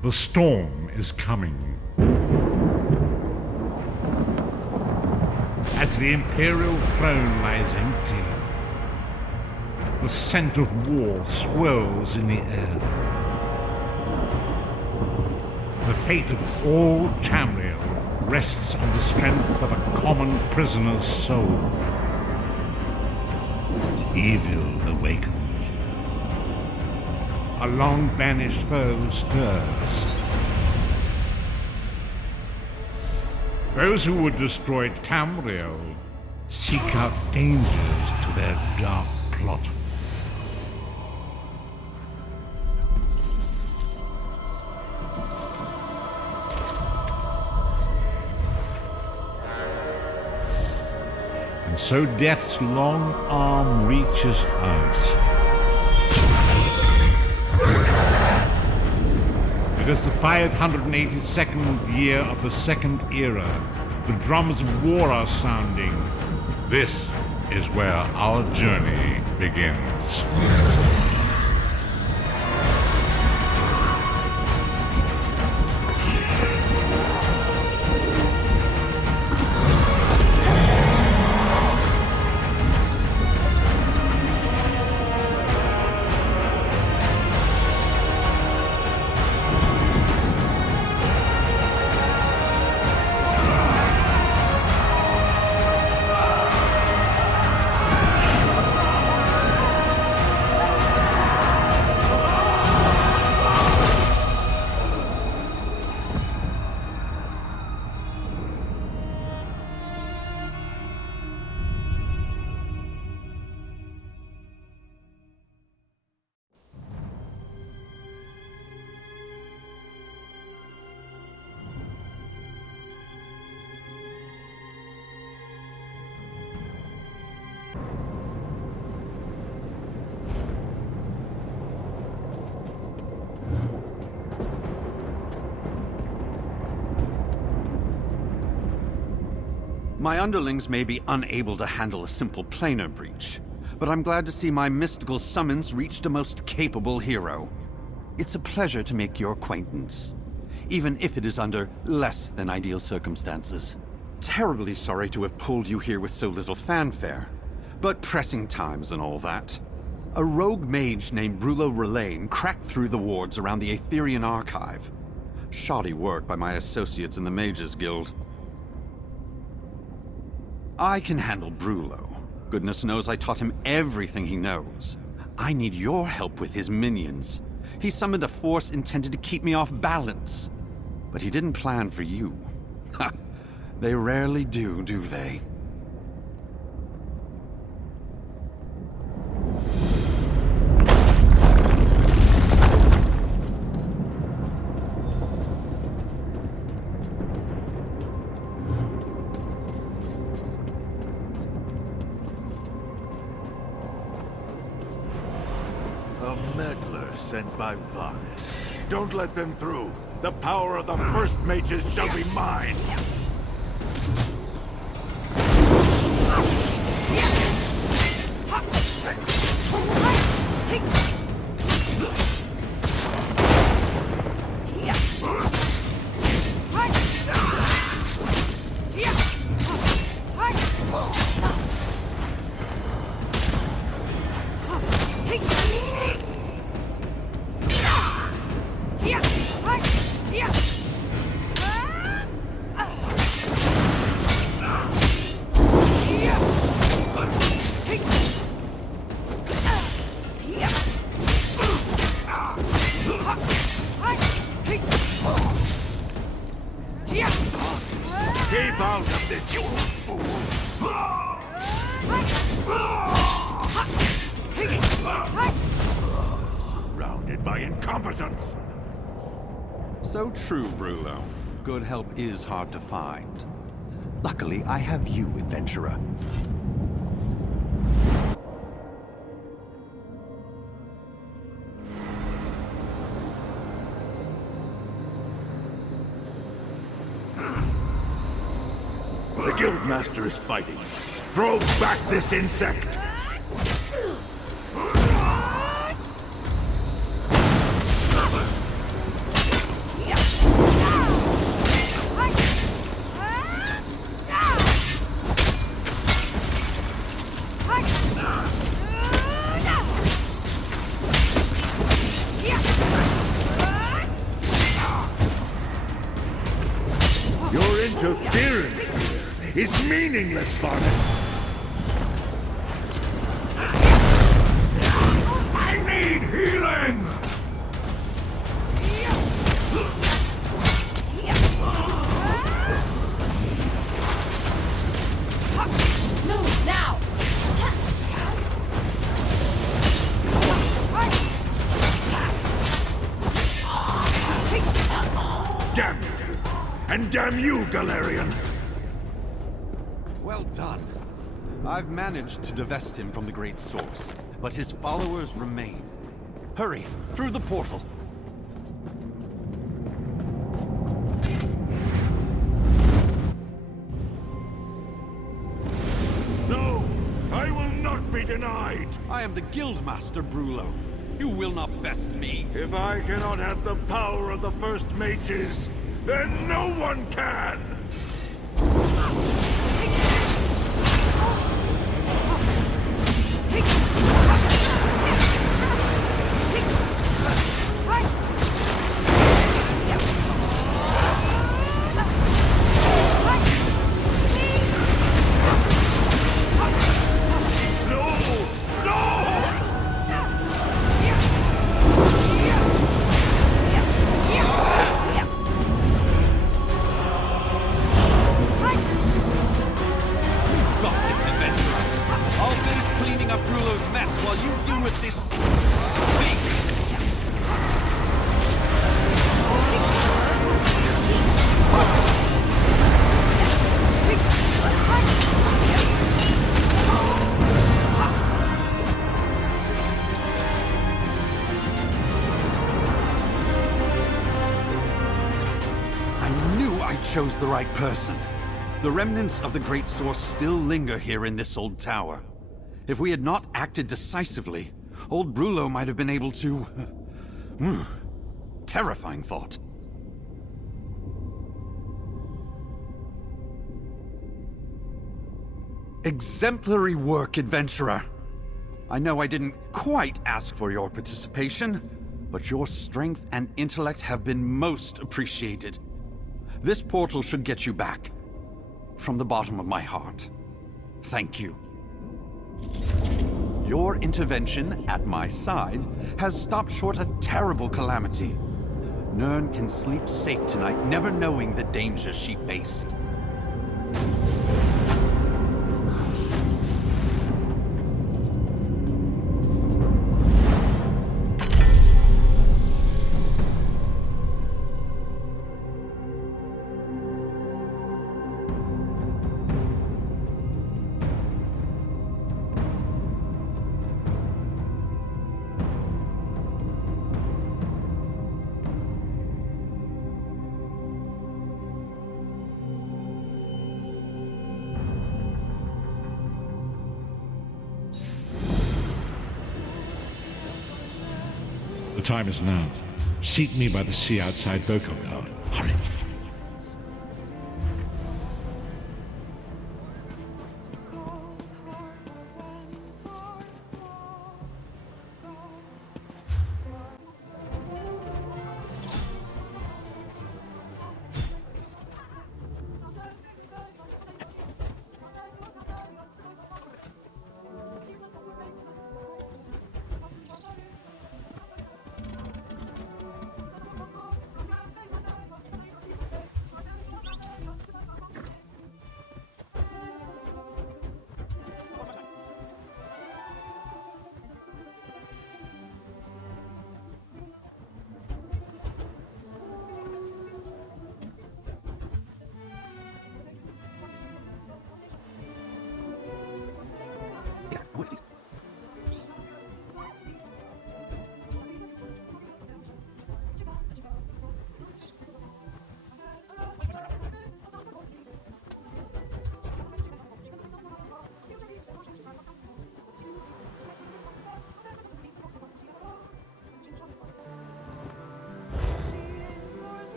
The storm is coming. As the Imperial throne lies empty, the scent of war swirls in the air. The fate of all Tamriel rests on the strength of a common prisoner's soul. Evil awakens. A long-banished foe stirs. Those who would destroy Tamriel seek out dangers to their dark plot. And so death's long arm reaches out. It is the 582nd year of the Second Era. The drums of war are sounding. This is where our journey begins. My underlings may be unable to handle a simple planar breach, but I'm glad to see my mystical summons reached a most capable hero. It's a pleasure to make your acquaintance, even if it is under less than ideal circumstances. Terribly sorry to have pulled you here with so little fanfare, but pressing times and all that. A rogue mage named Brullo Relane cracked through the wards around the Aetherian Archive. Shoddy work by my associates in the Mages Guild. I can handle Brullo. Goodness knows I taught him everything he knows. I need your help with his minions. He summoned a force intended to keep me off balance. But he didn't plan for you. Ha! They rarely do they? Sent by Varnis. Don't let them through. The power of the first mages shall be mine. Keep out of this, you fool! Surrounded by incompetence! So true, Brullo. Good help is hard to find. Luckily, I have you, adventurer. The Guildmaster is fighting. Throw back this insect! meaningless, varmint! I need healing! Move now! Damn you! And damn you, Galarian! Well done. I've managed to divest him from the Great Source, but his followers remain. Hurry, through the portal. No! I will not be denied! I am the Guildmaster, Brulo. You will not best me. If I cannot have the power of the First Mages, then no one can! Chose the right person. The remnants of the Great Source still linger here in this old tower. If we had not acted decisively, old Brulo might have been able to... Terrifying thought. Exemplary work, adventurer. I know I didn't quite ask for your participation, but your strength and intellect have been most appreciated. This portal should get you back. From the bottom of my heart. Thank you. Your intervention at my side has stopped short a terrible calamity. Nern can sleep safe tonight, never knowing the danger she faced. The time is now. Seek me by the sea outside vocal guard. Hurry.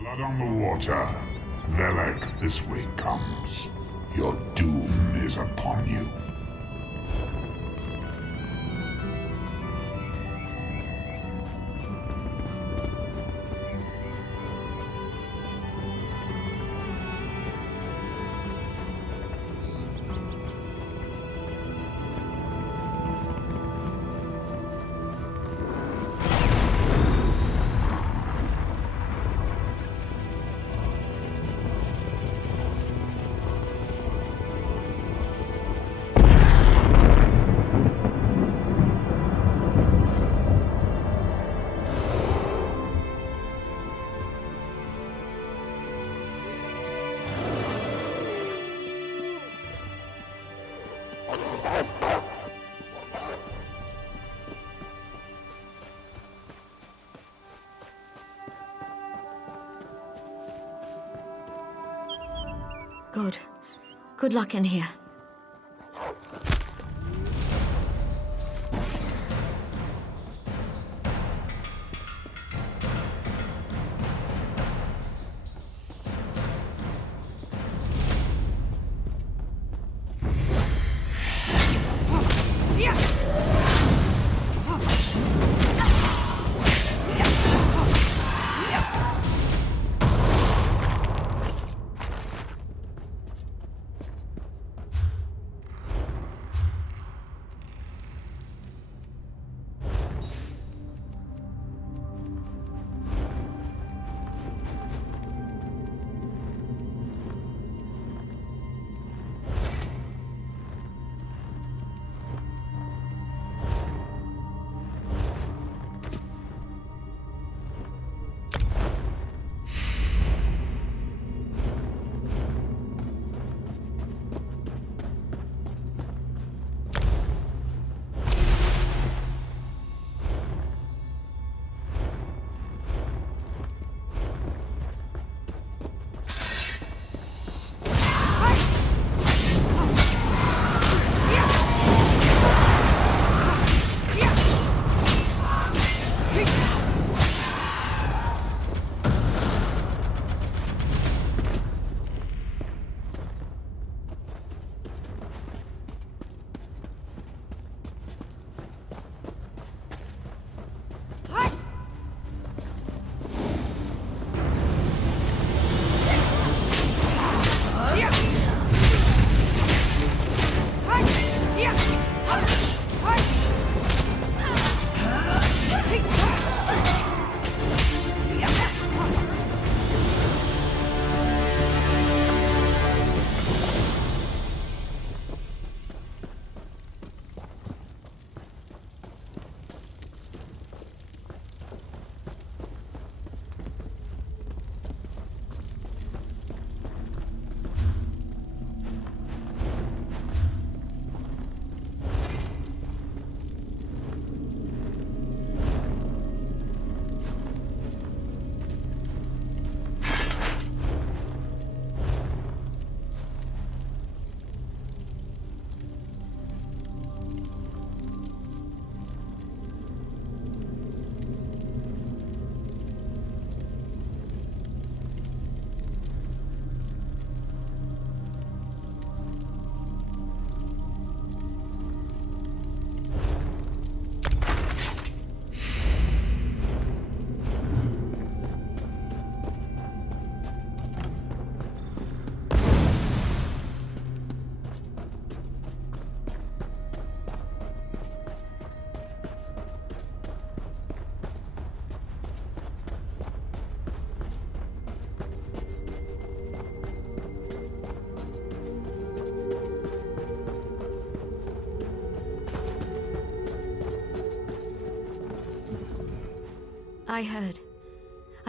Blood on the water. Veleg, this way comes. Your doom is upon you. Good. Good luck in here.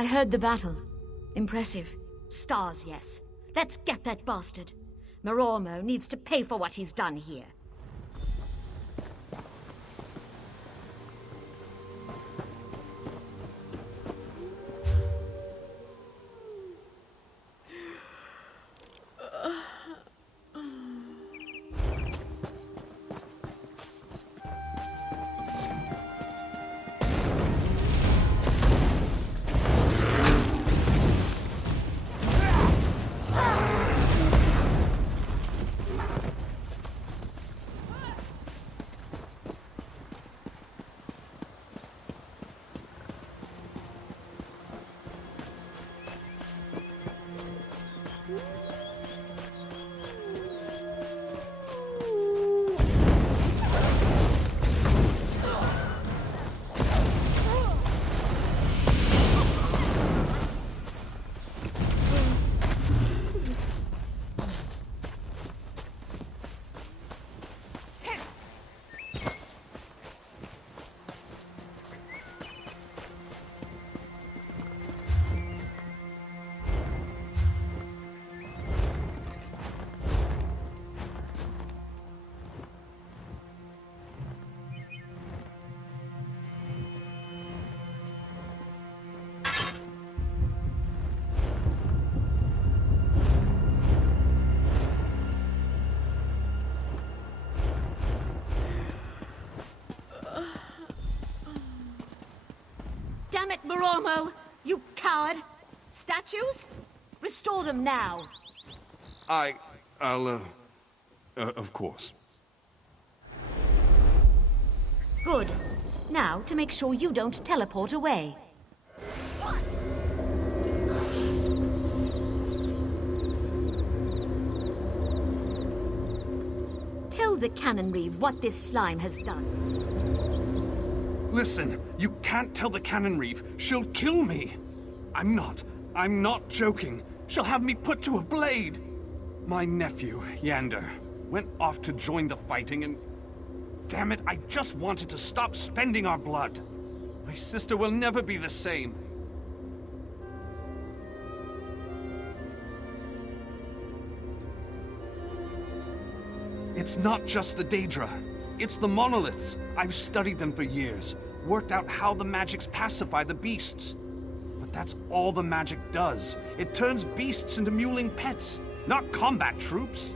I heard the battle. Impressive. Stars, yes. Let's get that bastard. Marormo needs to pay for what he's done here. Moromo, you coward! Statues? Restore them now. Of course. Good. Now, to make sure you don't teleport away. Tell the Cannon Reeve what this slime has done. Listen, you can't tell the Cannon Reeve. She'll kill me. I'm not joking. She'll have me put to a blade. My nephew, Yander, went off to join the fighting and... Damn it, I just wanted to stop spending our blood. My sister will never be the same. It's not just the Daedra. It's the monoliths. I've studied them for years, worked out how the magics pacify the beasts. But that's all the magic does. It turns beasts into mewling pets, not combat troops.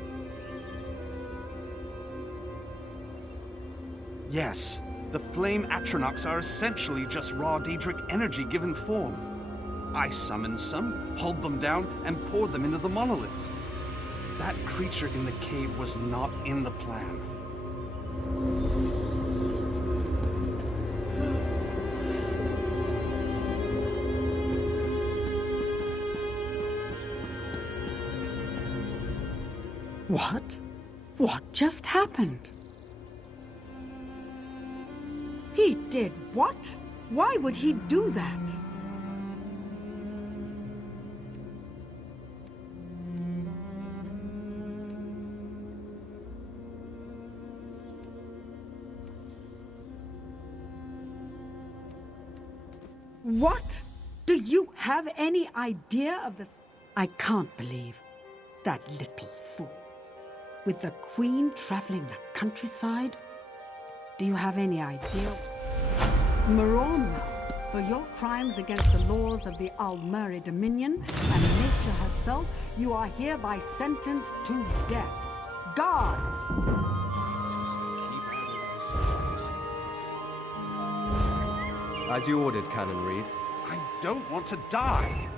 Yes, the flame Atronachs are essentially just raw Daedric energy given form. I summoned some, hulled them down, and poured them into the monoliths. That creature in the cave was not in the plan. What? What just happened? He did what? Why would he do that? What? Do you have any idea of the... I can't believe that little fool. With the Queen traveling the countryside? Do you have any idea? Moromo, for your crimes against the laws of the Almeri Dominion and nature herself, you are hereby sentenced to death. Guards! As you ordered, Cannon Reeve. I don't want to die.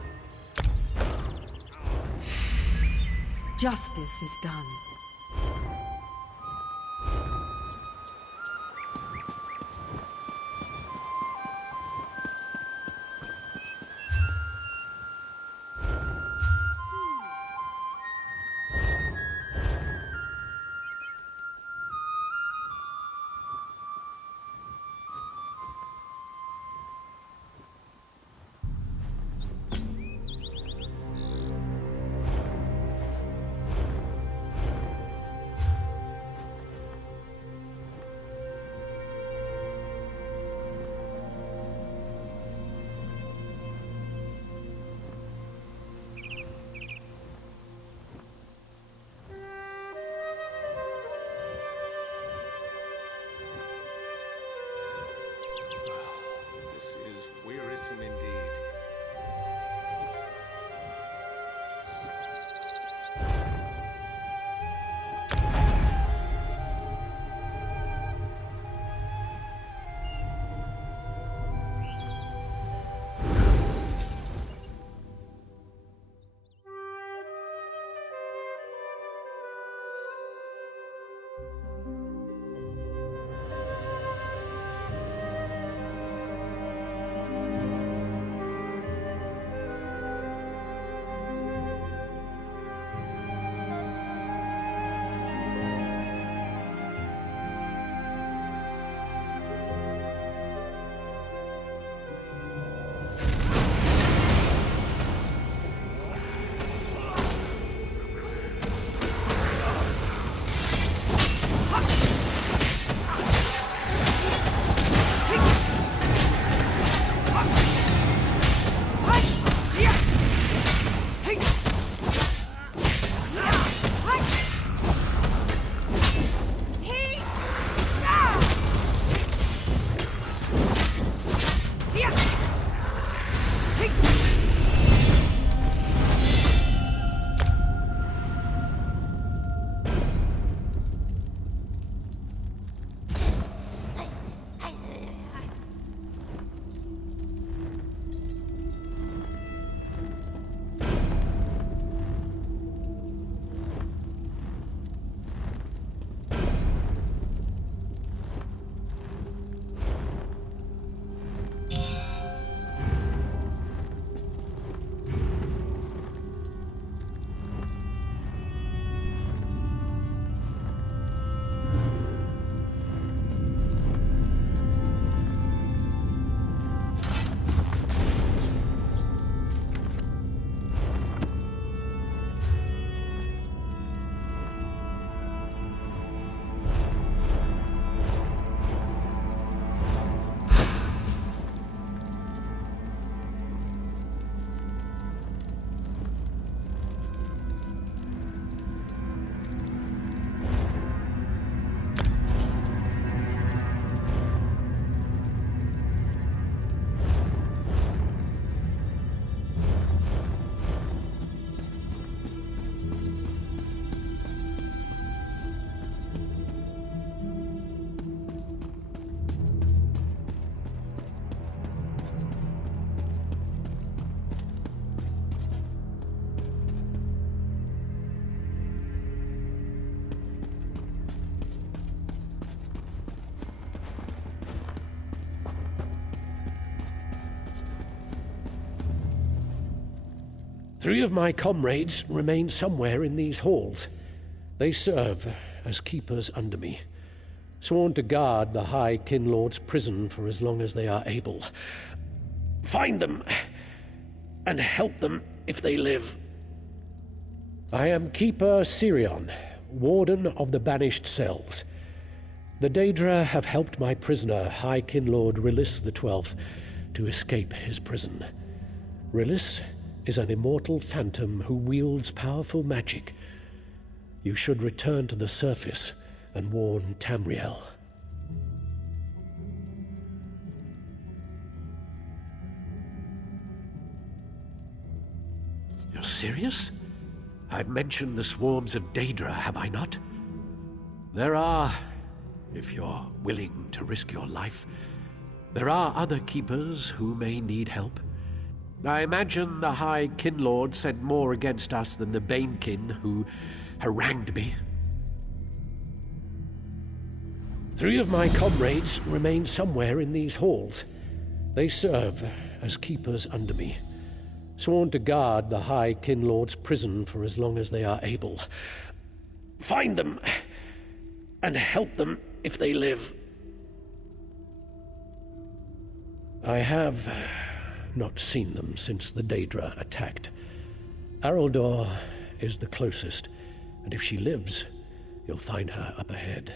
Justice is done. 3 of my comrades remain somewhere in these halls. They serve as keepers under me, sworn to guard the High Kinlord's prison for as long as they are able. Find them, and help them if they live. I am Keeper Sirion, Warden of the Banished Cells. The Daedra have helped my prisoner, High Kinlord Rilis XII, to escape his prison. Rilis is an immortal phantom who wields powerful magic. You should return to the surface and warn Tamriel. You're serious? I've mentioned the swarms of Daedra, have I not? There are, if you're willing to risk your life, there are other keepers who may need help. I imagine the High Kinlord sent more against us than the Banekin who harangued me. 3 of my comrades remain somewhere in these halls. They serve as keepers under me, sworn to guard the High Kinlord's prison for as long as they are able. Find them, and help them if they live. I have not seen them since the Daedra attacked. Araldor is the closest, and if she lives, you'll find her up ahead.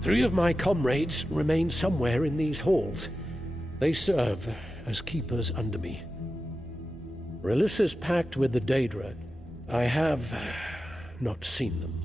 Three of my comrades remain somewhere in these halls. They serve as keepers under me. Rilissa's pact with the Daedra. I have not seen them.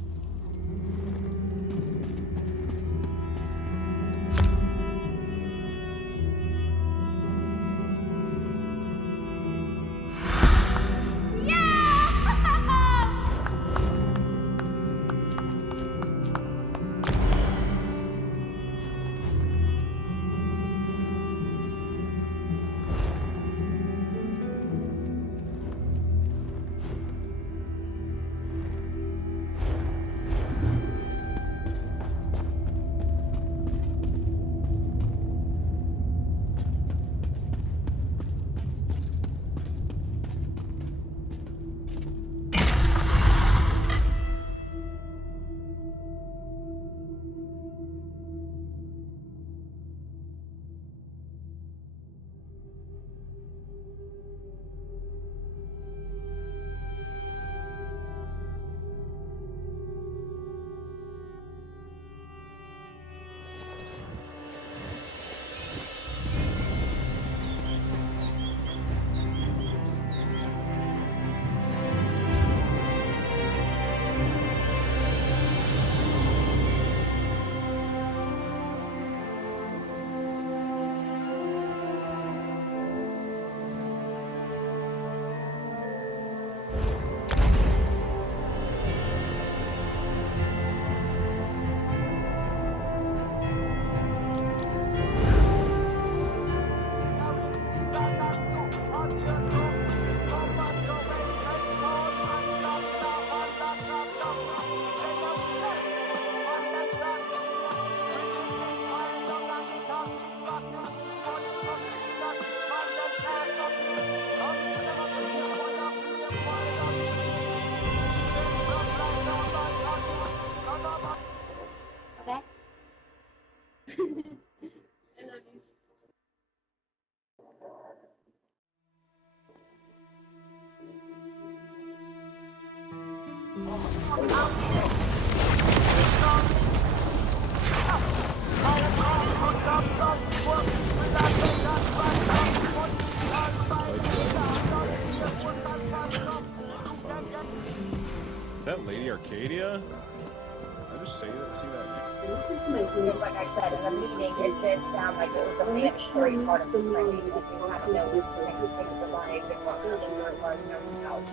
That Lady Arcadia? I just say that, see that. Because like I said, in the meeting, it did sound like it was a mandatory part of the training because we have to know what things the life and what the injury was and everything else.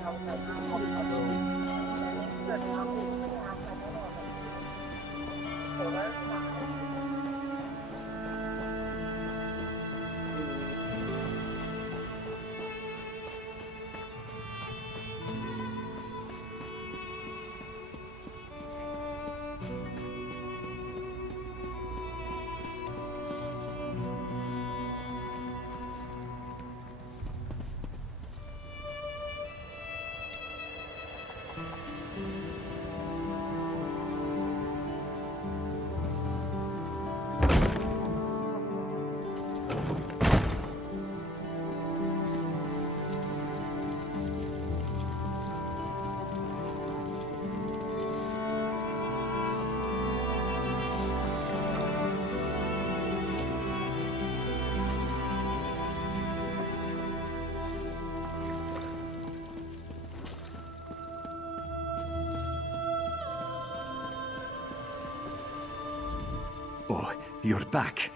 you're back.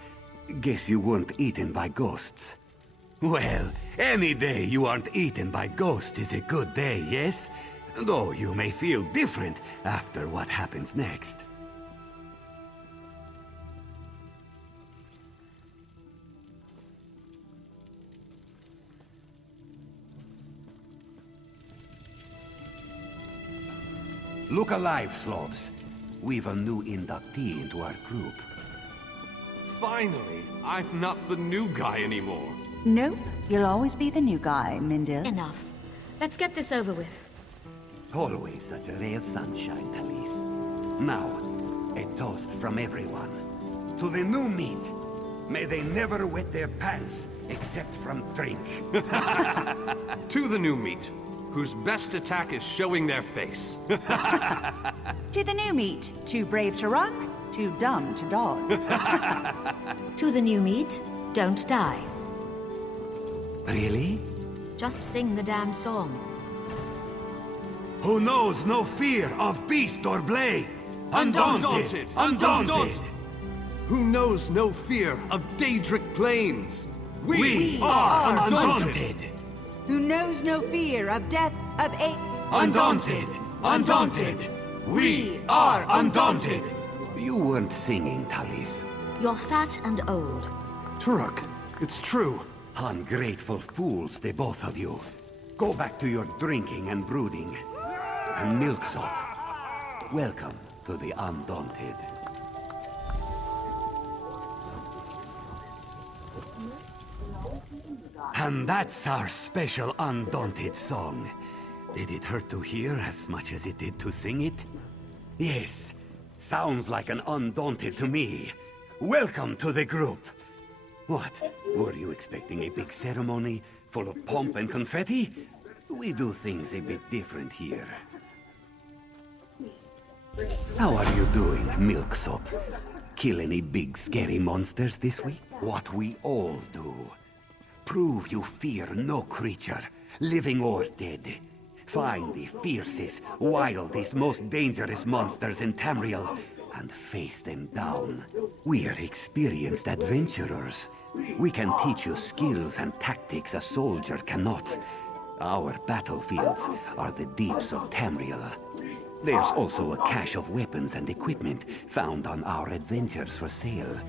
Guess you weren't eaten by ghosts. Well, any day you aren't eaten by ghosts is a good day, yes? Though you may feel different after what happens next. Look alive, Slobs. We've a new inductee into our group. Finally, I'm not the new guy anymore. Nope, you'll always be the new guy, Mindil. Enough. Let's get this over with. Always such a ray of sunshine, Alice. Now, a toast from everyone. To the new meat. May they never wet their pants, except from drink. To the new meat, whose best attack is showing their face. To the new meat, too brave to run, too dumb to dodge. To the new meat, don't die. Really? Just sing the damn song. Who knows no fear of beast or blade? Undaunted! Undaunted! Who knows no fear of Daedric plains? We are undaunted! Who knows no fear of death, of ache. Undaunted! Undaunted! We are undaunted! You weren't singing, Talis. You're fat and old. Turok, it's true. Ungrateful fools, the both of you. Go back to your drinking and brooding. And milksop. Welcome to the Undaunted. And that's our special Undaunted song. Did it hurt to hear as much as it did to sing it? Yes, sounds like an Undaunted to me. Welcome to the group. What? Were you expecting a big ceremony full of pomp and confetti? We do things a bit different here. How are you doing, Milksop? Kill any big scary monsters this week? What we all do. Prove you fear no creature, living or dead. Find the fiercest, wildest, most dangerous monsters in Tamriel and face them down. We're experienced adventurers. We can teach you skills and tactics a soldier cannot. Our battlefields are the deeps of Tamriel. There's also a cache of weapons and equipment found on our adventures for sale.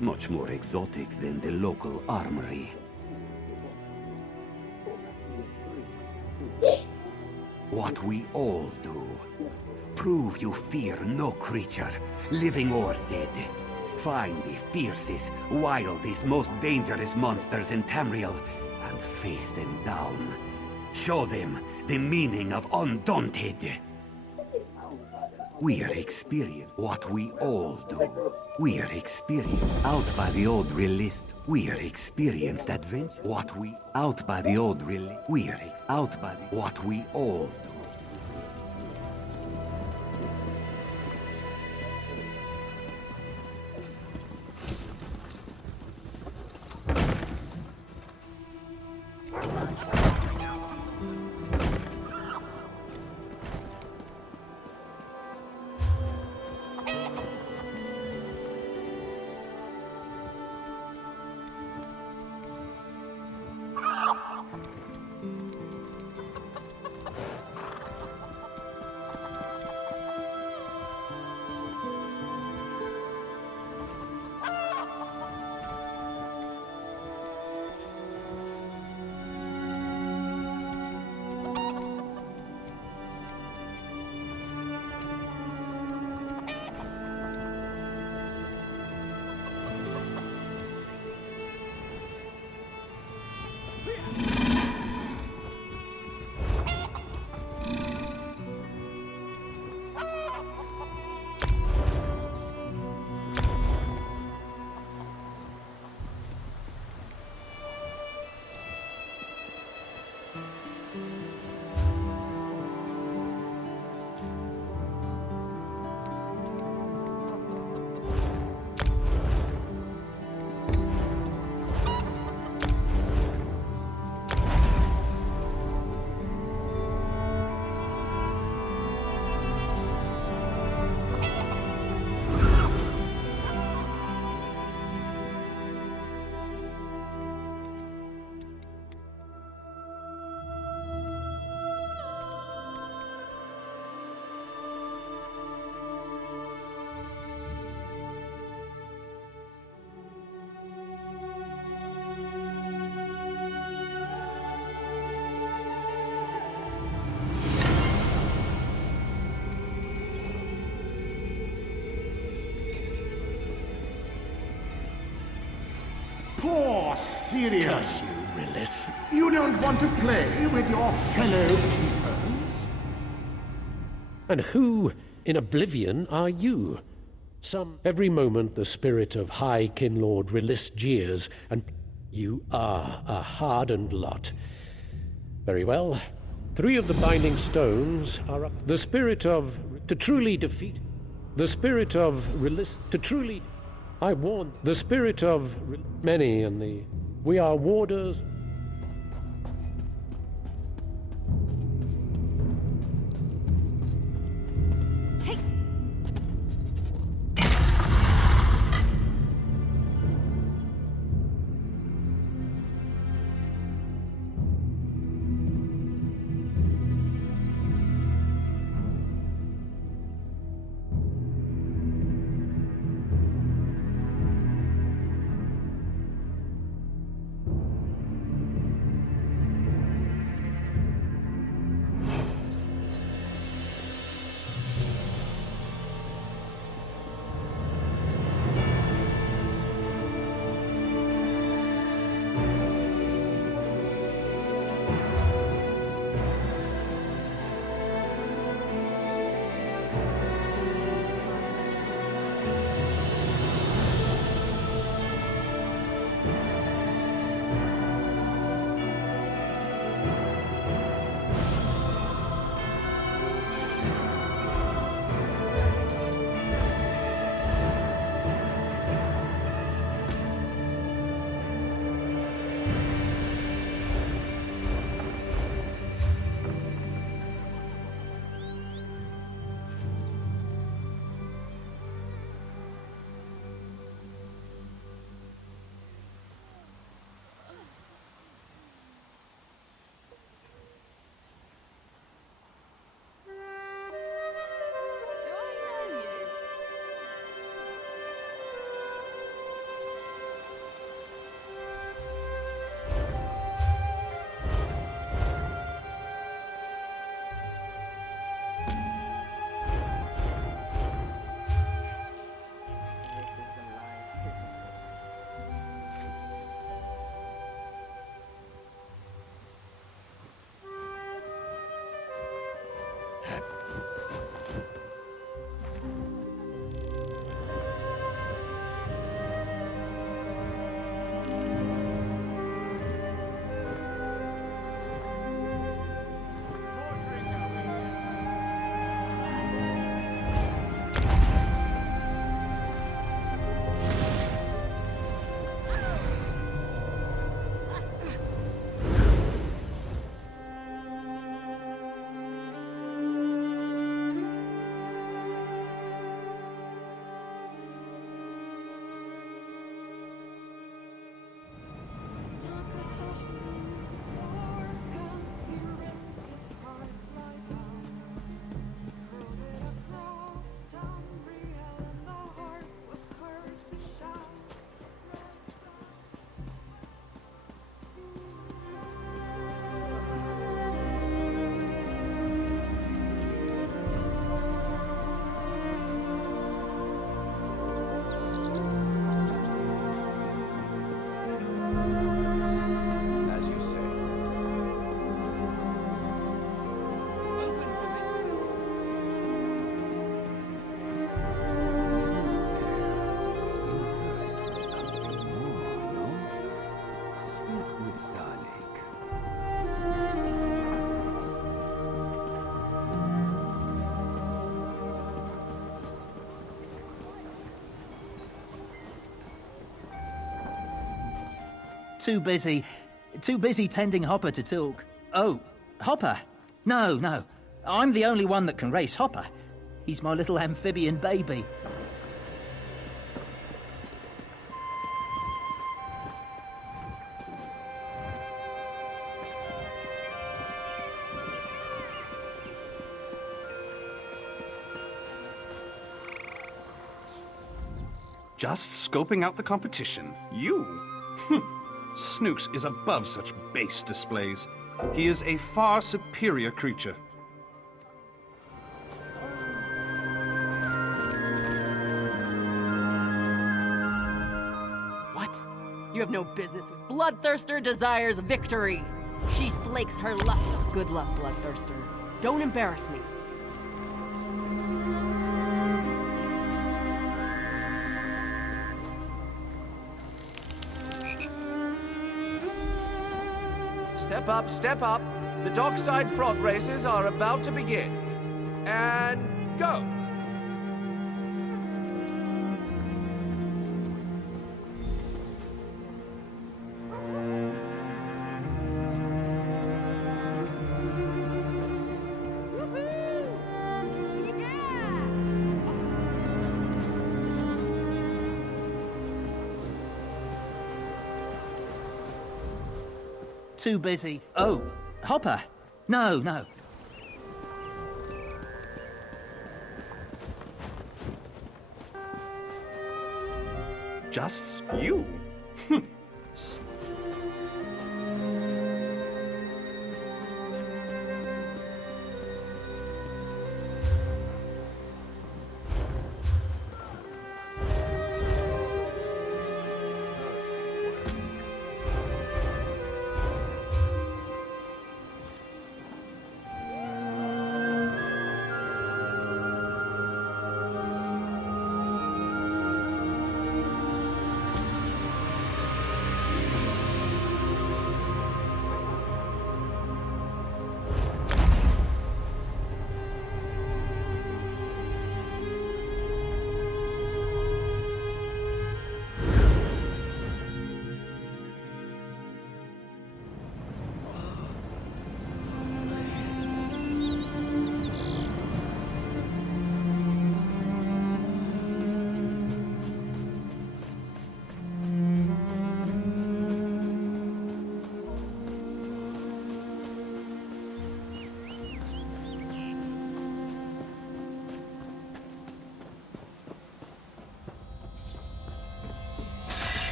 Much more exotic than the local armory. What we all do. Prove you fear no creature, living or dead. Find the fiercest, wildest, most dangerous monsters in Tamriel and face them down. Show them the meaning of undaunted. We're experienced. What we all do. We're experienced. Out by the old released. We're experienced adventure. What we out by the old release. We're out by the what we all do. serious. Curse you, Rillis. You don't want to play with your fellow keepers? And who in oblivion are you? Every moment the spirit of High Kinlord Rillis jeers, and you are a hardened lot. Very well. 3 of the binding stones are up. The spirit of... to truly defeat... The spirit of Rillis... to truly... I warn... The spirit of... many and the... We are warders... Too busy tending Hopper to talk. Oh, Hopper? No. I'm the only one that can race Hopper. He's my little amphibian baby. Just scoping out the competition. You? Snooks is above such base displays. He is a far superior creature. What? You have no business with Bloodthirster desires victory. She slakes her lust. Good luck, Bloodthirster. Don't embarrass me. Step up, step up. The dockside frog races are about to begin. And go! Too busy. Oh, Hopper. No, no. Just you?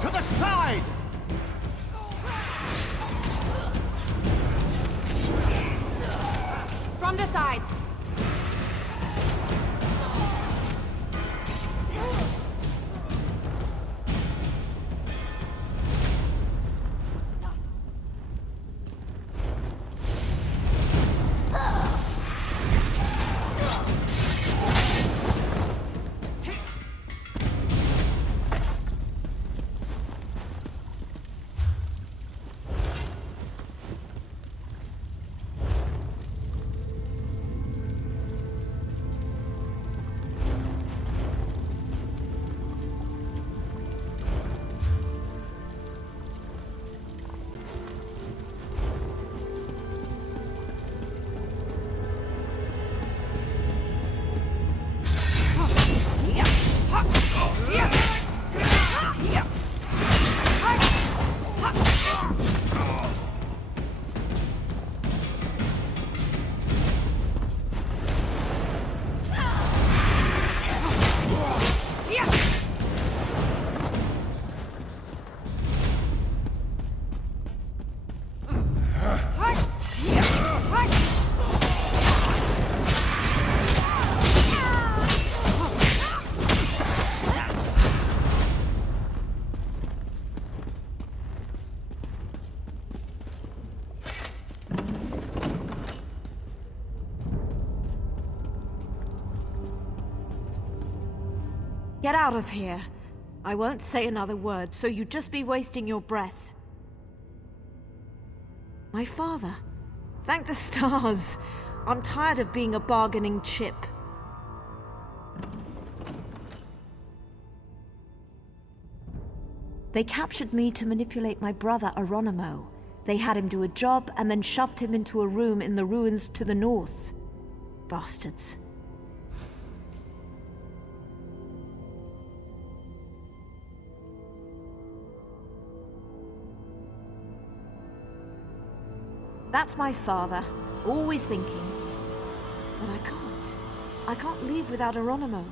To the side! From the sides. Get out of here. I won't say another word, so you'd just be wasting your breath. My father. Thank the stars. I'm tired of being a bargaining chip. They captured me to manipulate my brother, Aronimo. They had him do a job and then shoved him into a room in the ruins to the north. Bastards. That's my father, always thinking. But I can't. I can't leave without Aronimo.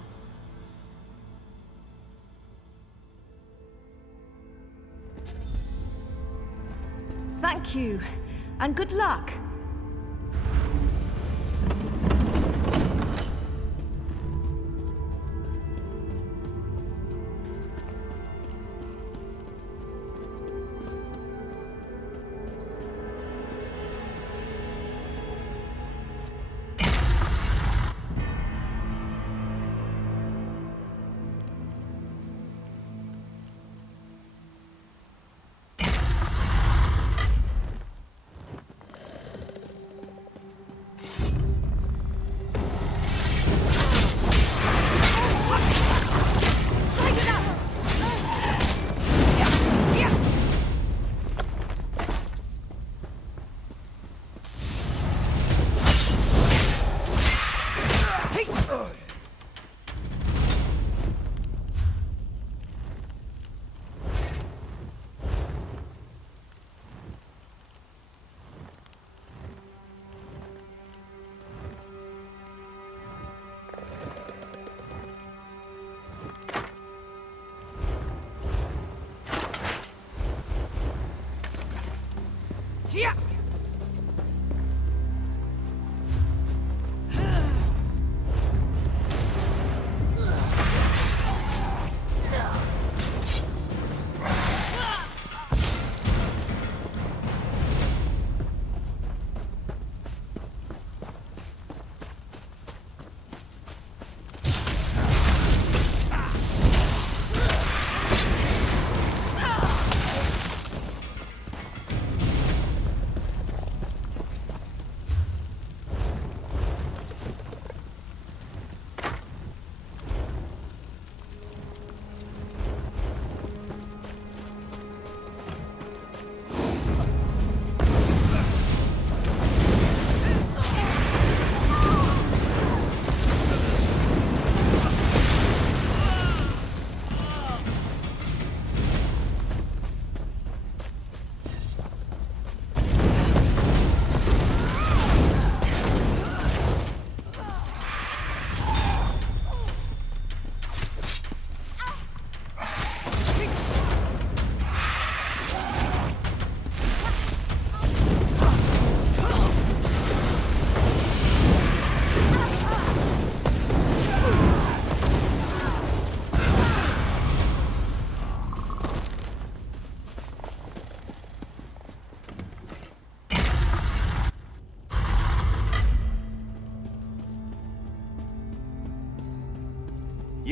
Thank you, and good luck.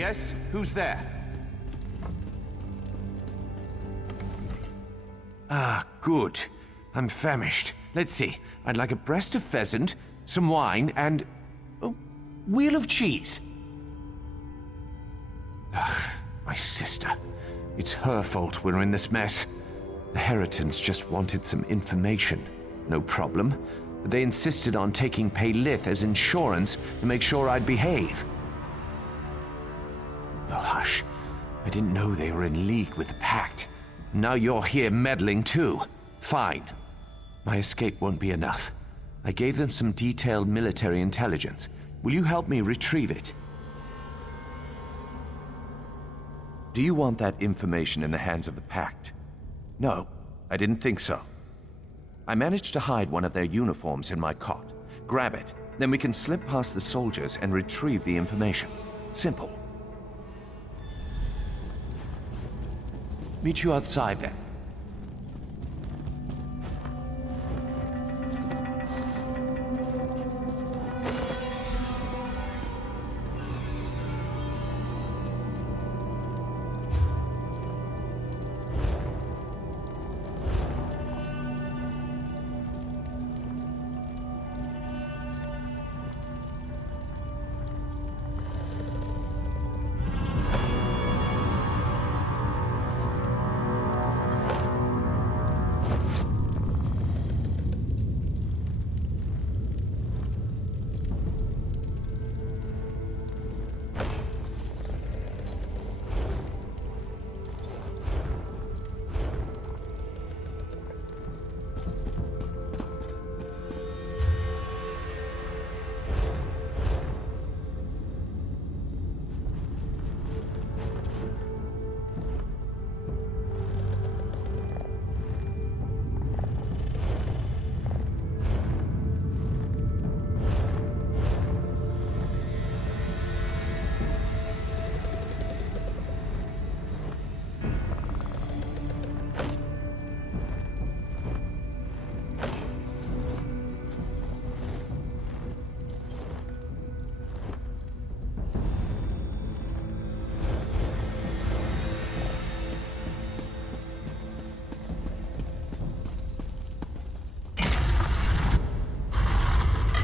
Yes? Who's there? Ah, good. I'm famished. Let's see. I'd like a breast of pheasant, some wine, and... oh, wheel of cheese. Ugh, my sister. It's her fault we're in this mess. The Heritons just wanted some information. No problem. But they insisted on taking Paylith as insurance to make sure I'd behave. Oh, hush. I didn't know they were in league with the Pact. Now you're here meddling too. Fine. My escape won't be enough. I gave them some detailed military intelligence. Will you help me retrieve it? Do you want that information in the hands of the Pact? No, I didn't think so. I managed to hide one of their uniforms in my cot. Grab it, then we can slip past the soldiers and retrieve the information. Simple. Meet you outside then.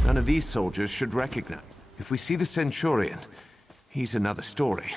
None of these soldiers should recognize. If we see the Centurion, he's another story.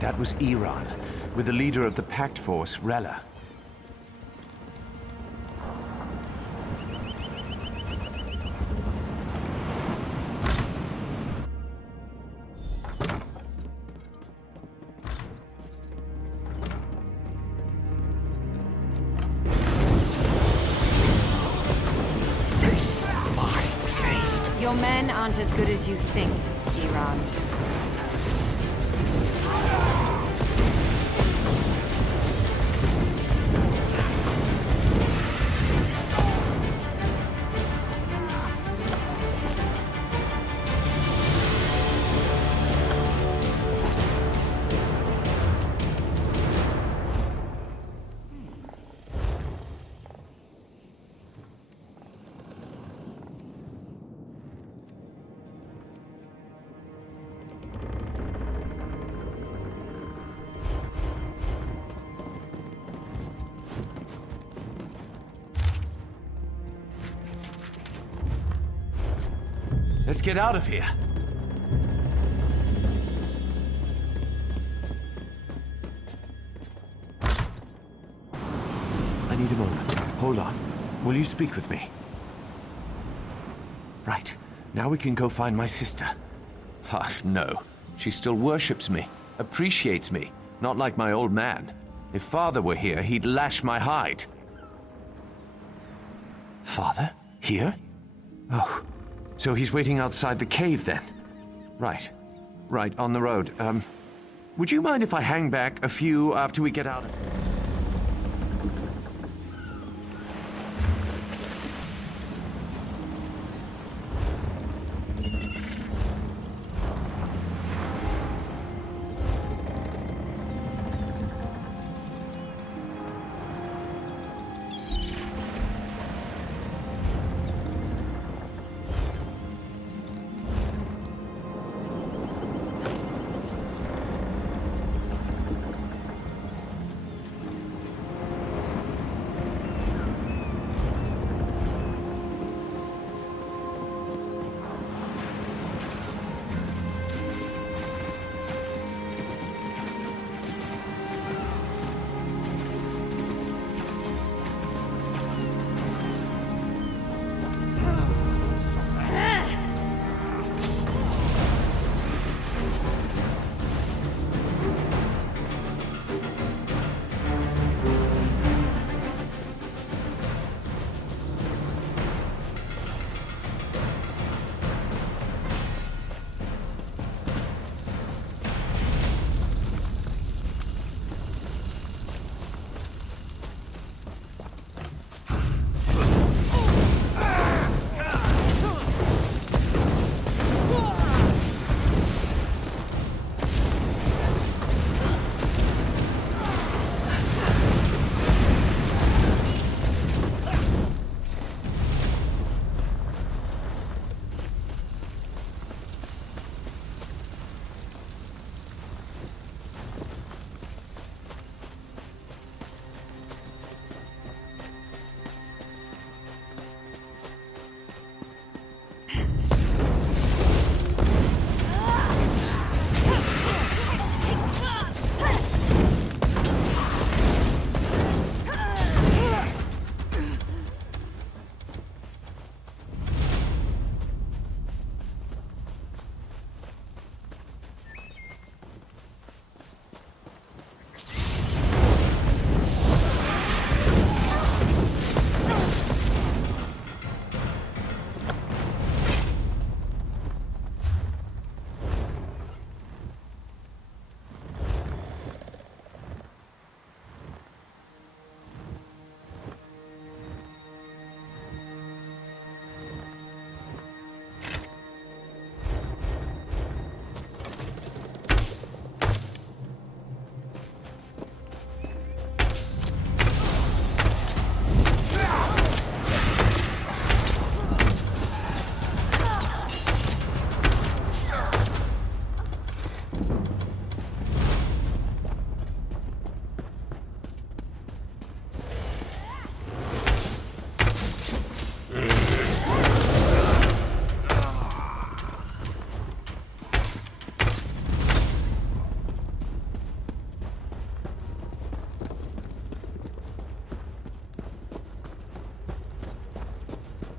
That was Iran, with the leader of the Pact force, Rella. Your men aren't as good as you think, Iran. Let's get out of here. I need a moment. Hold on. Will you speak with me? Right. Now we can go find my sister. Ah, no. She still worships me, appreciates me, not like my old man. If Father were here, he'd lash my hide. Father? Here? Oh, so he's waiting outside the cave then? Right. Right, on the road. Would you mind if I hang back a few after we get out of here?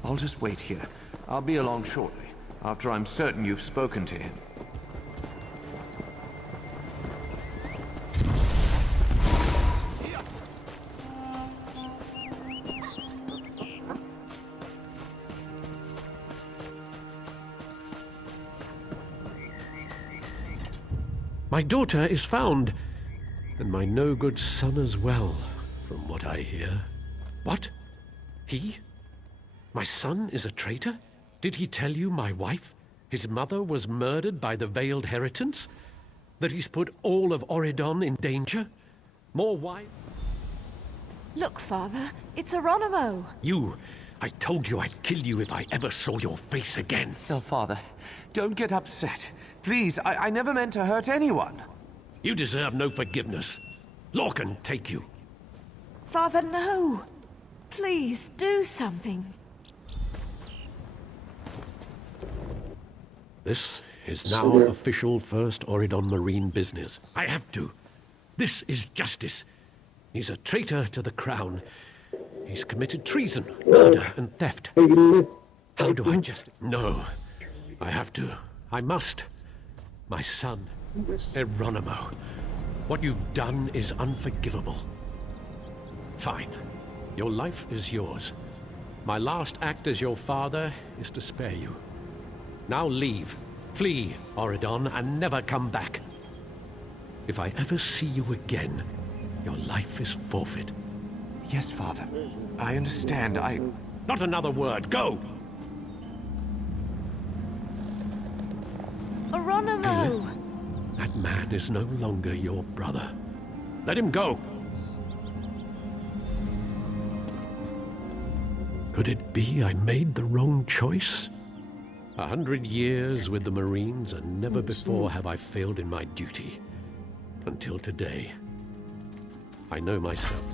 I'll just wait here. I'll be along shortly, after I'm certain you've spoken to him. My daughter is found, and my no-good son as well, from what I hear. What? He? My son is a traitor? Did he tell you my wife, his mother, was murdered by the Veiled Heritance? That he's put all of Oridon in danger? More wife? Look, Father, it's Aronimo. You! I told you I'd kill you if I ever saw your face again. Oh, Father, don't get upset. Please, I never meant to hurt anyone. You deserve no forgiveness. Law can take you. Father, no! Please, do something. This is now official First Oridon Marine business. I have to. This is justice. He's a traitor to the crown. He's committed treason, murder, and theft. How do I just... No. I have to. I must. My son, Eronimo. What you've done is unforgivable. Fine. Your life is yours. My last act as your father is to spare you. Now leave. Flee, Oridon, and never come back. If I ever see you again, your life is forfeit. Yes, Father. I understand. Not another word. Go! Eronimo! That man is no longer your brother. Let him go! Could it be I made the wrong choice? 100 years with the Marines, and never before have I failed in my duty. Until today. I know myself.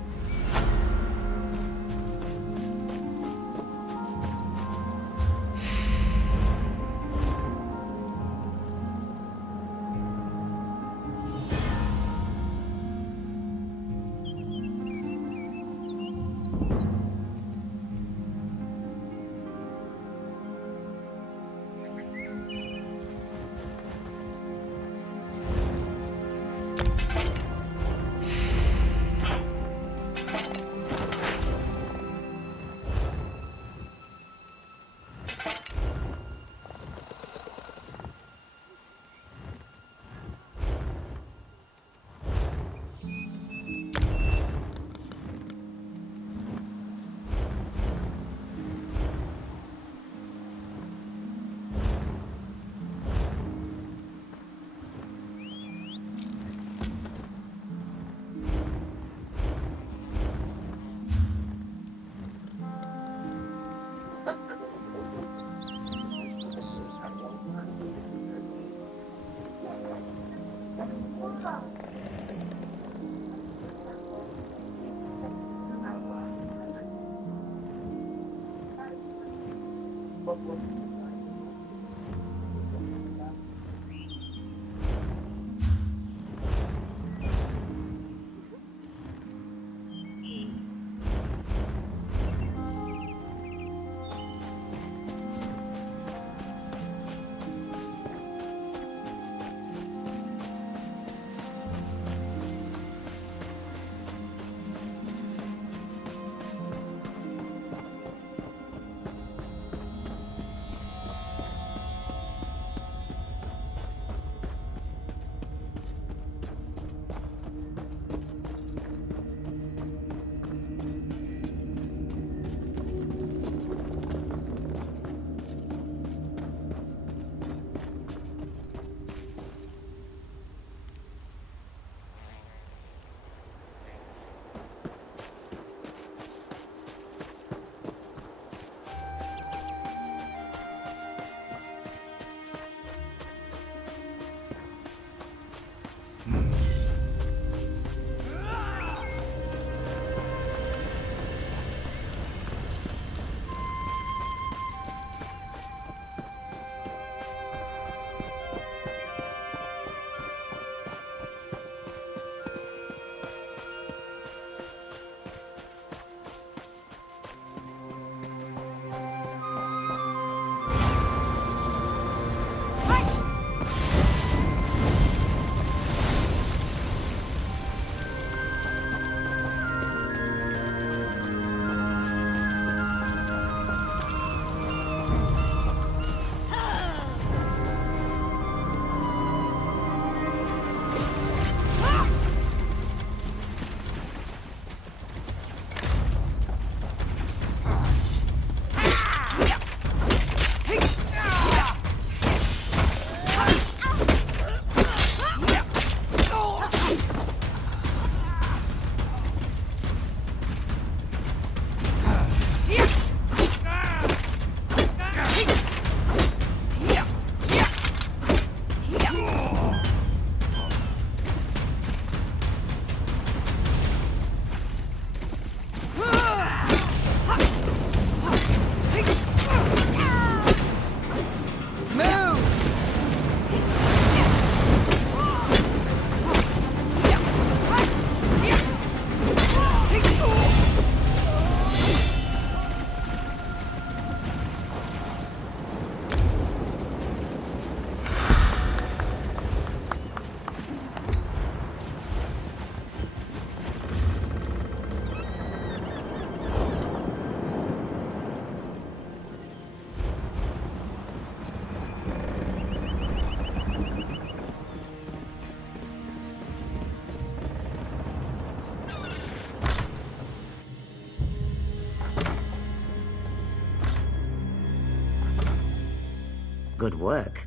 Good work.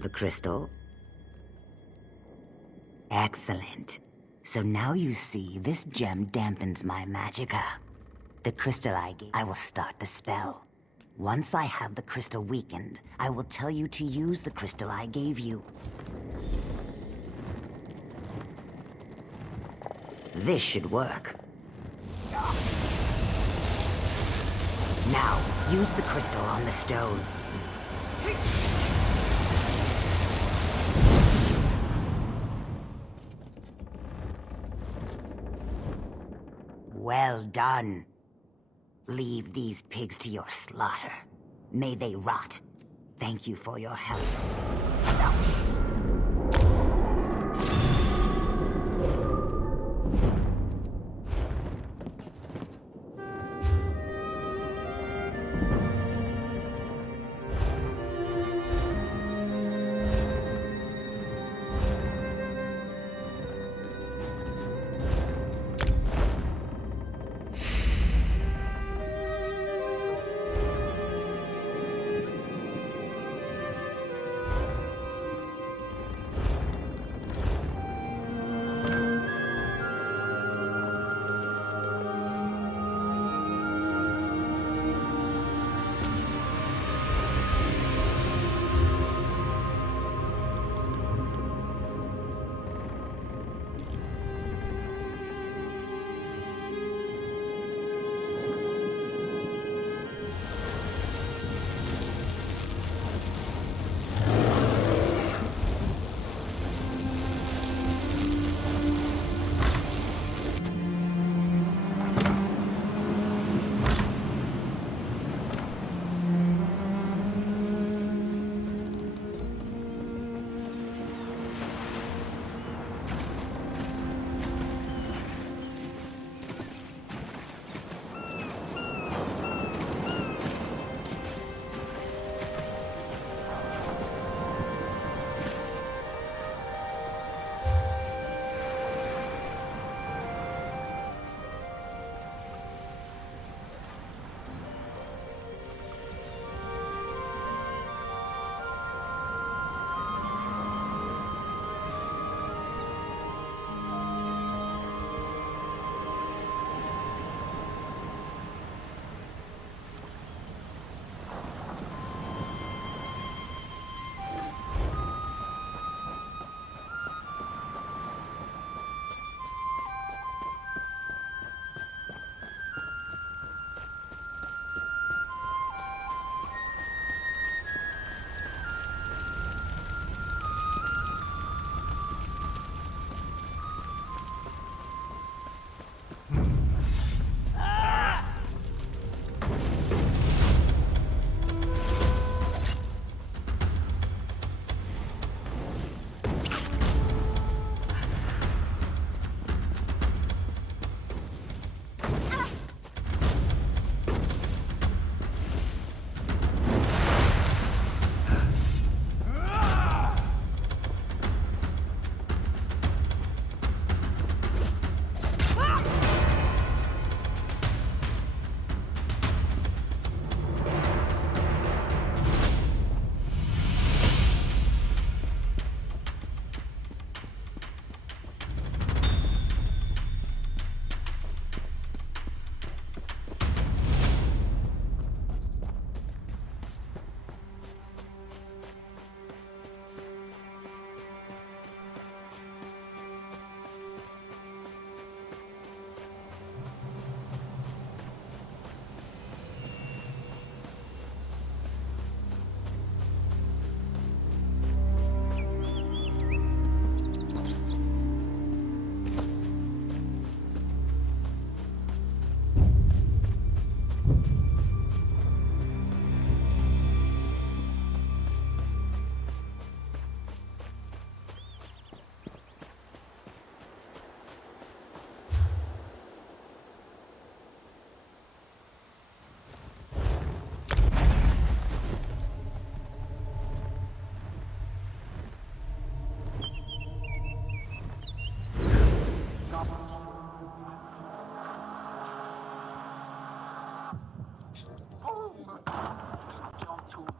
The crystal? Excellent. So now you see, this gem dampens my magicka. The crystal I will start the spell. Once I have the crystal weakened, I will tell you to use the crystal I gave you. This should work. Now, use the crystal on the stone. Well done. Leave these pigs to your slaughter. May they rot. Thank you for your help.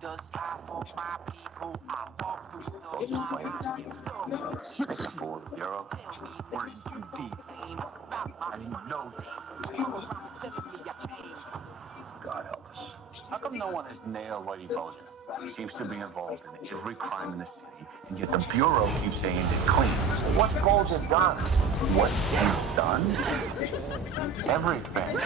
God help us. How come no one has nailed Lady Moses? He seems to be involved in every crime in the city, and yet the Bureau keeps saying it's clean. What's Bulger done? What he's done? Everything.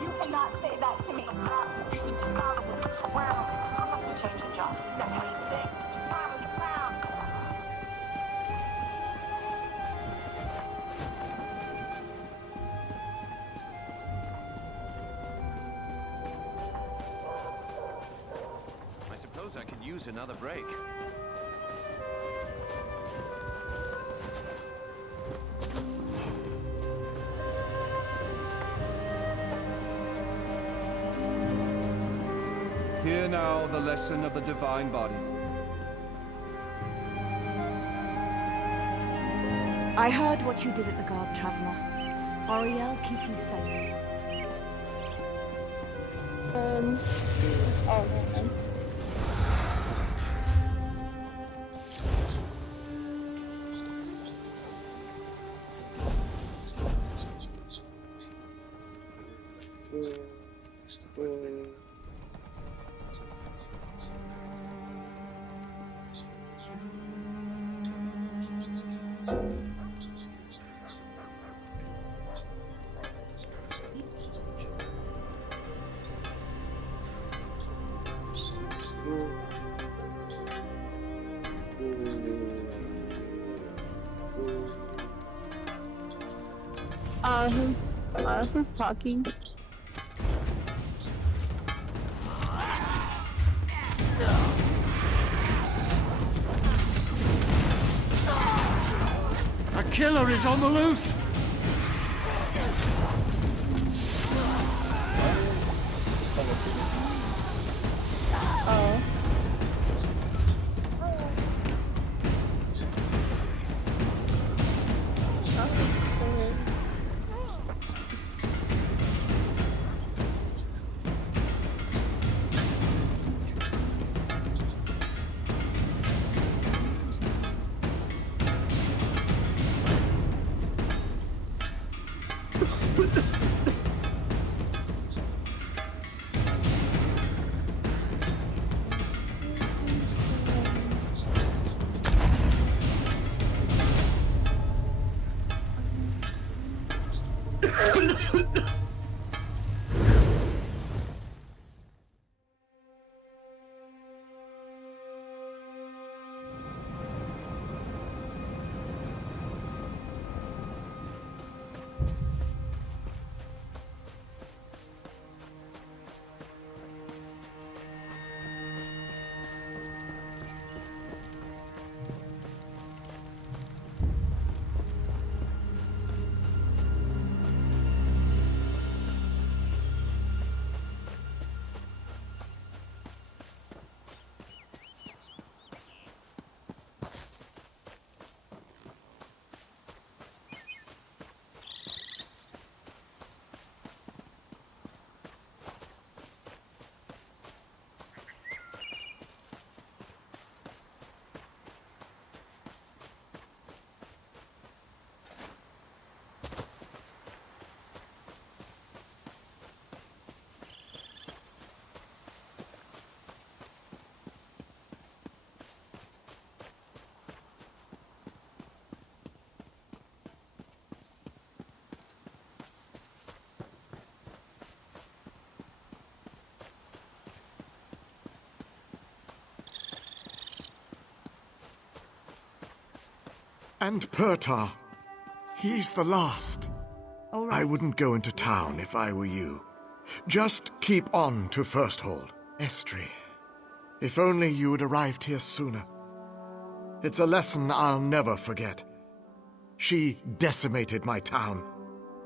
You cannot say that to me. Change the job. I suppose I could use another break. Hear now the lesson of the divine body. I heard what you did at the Guard, Traveler. Oriel, keep you safe. Who's talking? A killer is on the loose! Oh. And Pertar. He's the last. All right. I wouldn't go into town if I were you. Just keep on to Firsthold. Estri. If only you had arrived here sooner. It's a lesson I'll never forget. She decimated my town.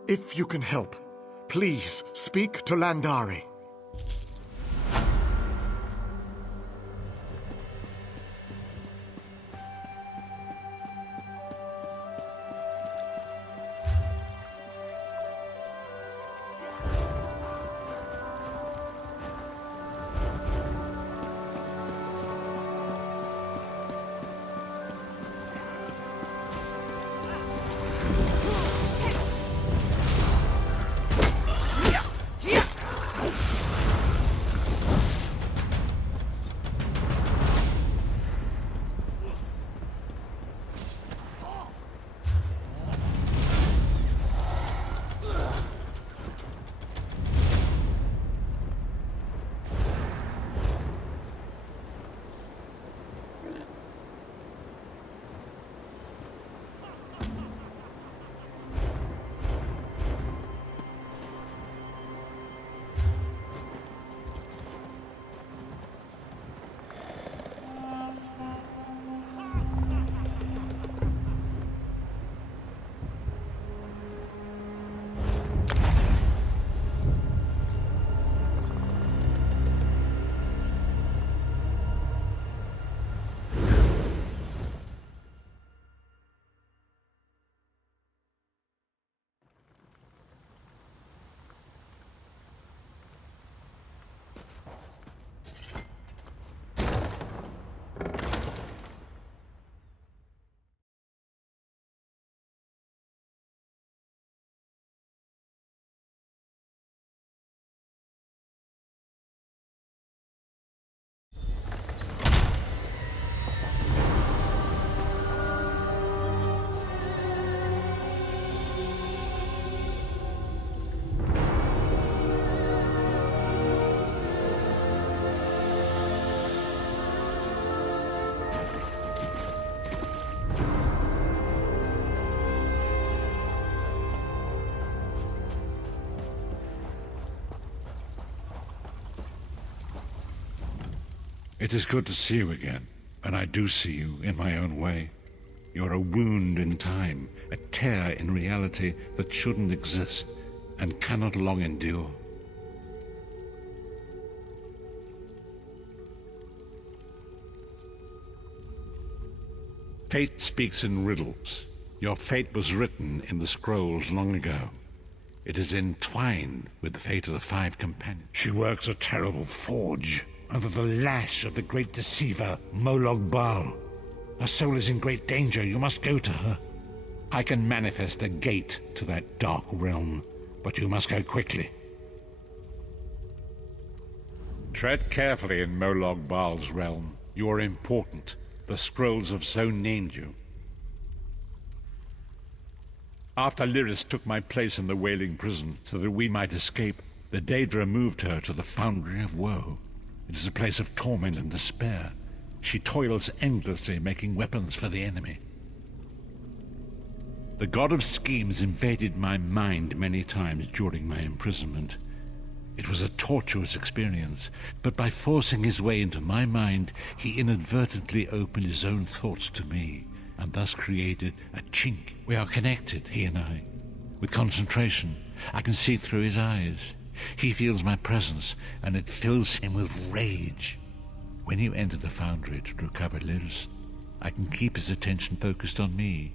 If you can help, please speak to Landari. It is good to see you again, and I do see you in my own way. You're a wound in time, a tear in reality that shouldn't exist and cannot long endure. Fate speaks in riddles. Your fate was written in the scrolls long ago. It is entwined with the fate of the 5 companions. She works a terrible forge under the lash of the great deceiver, Molog Baal. Her soul is in great danger. You must go to her. I can manifest a gate to that dark realm, but you must go quickly. Tread carefully in Molog Baal's realm. You are important. The scrolls have so named you. After Lyris took my place in the Wailing Prison so that we might escape, the Daedra moved her to the Foundry of Woe. It is a place of torment and despair. She toils endlessly making weapons for the enemy. The God of Schemes invaded my mind many times during my imprisonment. It was a tortuous experience, but by forcing his way into my mind, he inadvertently opened his own thoughts to me, and thus created a chink. We are connected, he and I. With concentration, I can see through his eyes. He feels my presence, and it fills him with rage. When you enter the Foundry to recover Lyris, I can keep his attention focused on me.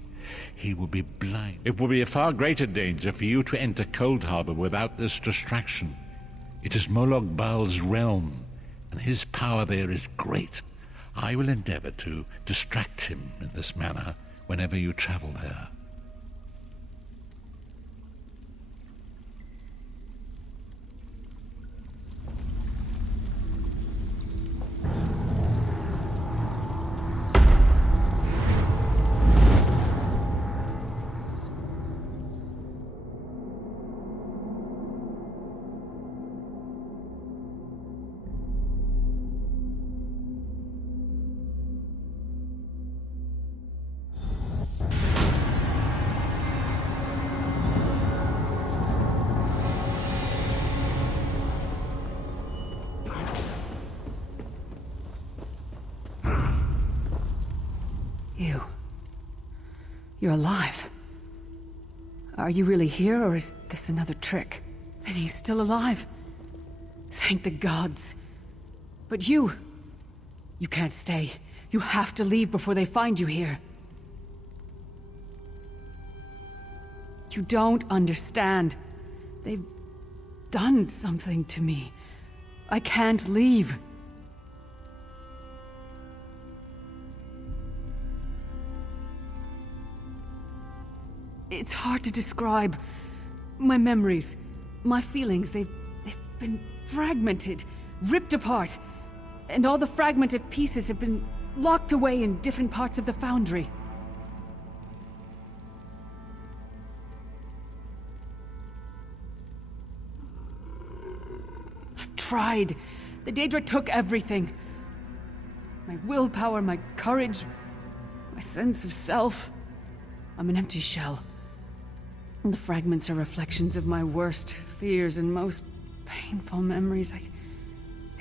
He will be blind. It will be a far greater danger for you to enter Cold Harbor without this distraction. It is Molog Baal's realm, and his power there is great. I will endeavor to distract him in this manner whenever you travel there. You're alive. Are you really here, or is this another trick? Then he's still alive. Thank the gods. But you can't stay. You have to leave before they find you here. You don't understand. They've done something to me. I can't leave. It's hard to describe. My memories, my feelings, they've been fragmented, ripped apart. And all the fragmented pieces have been locked away in different parts of the Foundry. I've tried. The Daedra took everything. My willpower, my courage, my sense of self. I'm an empty shell. And the fragments are reflections of my worst fears and most painful memories. I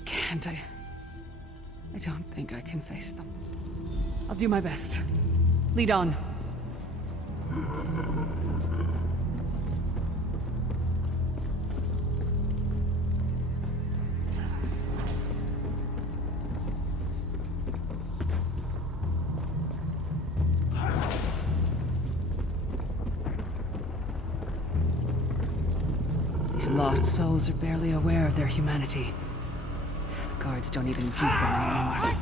can't. I don't think I can face them. I'll do my best. Lead on. These lost souls are barely aware of their humanity. The guards don't even greet them anymore.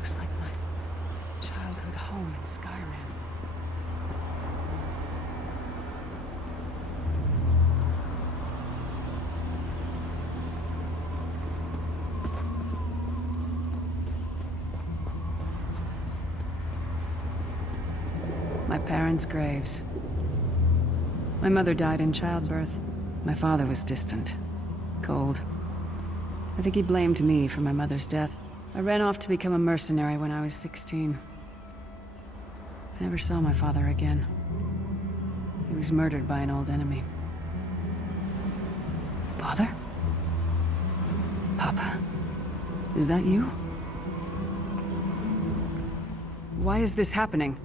Looks like my childhood home in Skyrim. My parents' graves. My mother died in childbirth. My father was distant, cold. I think he blamed me for my mother's death. I ran off to become a mercenary when I was 16. I never saw my father again. He was murdered by an old enemy. Father? Papa? Is that you? Why is this happening?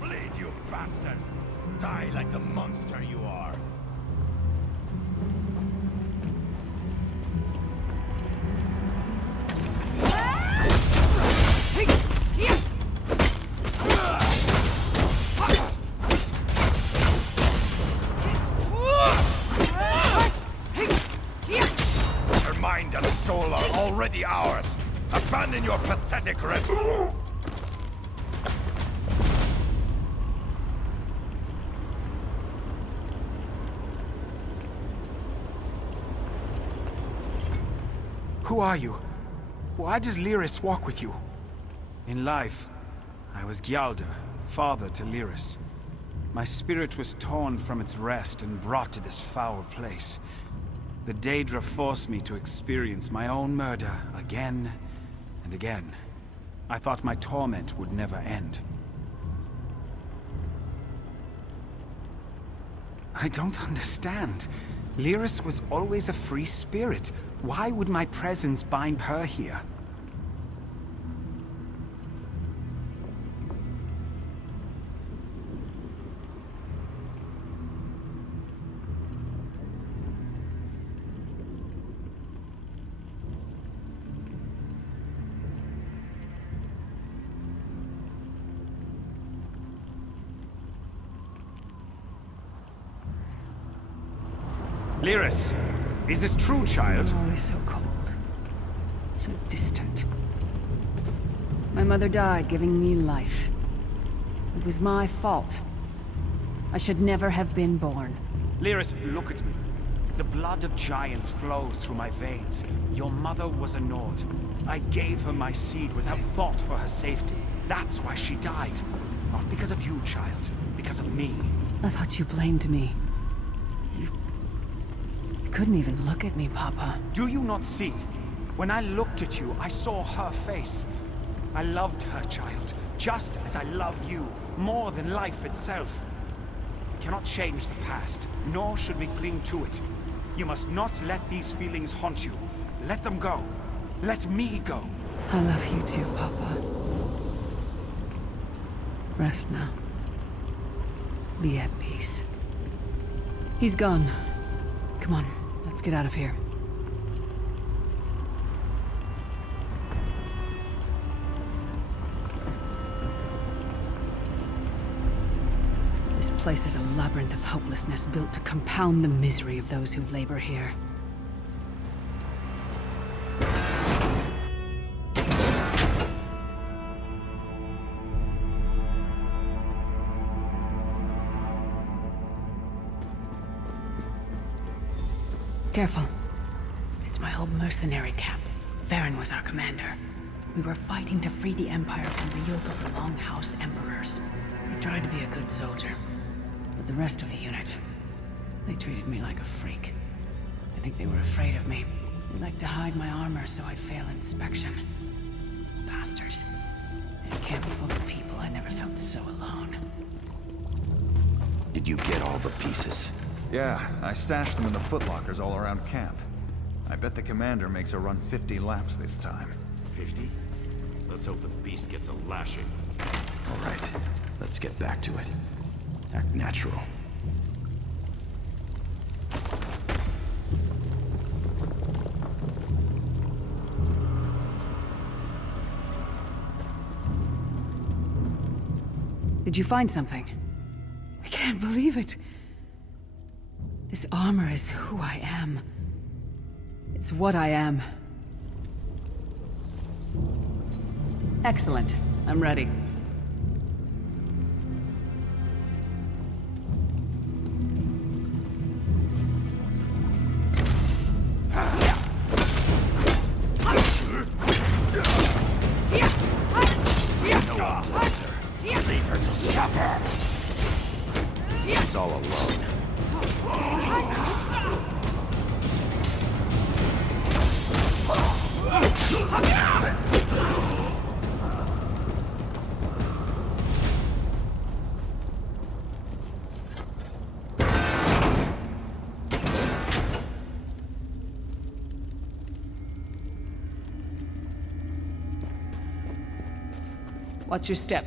Bleed, you bastard! Die like the monster you are! Your mind and soul are already ours. Abandon your pathetic rest. Who are you? Why does Lyris walk with you? In life, I was Gyalda, father to Lyris. My spirit was torn from its rest and brought to this foul place. The Daedra forced me to experience my own murder again and again. I thought my torment would never end. I don't understand. Lyris was always a free spirit. Why would my presence bind her here? Lyris, is this true, child? You're always so cold. So distant. My mother died giving me life. It was my fault. I should never have been born. Lyris, look at me. The blood of giants flows through my veins. Your mother was a Nord. I gave her my seed without thought for her safety. That's why she died. Not because of you, child. Because of me. I thought you blamed me. You couldn't even look at me, Papa. Do you not see? When I looked at you, I saw her face. I loved her, child, just as I love you, more than life itself. We cannot change the past, nor should we cling to it. You must not let these feelings haunt you. Let them go. Let me go. I love you too, Papa. Rest now. Be at peace. He's gone. Come on, let's get out of here. This place is a labyrinth of hopelessness built to compound the misery of those who labor here. Careful. It's my old mercenary camp. Varen was our commander. We were fighting to free the Empire from the yoke of the Longhouse Emperors. I tried to be a good soldier. But the rest of the unit, they treated me like a freak. I think they were afraid of me. They liked to hide my armor so I'd fail inspection. Bastards. In a camp full of people, I never felt so alone. Did you get all the pieces? Yeah, I stashed them in the footlockers all around camp. I bet the commander makes her run 50 laps this time. 50? Let's hope the beast gets a lashing. All right, let's get back to it. Act natural. Did you find something? I can't believe it. This armor is who I am. It's what I am. Excellent. I'm ready. Leave her to suffer. She's all alone. Watch your step.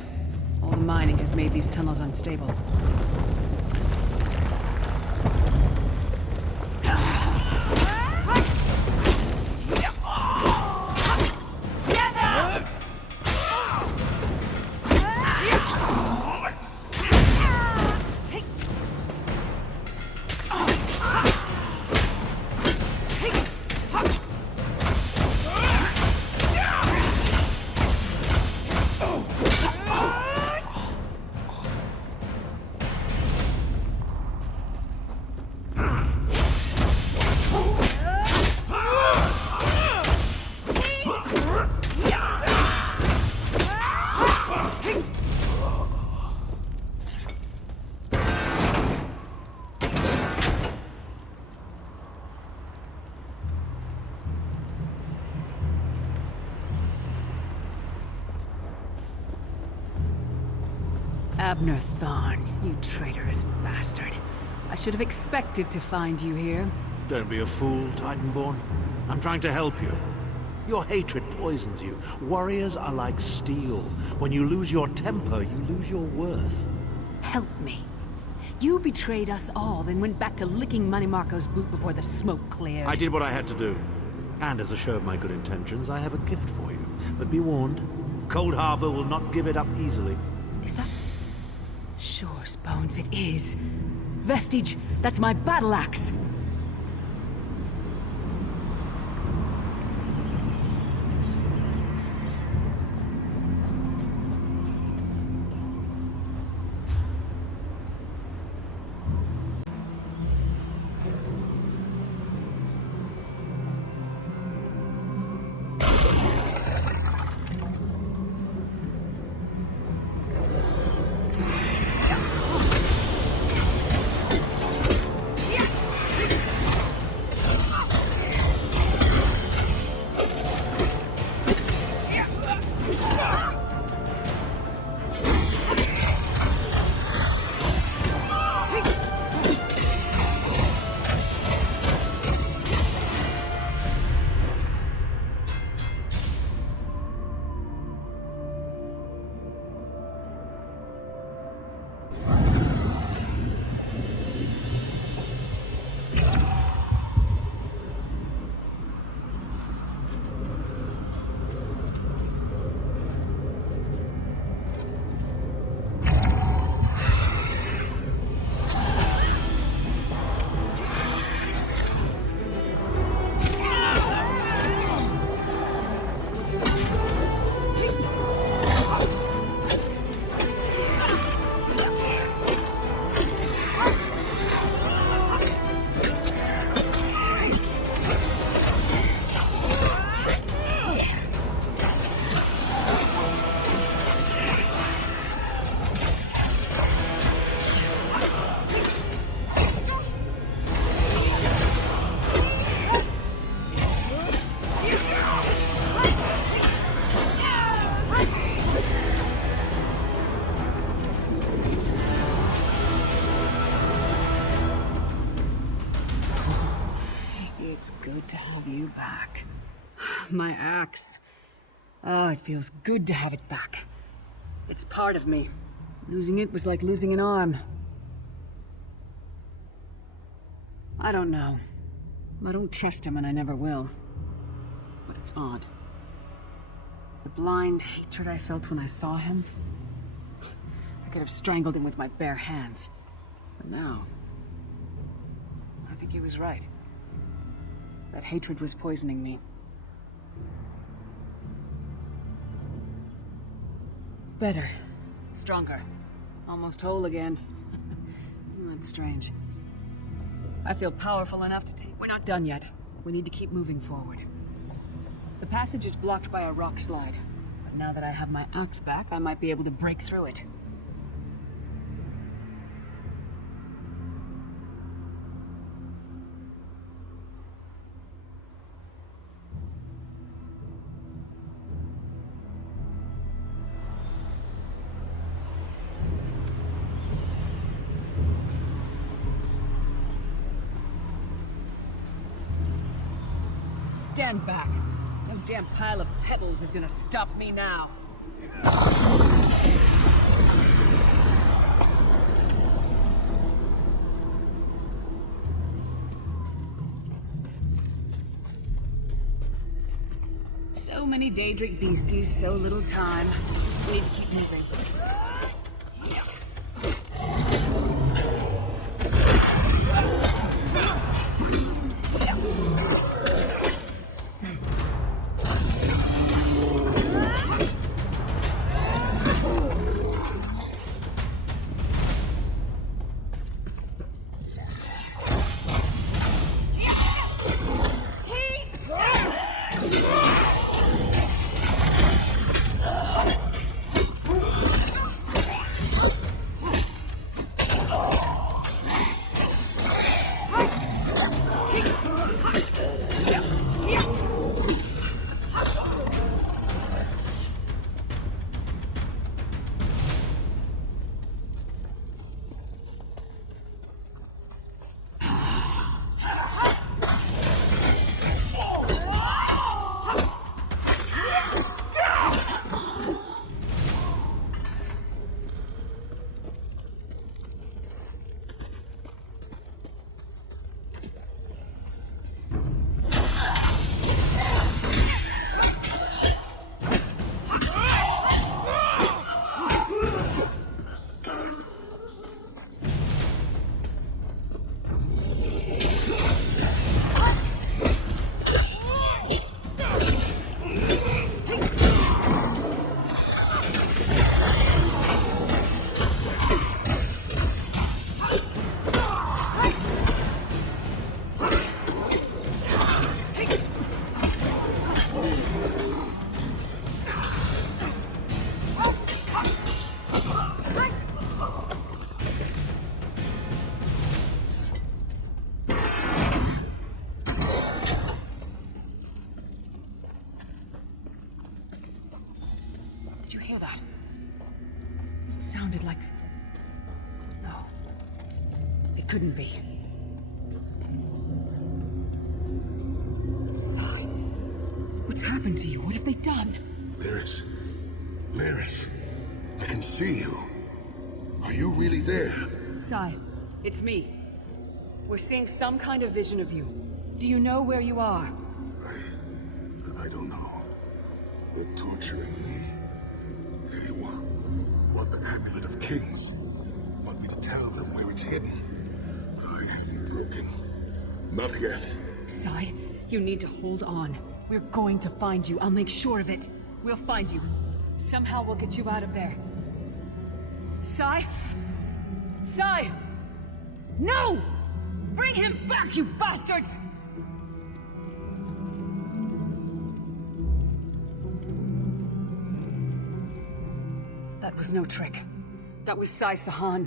All the mining has made these tunnels unstable. Abner Thorn, you traitorous bastard. I should have expected to find you here. Don't be a fool, Titanborn. I'm trying to help you. Your hatred poisons you. Warriors are like steel. When you lose your temper, you lose your worth. Help me. You betrayed us all, then went back to licking Money Marco's boot before the smoke cleared. I did what I had to do. And as a show of my good intentions, I have a gift for you. But be warned, Cold Harbor will not give it up easily. Is that... Sure, Bones, it is. Vestige, that's my battle axe. Good to have you back. My axe. Oh, it feels good to have it back. It's part of me. Losing it was like losing an arm. I don't know. I don't trust him and I never will. But it's odd. The blind hatred I felt when I saw him. I could have strangled him with my bare hands. But now... I think he was right. That hatred was poisoning me. Better. Stronger. Almost whole again. Isn't that strange? I feel powerful enough to take... We're not done yet. We need to keep moving forward. The passage is blocked by a rock slide. But now that I have my axe back, I might be able to break through it. Stand back. No damn pile of pebbles is gonna stop me now. So many Daedric beasties, so little time. We need to keep moving. Did you hear that? It sounded like... No. It couldn't be. Sai, what's happened to you? What have they done? Lyris. Lyris. I can see you. Are you really there? Sai, it's me. We're seeing some kind of vision of you. Do you know where you are? I don't know. They're torturing me. They want the Amulet of Kings. Want me to tell them where it's hidden. I haven't broken. Not yet. Sai, you need to hold on. We're going to find you. I'll make sure of it. We'll find you. Somehow we'll get you out of there. Sai? Sai! No! Bring him back, you bastards! That was no trick. That was Sai Sahan.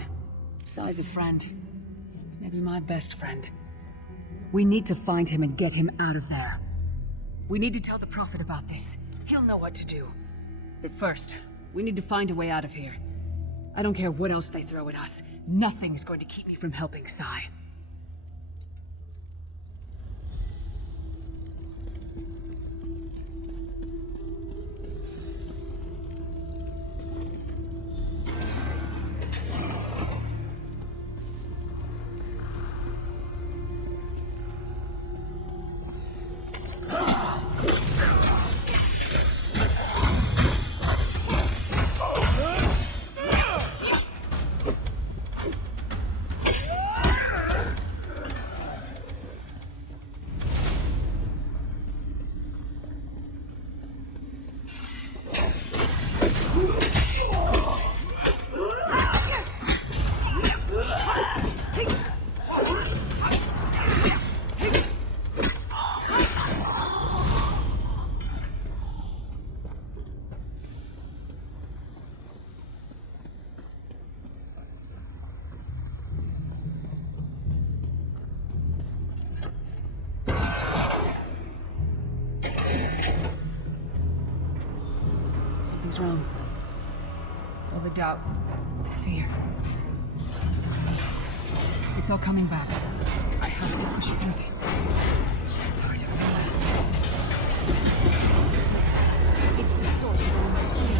Sai's a friend. Maybe my best friend. We need to find him and get him out of there. We need to tell the Prophet about this. He'll know what to do. But first, we need to find a way out of here. I don't care what else they throw at us. Nothing's going to keep me from helping Sai. Something's wrong. All the doubt, the fear. Yes, it's all coming back. I have to push through this. Still dark to realize. It's the source of all my fear.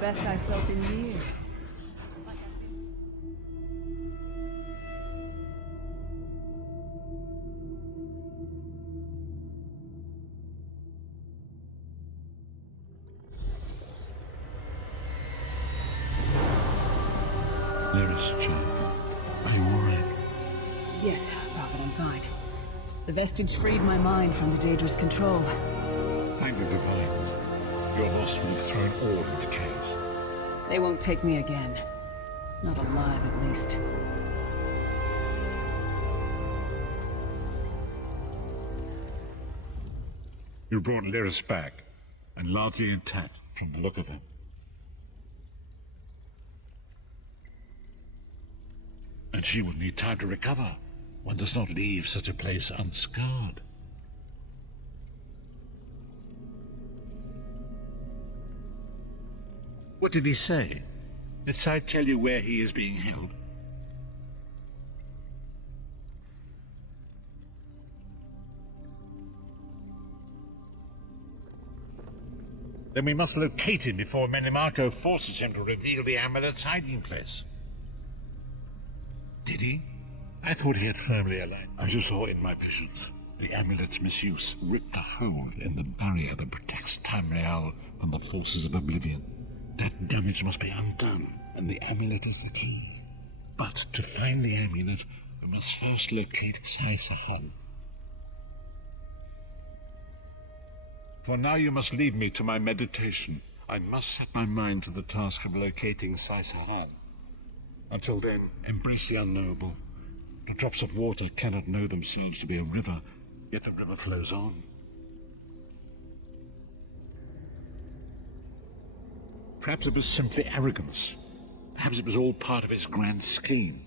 Best I've felt in years. Lyris, child. Are you alright? Yes, Prophet, I'm fine. The vestige freed my mind from the Daedra's control. Thank the Divines. Your loss will have thrown all into chaos. They won't take me again. Not alive, at least. You brought Lyris back, and largely intact from the look of him. And she would need time to recover. One does not leave such a place unscarred. What did he say? Did Sai tell you where he is being held? Then we must locate him before Menimarco forces him to reveal the amulet's hiding place. Did he? I thought he had firmly aligned. As you saw in my visions, the amulet's misuse ripped a hole in the barrier that protects Tamriel from the forces of oblivion. That damage must be undone, and the amulet is the key. But to find the amulet, we must first locate Sai Sahan. For now you must leave me to my meditation. I must set my mind to the task of locating Sai Sahan. Until then, embrace the unknowable. The drops of water cannot know themselves to be a river, yet the river flows on. Perhaps it was simply arrogance. Perhaps it was all part of his grand scheme.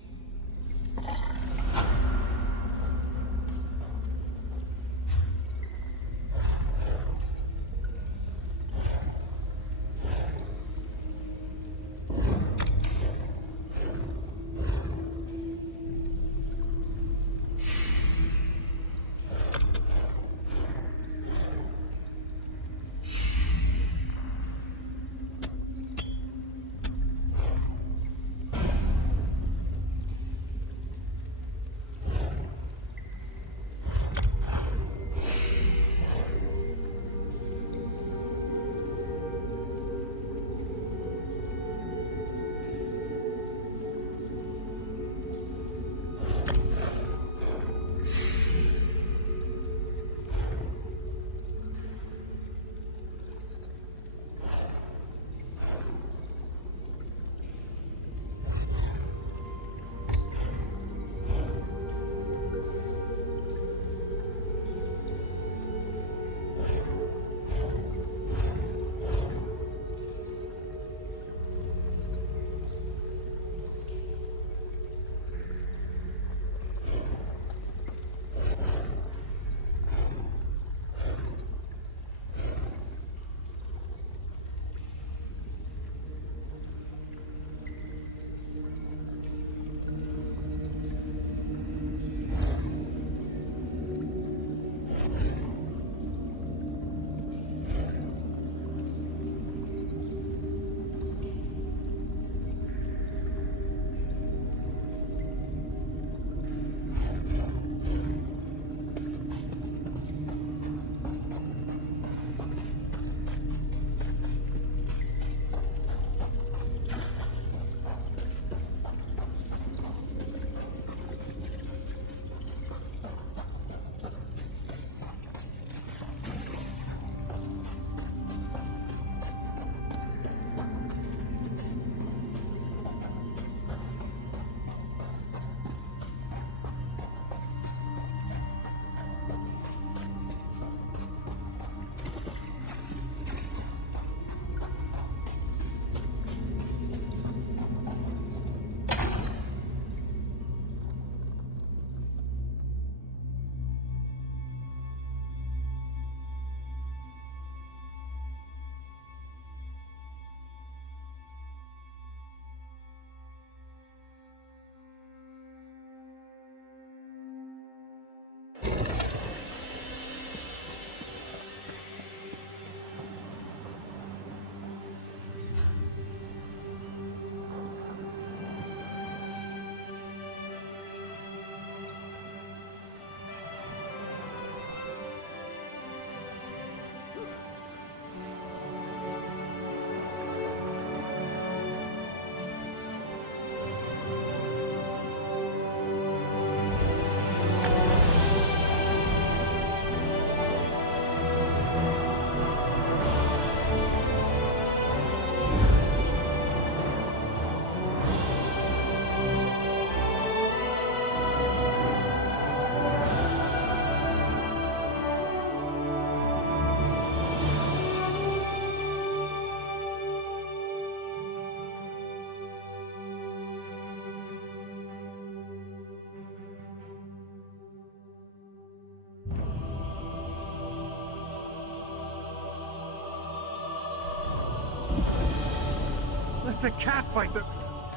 The cat fight,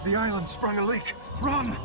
the island sprung a leak. Run!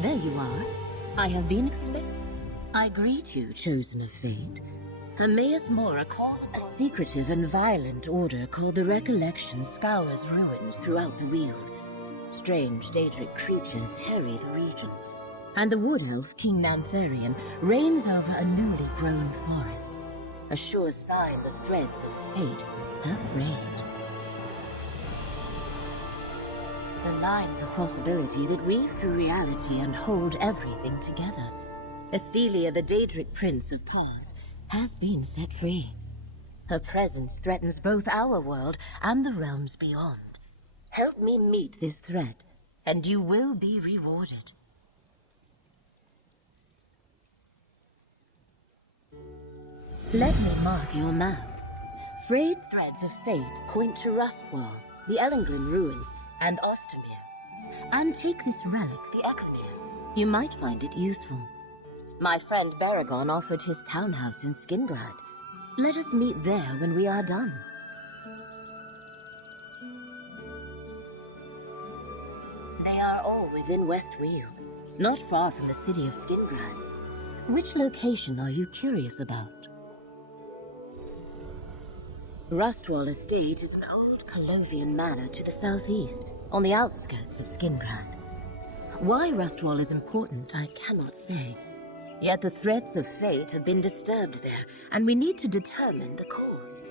There you are. I have been I greet you, chosen of fate. Hermaeus Mora calls a secretive and violent order called the Recollection scours ruins throughout the Weald. Strange Daedric creatures harry the region, and the wood elf King Nantharian reigns over a newly grown forest, a sure sign the threads of fate have frayed. The lines of possibility that weave through reality and hold everything together. Athelia, the Daedric Prince of Paths, has been set free. Her presence threatens both our world and the realms beyond. Help me meet this threat, and you will be rewarded. Let me mark your map. Frayed threads of fate point to Rustwall, the Ellinglen ruins, and Ostermere. And take this relic, the Ecomere. You might find it useful. My friend Baragon offered his townhouse in Skingrad. Let us meet there when we are done. They are all within West Weald, not far from the city of Skingrad. Which location are you curious about? Rustwall Estate is an old Colovian manor to the southeast, on the outskirts of Skingrad. Why Rustwall is important, I cannot say. Yet the threads of fate have been disturbed there, and we need to determine the cause.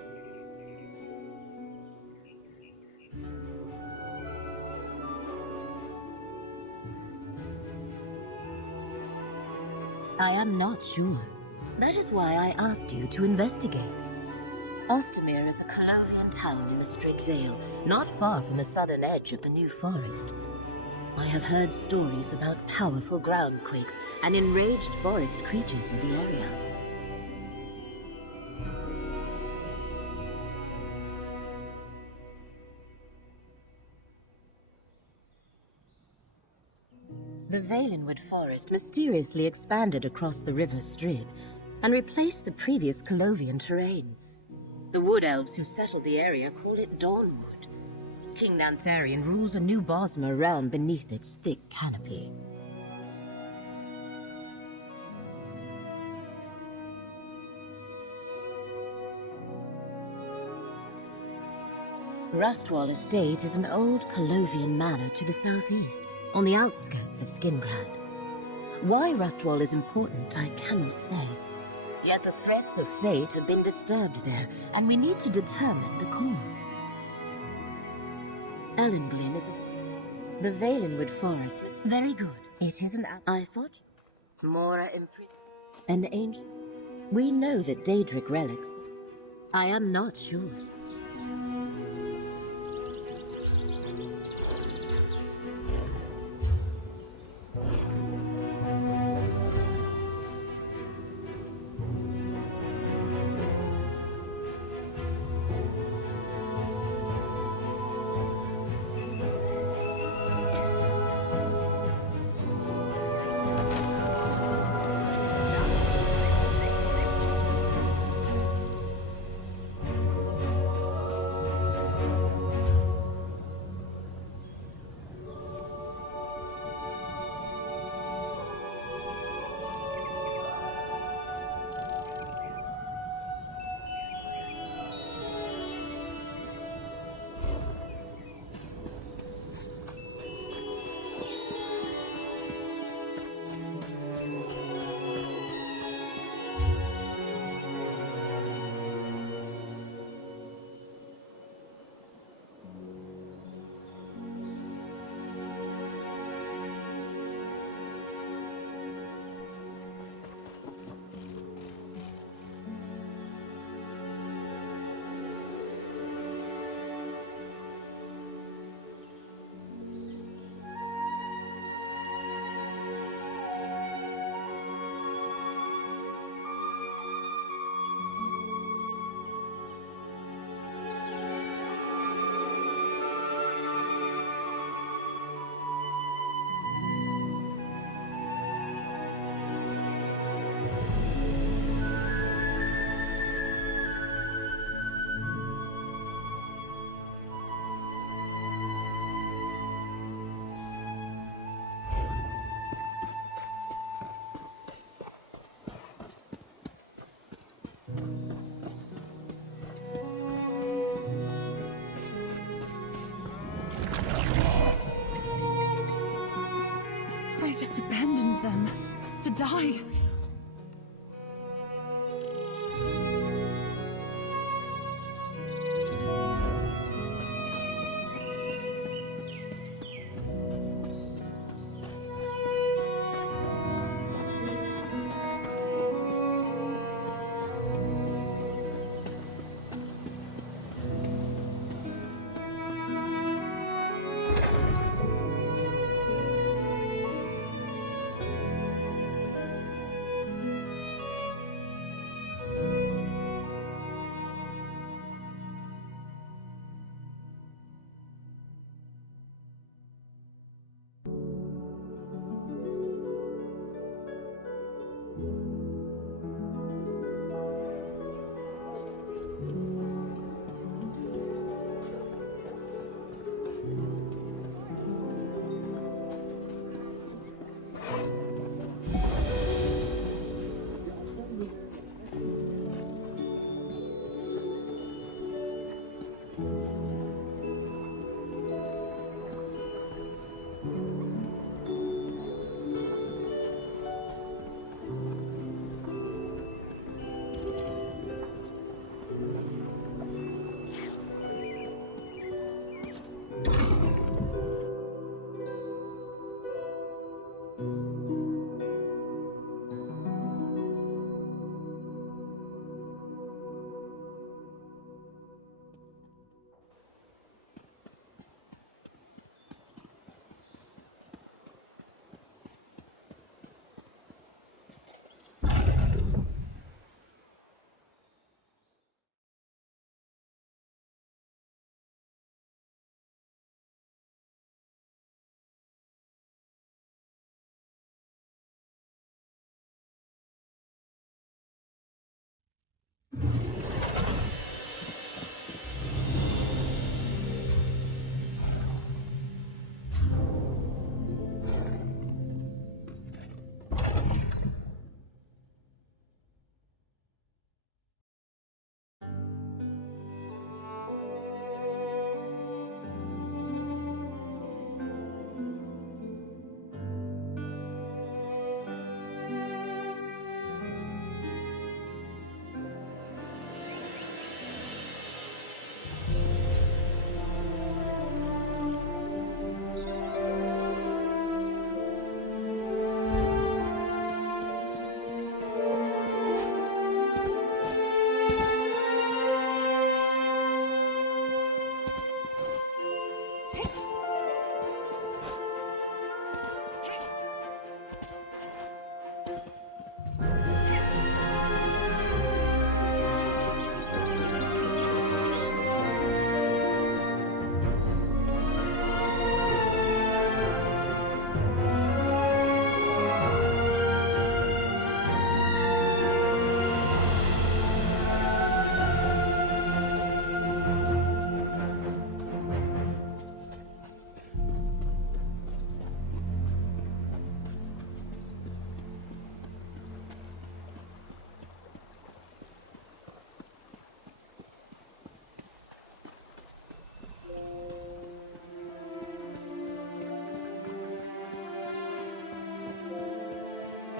I am not sure. That is why I asked you to investigate. Ostermere is a Colovian town in the Strid Vale, not far from the southern edge of the New Forest. I have heard stories about powerful groundquakes and enraged forest creatures in the area. The Valenwood Forest mysteriously expanded across the River Strid and replaced the previous Colovian terrain. The wood elves who settled the area call it Dawnwood. King Nantharian rules a new Bosmer realm beneath its thick canopy. Rustwall Estate is an old Colovian manor to the southeast, on the outskirts of Skingrad. Why Rustwall is important, I cannot say. Yet the threads of fate have been disturbed there, and we need to determine the cause. Ellinglen is the Valenwood Forest. Very good. It is an I thought. Mora an ancient. We know that Daedric relics. I am not sure. just abandoned them to die.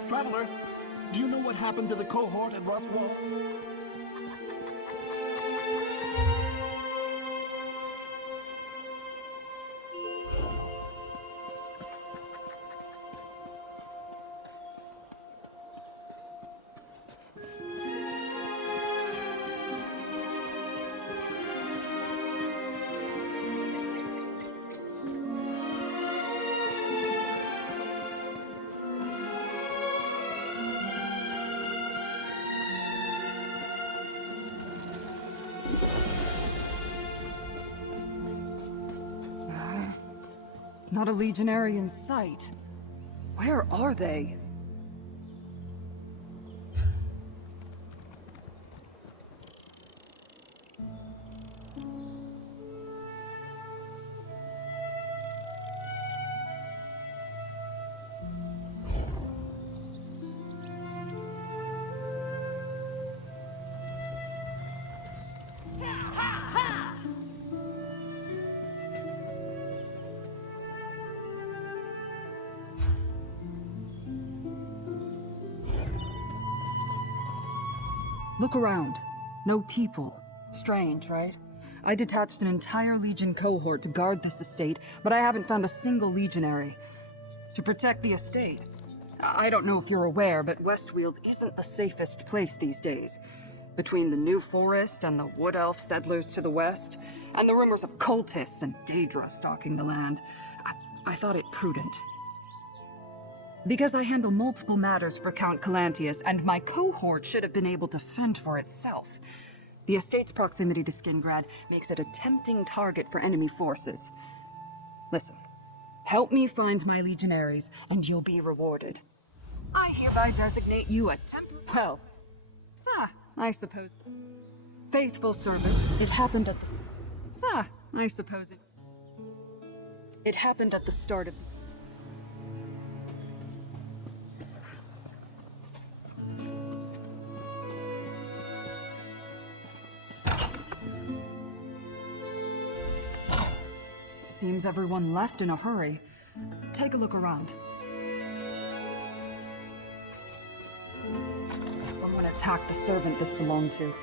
Traveler, do you know what happened to the cohort at Roswell? Not a legionary in sight. Where are they? Look around. No people. Strange, right? I detached an entire Legion cohort to guard this estate, but I haven't found a single legionary. To protect the estate. I don't know if you're aware, but Westweald isn't the safest place these days. Between the New Forest and the Wood Elf settlers to the west, and the rumors of cultists and Daedra stalking the land, I thought it prudent. Because I handle multiple matters for Count Calantius, and my cohort should have been able to fend for itself. The estate's proximity to Skingrad makes it a tempting target for enemy forces. Listen, help me find my legionaries, and you'll be rewarded. I hereby designate you a well, I suppose. Faithful service. It happened at the... I suppose it... It happened at the start of... Seems everyone left in a hurry. Take a look around. Someone attacked the servant this belonged to.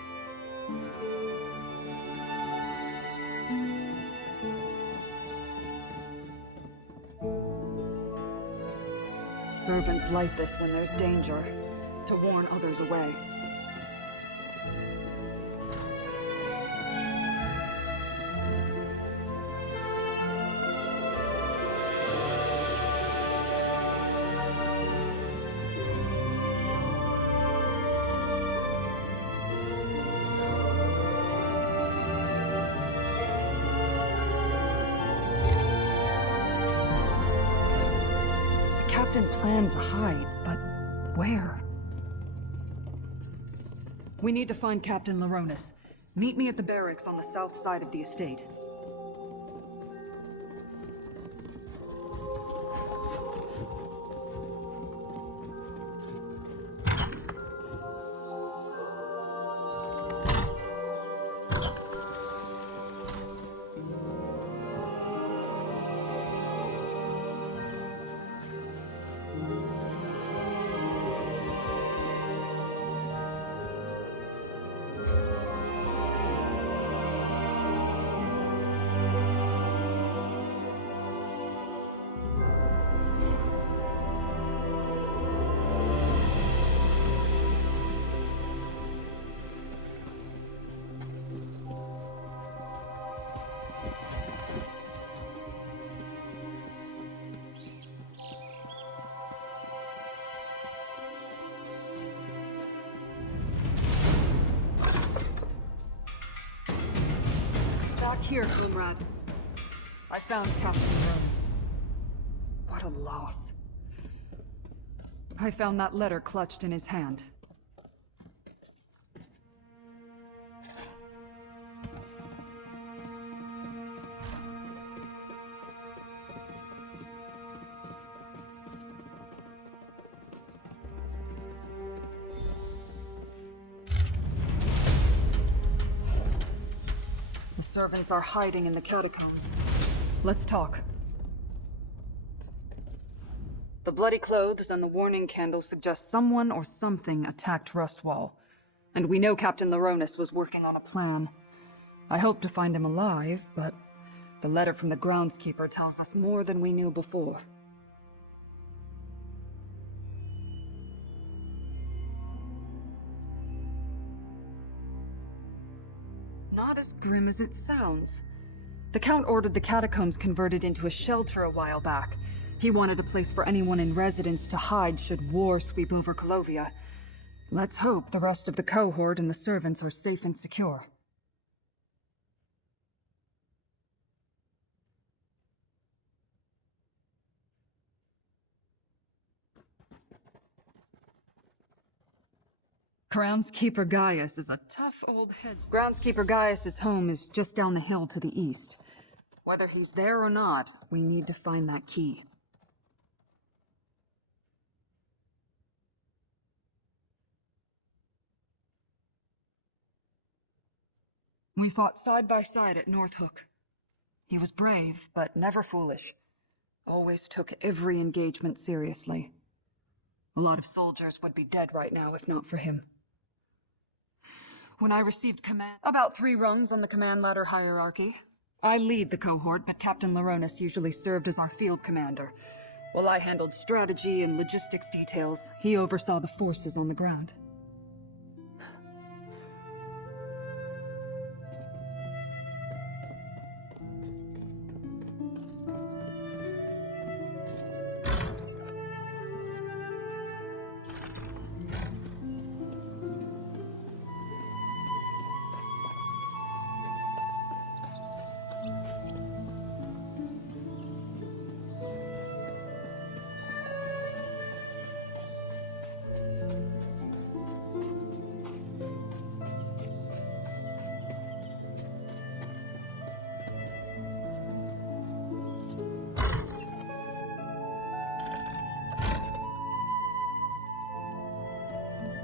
Servants light this when there's danger, to warn others away. Planned to hide, but where? We need to find Captain Laronis. Meet me at the barracks on the south side of the estate. Here, comrade. I found Captain Laronis. What a loss. I found that letter clutched in his hand. Servants are hiding in the catacombs. Let's talk. The bloody clothes and the warning candles suggest someone or something attacked Rustwall. And we know Captain Laronis was working on a plan. I hope to find him alive, but the letter from the groundskeeper tells us more than we knew before. Not as grim as it sounds. The Count ordered the catacombs converted into a shelter a while back. He wanted a place for anyone in residence to hide should war sweep over Colovia. Let's hope the rest of the cohort and the servants are safe and secure. Groundskeeper Gaius is a tough old hedge. Groundskeeper Gaius's home is just down the hill to the east. Whether he's there or not, we need to find that key. We fought side by side at North Hook. He was brave, but never foolish. Always took every engagement seriously. A lot of soldiers would be dead right now if not for him. when I received command. About 3 rungs on the command ladder hierarchy. I lead the cohort, but Captain Laronis usually served as our field commander. While I handled strategy and logistics details, he oversaw the forces on the ground.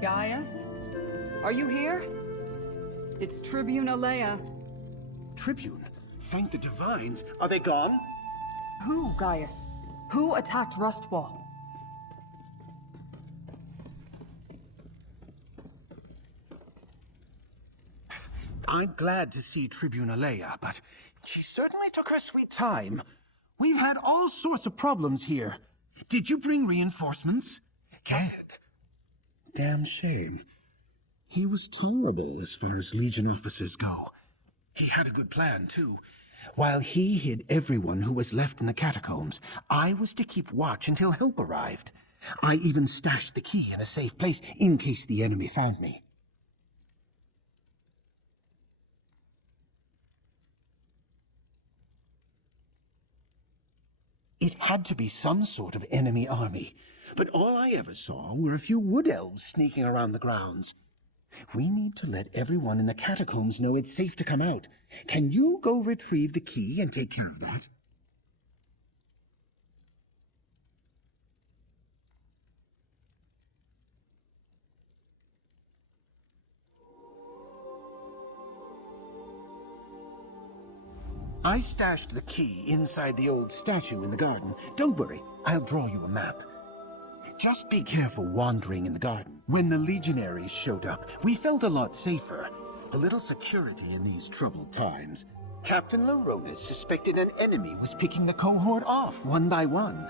Gaius? Are you here? It's Tribune Alea. Tribune? Thank the divines. Are they gone? Who, Gaius? Who attacked Rustwall? I'm glad to see Tribune Alea, but she certainly took her sweet time. We've had all sorts of problems here. Did you bring reinforcements? Can't. Damn shame. He was tolerable as far as Legion officers go. He had a good plan, too. While he hid everyone who was left in the catacombs, I was to keep watch until help arrived. I even stashed the key in a safe place in case the enemy found me. It had to be some sort of enemy army, but all I ever saw were a few wood elves sneaking around the grounds. We need to let everyone in the catacombs know it's safe to come out. Can you go retrieve the key and take care of that? I stashed the key inside the old statue in the garden. Don't worry, I'll draw you a map. Just be careful wandering in the garden. When the legionaries showed up, we felt a lot safer. A little security in these troubled times. Captain Laronis suspected an enemy was picking the cohort off one by one.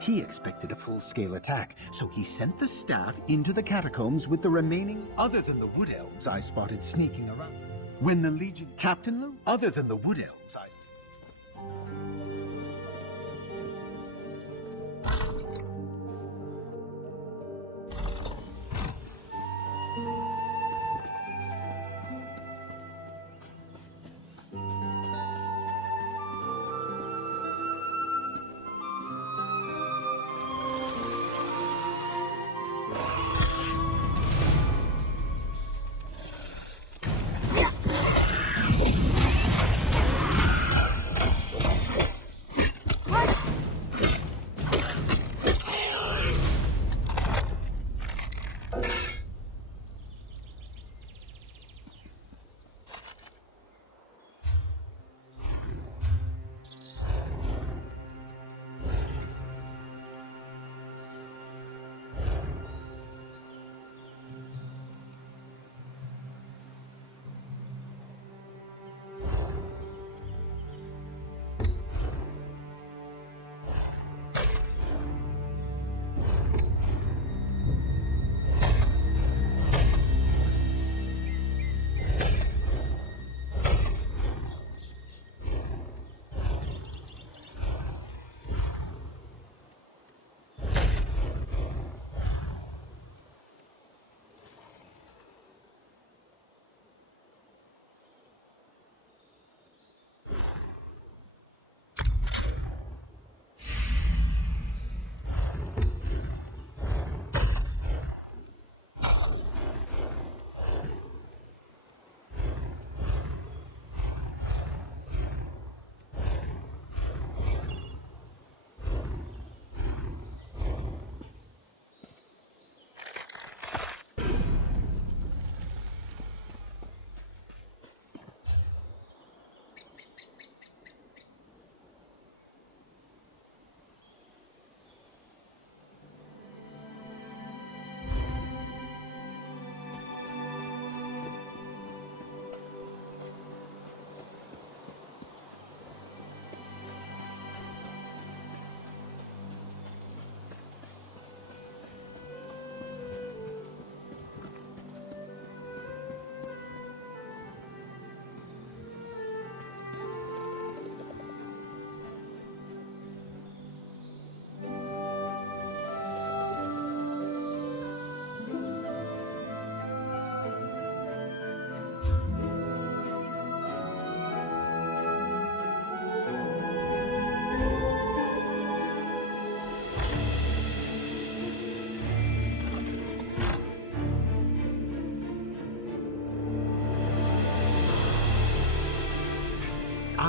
He expected a full-scale attack, so he sent the staff into the catacombs with the remaining, other than the wood elves I spotted sneaking around. When the Legion... Captain Lu? Other than the wood elves I...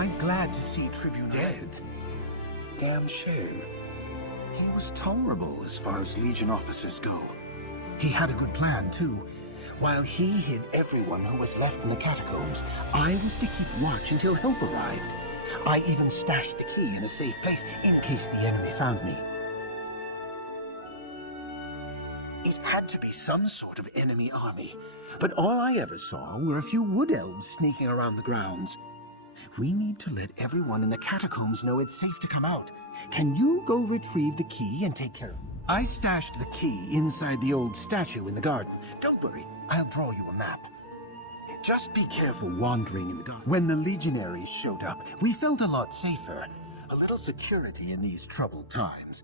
I'm glad to see Tribune dead. Damn shame. He was tolerable as far as Legion officers go. He had a good plan, too. While he hid everyone who was left in the catacombs, I was to keep watch until help arrived. I even stashed the key in a safe place in case the enemy found me. It had to be some sort of enemy army, but all I ever saw were a few wood elves sneaking around the grounds. We need to let everyone in the catacombs know it's safe to come out. Can you go retrieve the key and take care of it? I stashed the key inside the old statue in the garden. Don't worry, I'll draw you a map. Just be careful wandering in the garden. When the legionaries showed up, we felt a lot safer. A little security in these troubled times.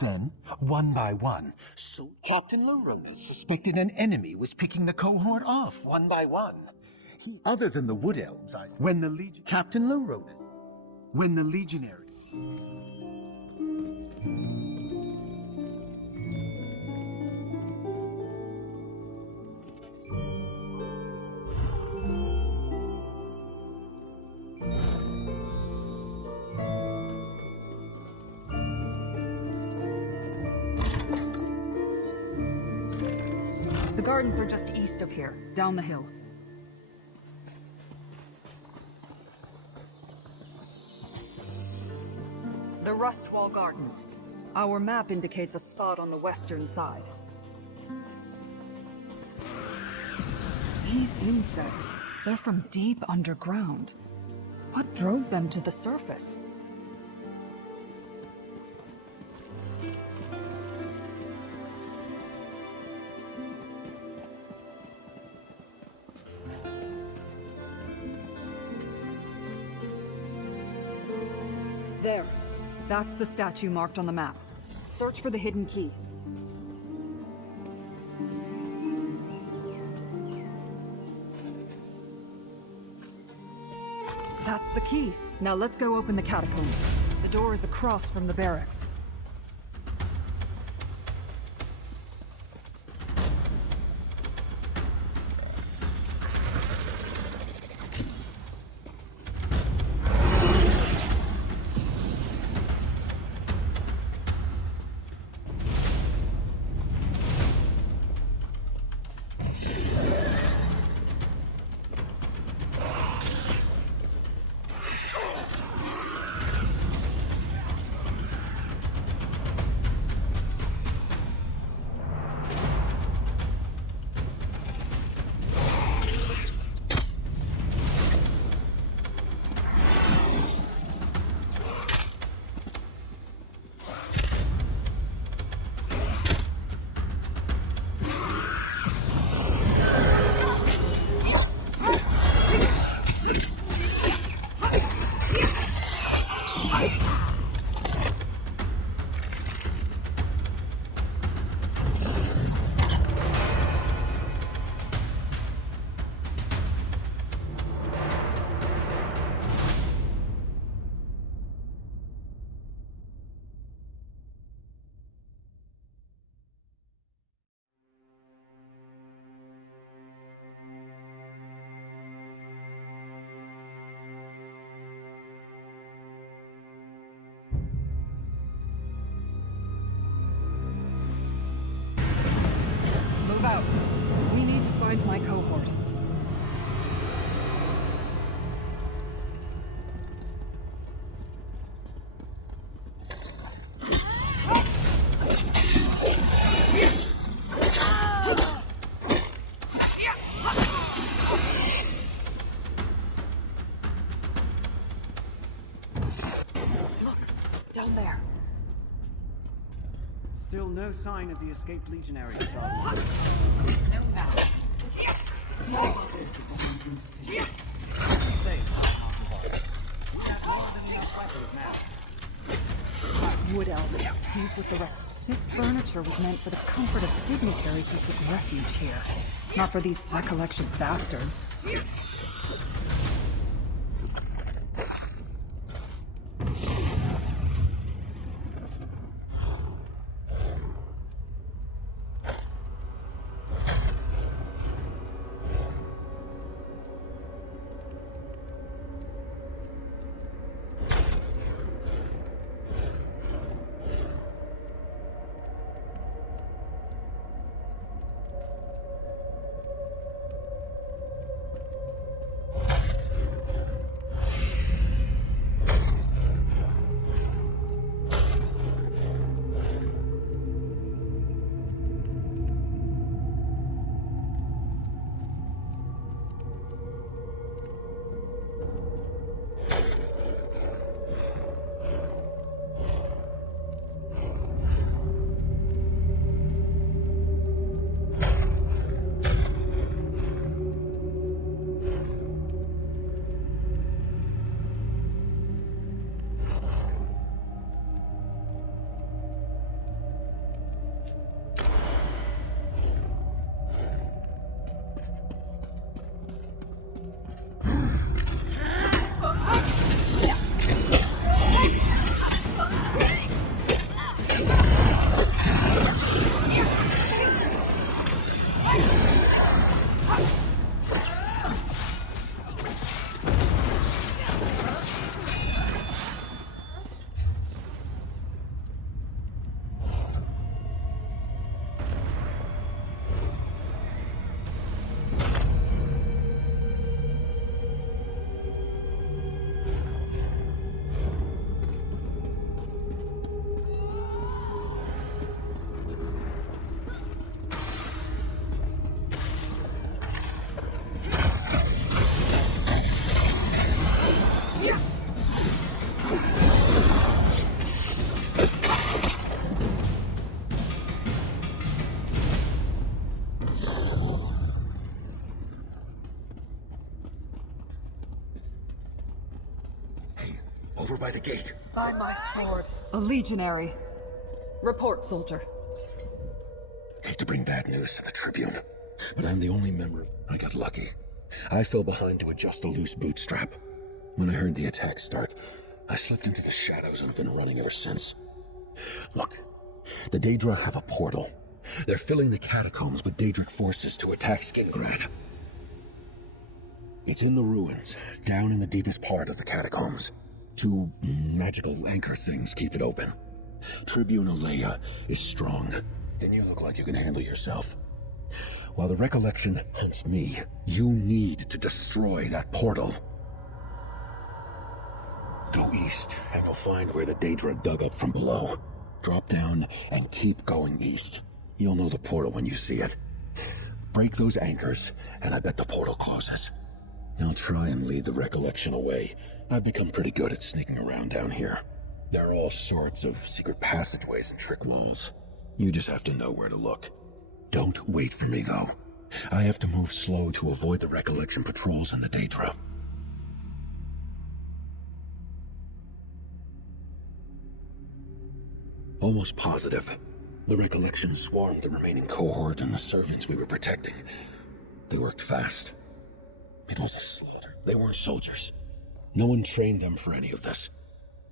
Then, one by one, so Captain Loronas suspected an enemy was picking the cohort off one by one. Other than the wood elves, Captain Loronas. When the legionary... The gardens are just east of here, down the hill. The Rustwall Gardens. Our map indicates a spot on the western side. These insects, they're from deep underground. What drove them to the surface? There. That's the statue marked on the map. Search for the hidden key. That's the key. Now let's go open the catacombs. The door is across from the barracks. Out. We need to find my cohort. Look, down there. Still no sign of the escaped legionaries, Sergeant. No match. We have more than enough weapons now. Wood elf. He's with the rest. This furniture was meant for the comfort of dignitaries who took refuge here, not for these recollection bastards. by the gate. By my sword. A legionary. Report, soldier. Hate to bring bad news to the Tribune, but I'm the only member. I got lucky. I fell behind to adjust a loose bootstrap. When I heard the attack start, I slipped into the shadows and have been running ever since. Look, the Daedra have a portal. They're filling the catacombs with Daedric forces to attack Skingrad. It's in the ruins, down in the deepest part of the catacombs. Two magical anchor things keep it open. Tribune Alea is strong, and you look like you can handle yourself. While the Recollection hunts me, you need to destroy that portal. Go east, and you'll find where the Daedra dug up from below. Drop down and keep going east. You'll know the portal when you see it. Break those anchors, and I bet the portal closes. I'll try and lead the Recollection away. I've become pretty good at sneaking around down here. There are all sorts of secret passageways and trick walls. You just have to know where to look. Don't wait for me, though. I have to move slow to avoid the Recollection patrols in the Daedra. Almost positive. The Recollection swarmed the remaining cohort and the servants we were protecting. They worked fast. It was a slaughter. They weren't soldiers. No one trained them for any of this.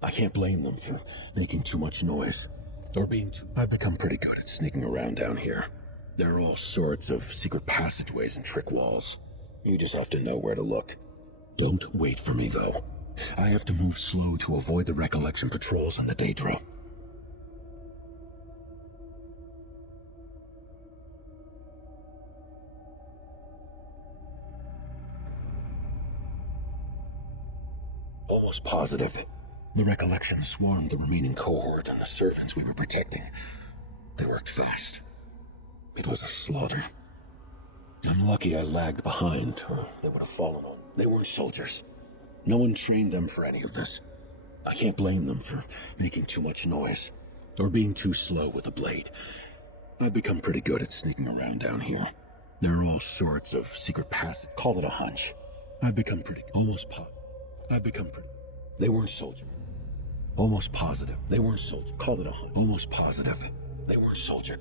I can't blame them for making too much noise. Or being too... I've become pretty good at sneaking around down here. There are all sorts of secret passageways and trick walls. You just have to know where to look. Don't wait for me, though. I have to move slow to avoid the Recollection patrols in the Daedra. Almost positive. The Recollection swarmed the remaining cohort and the servants we were protecting. They worked fast. It was a slaughter. I'm lucky I lagged behind, or they would have fallen on. They weren't soldiers. No one trained them for any of this. I can't blame them for making too much noise, or being too slow with a blade. I've become pretty good at sneaking around down here. There are all sorts of secret passages. Call it a hunch. I've become pretty... They weren't soldiers. Almost positive. They weren't soldiers. Call it a hunch. Almost positive. They weren't soldiers.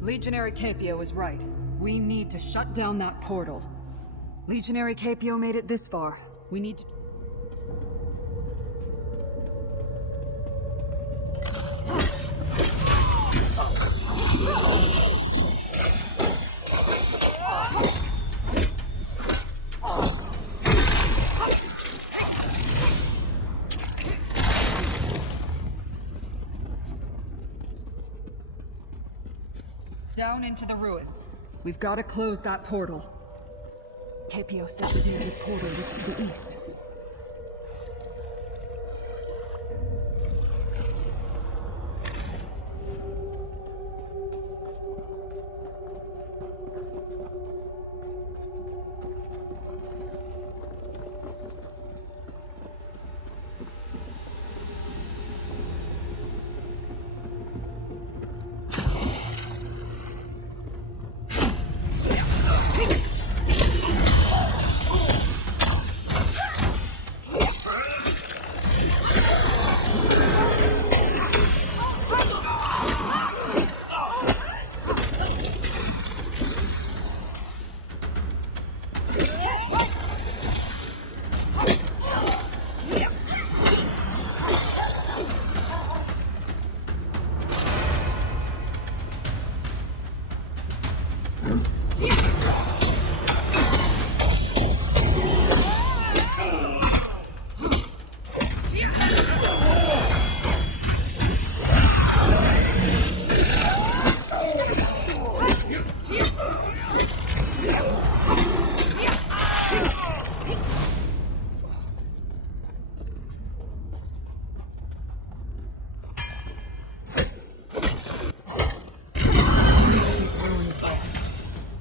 Legionary Capio is right. We need to shut down that portal. Legionary Capio made it this far. We need to... Down into the ruins. We've got to close that portal. Capio said the portal was to the east.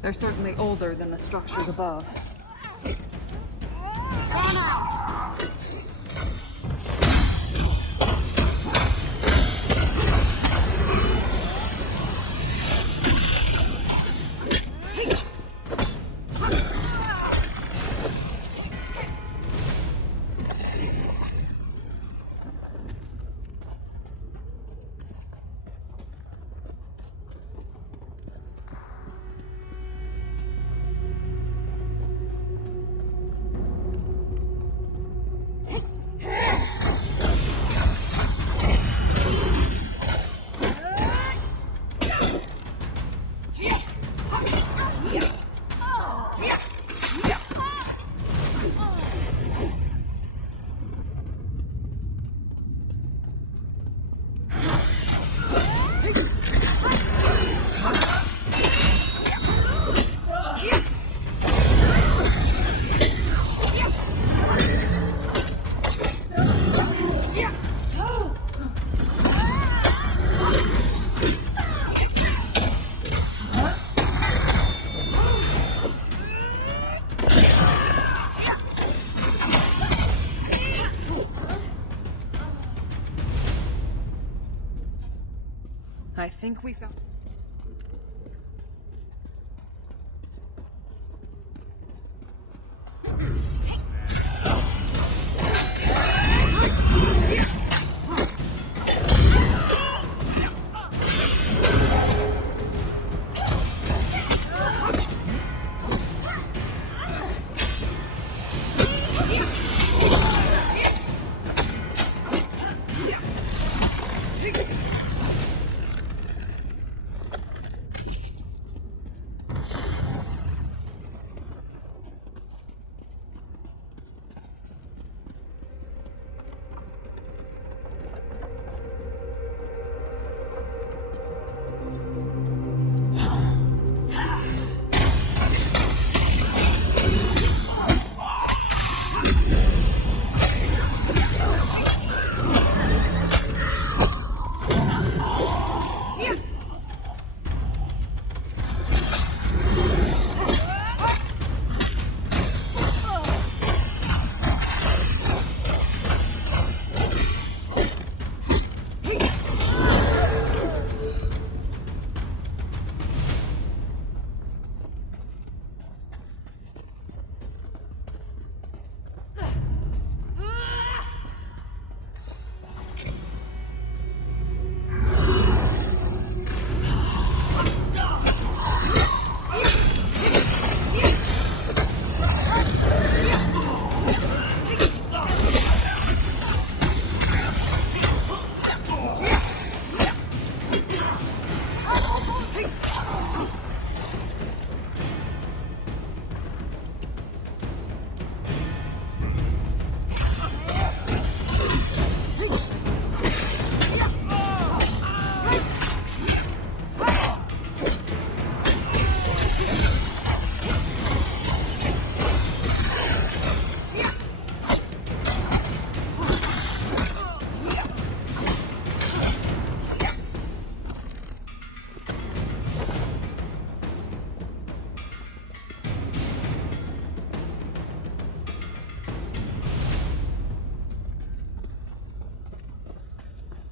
They're certainly older than the structures above. Run out! think we found...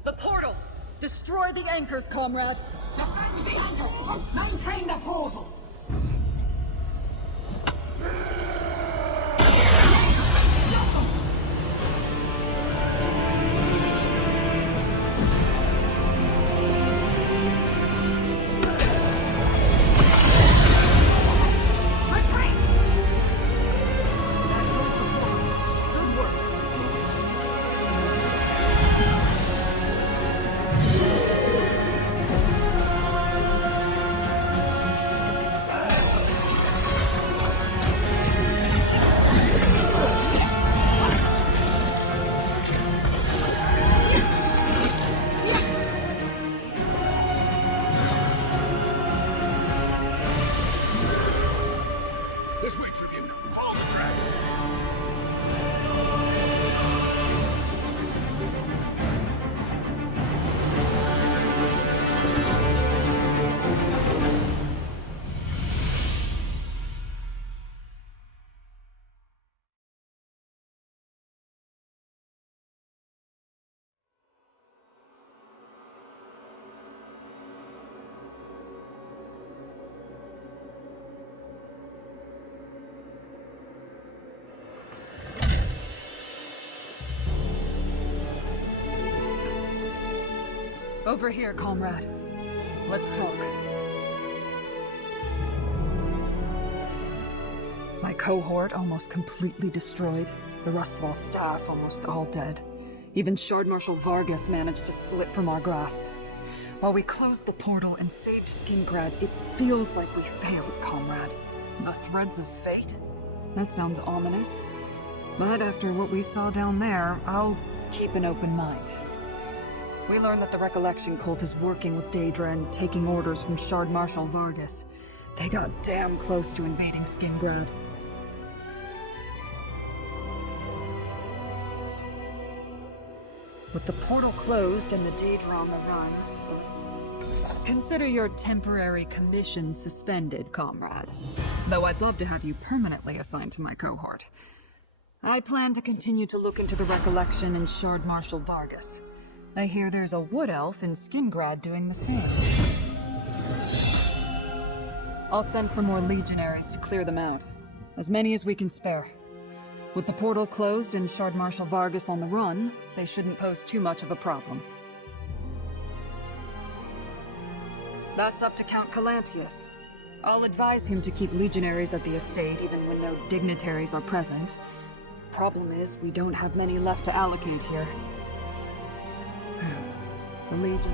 The portal! Destroy the anchors, comrade! Defend the anchors! Maintain the portal! This way, Tribune. Follow the tracks. Over here, comrade. Let's talk. My cohort almost completely destroyed. The Rustwall staff almost all dead. Even Shard Marshal Vargas managed to slip from our grasp. While we closed the portal and saved Skingrad, it feels like we failed, comrade. The threads of fate? That sounds ominous. But after what we saw down there, I'll keep an open mind. We learned that the Recollection cult is working with Daedra and taking orders from Shard Marshal Vargas. They got damn close to invading Skingrad. With the portal closed and the Daedra on the run, consider your temporary commission suspended, comrade. Though I'd love to have you permanently assigned to my cohort. I plan to continue to look into the Recollection and Shard Marshal Vargas. I hear there's a wood elf in Skingrad doing the same. I'll send for more legionaries to clear them out. As many as we can spare. With the portal closed and Shard Marshal Vargas on the run, they shouldn't pose too much of a problem. That's up to Count Calantius. I'll advise him to keep legionaries at the estate even when no dignitaries are present. Problem is, we don't have many left to allocate here. The Legion...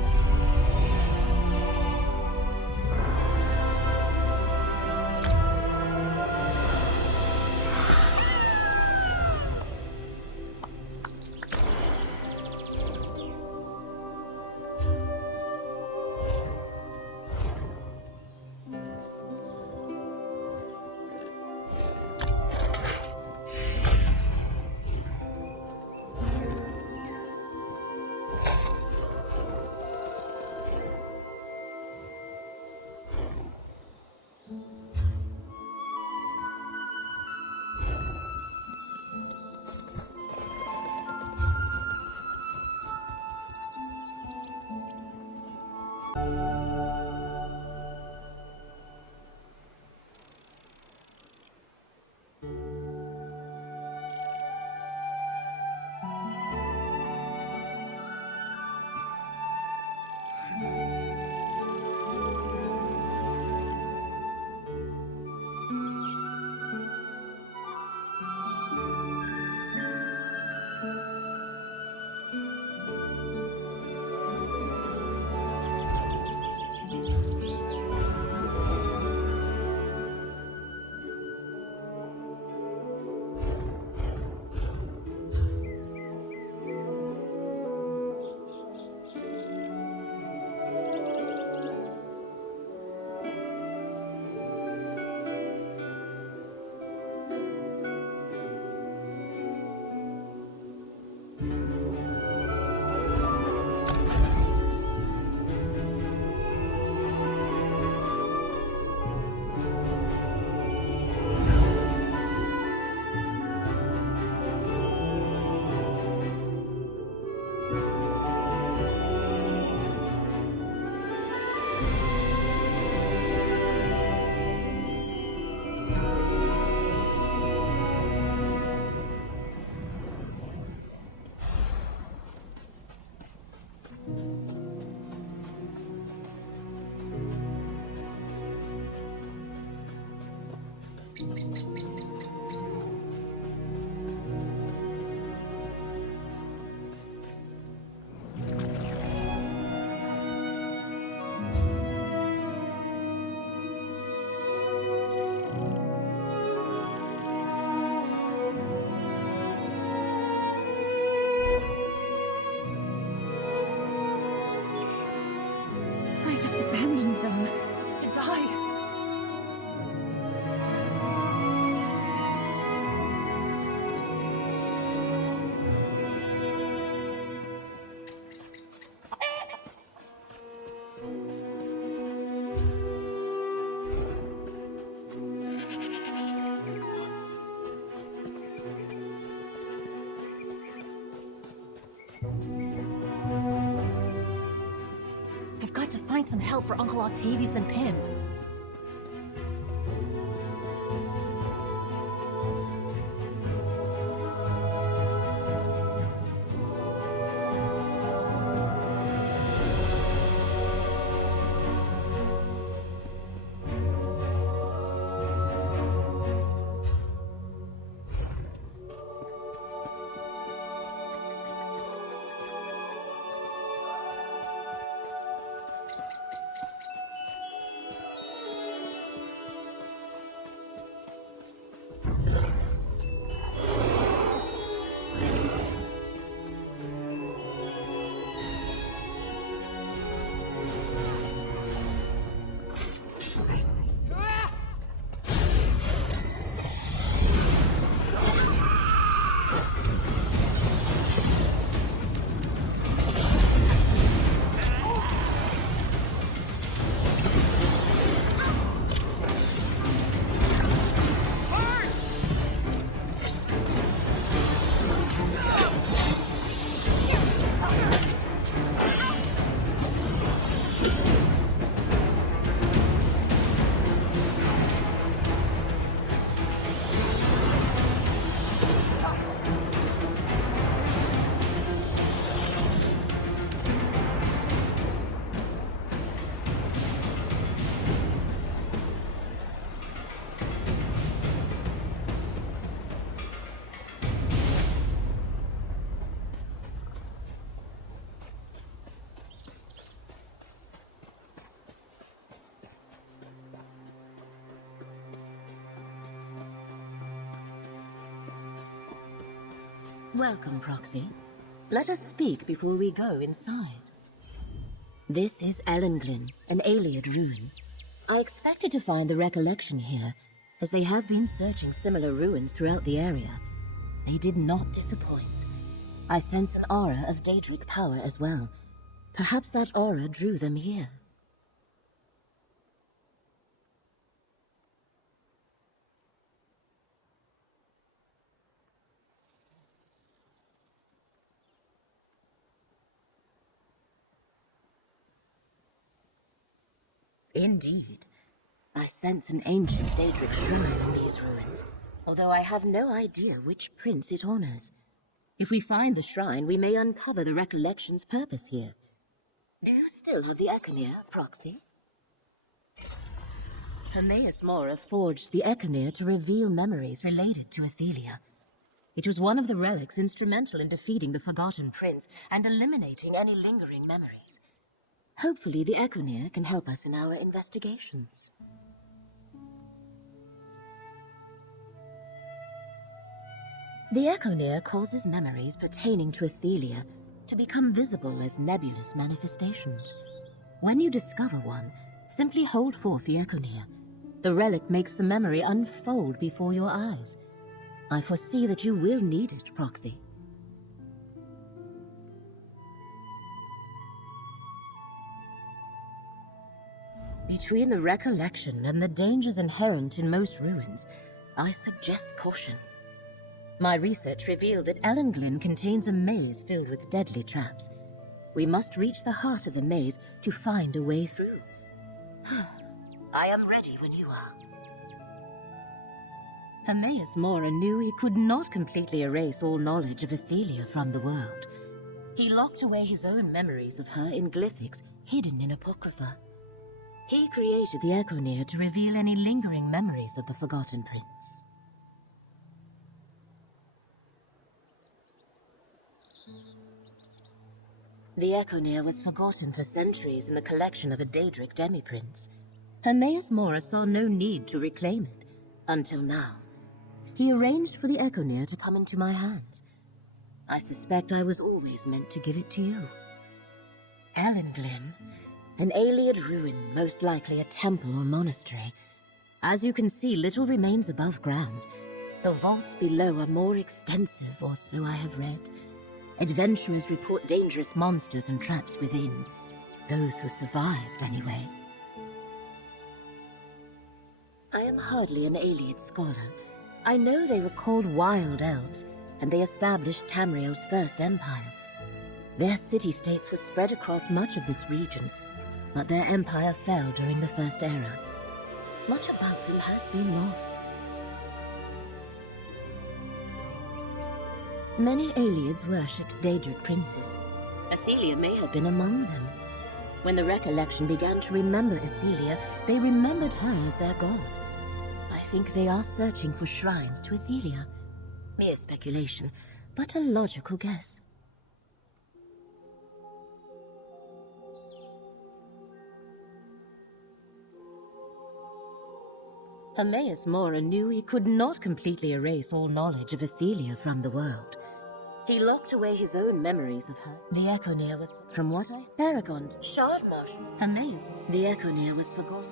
I just abandoned them to die. I've got to find some help for Uncle Octavius and Pym. Welcome, Proxy. Let us speak before we go inside. This is Ellenglyn, an Ayleid ruin. I expected to find the recollection here, as they have been searching similar ruins throughout the area. They did not disappoint. I sense an aura of Daedric power as well. Perhaps that aura drew them here. Indeed. I sense an ancient Daedric shrine in these ruins, although I have no idea which prince it honors. If we find the shrine, we may uncover the recollection's purpose here. Do you still have the Econir, Proxy? Hermaeus Mora forged the Econir to reveal memories related to Athelia. It was one of the relics instrumental in defeating the Forgotten Prince and eliminating any lingering memories. Hopefully the Econir can help us in our investigations. The Econir causes memories pertaining to Athelia to become visible as nebulous manifestations. When you discover one, simply hold forth the Econir. The relic makes the memory unfold before your eyes. I foresee that you will need it, Proxy. Between the recollection and the dangers inherent in most ruins, I suggest caution. My research revealed that Ellenglyn contains a maze filled with deadly traps. We must reach the heart of the maze to find a way through. I am ready when you are. Hermaeus Mora knew he could not completely erase all knowledge of Athelia from the world. He locked away his own memories of her in glyphics hidden in Apocrypha. He created the Econir to reveal any lingering memories of the Forgotten Prince. The Econir was forgotten for centuries in the collection of a Daedric demi-prince. Hermaeus Mora saw no need to reclaim it, until now. He arranged for the Econir to come into my hands. I suspect I was always meant to give it to you. Ellenglyn, an Ayleid ruin, most likely a temple or monastery. As you can see, little remains above ground. The vaults below are more extensive, or so I have read. Adventurers report dangerous monsters and traps within. Those who survived, anyway. I am hardly an Ayleid scholar. I know they were called Wild Elves, and they established Tamriel's first empire. Their city-states were spread across much of this region, but their empire fell during the First Era. Much about them has been lost. Many Ayleids worshipped Daedric princes. Athelia may have been among them. When the recollection began to remember Athelia, they remembered her as their god. I think they are searching for shrines to Athelia. Mere speculation, but a logical guess. Hermaeus Mora knew he could not completely erase all knowledge of Athelia from the world. He locked away his own memories of her. The Econir was, from what I... Paragon, Shard Marshal, Hermaeus. The Econir was forgotten.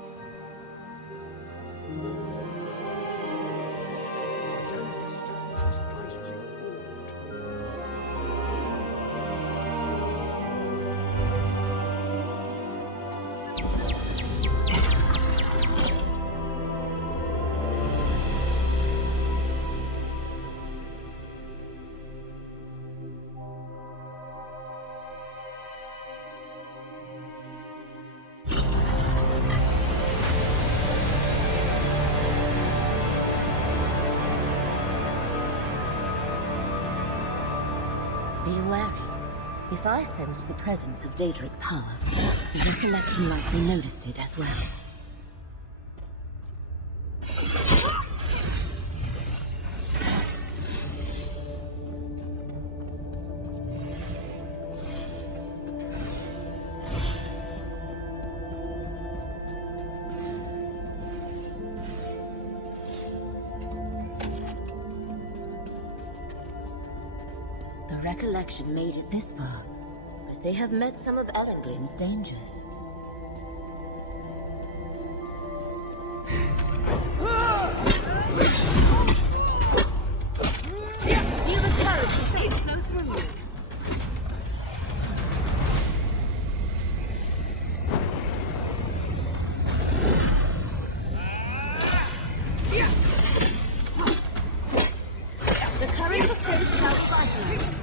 Be wary. If I sensed the presence of Daedric power, the recollection likely noticed it as well. recollection made it this far, but they have met some of Elendil's dangers. Feel the courage to face no through. The courage of face now revival.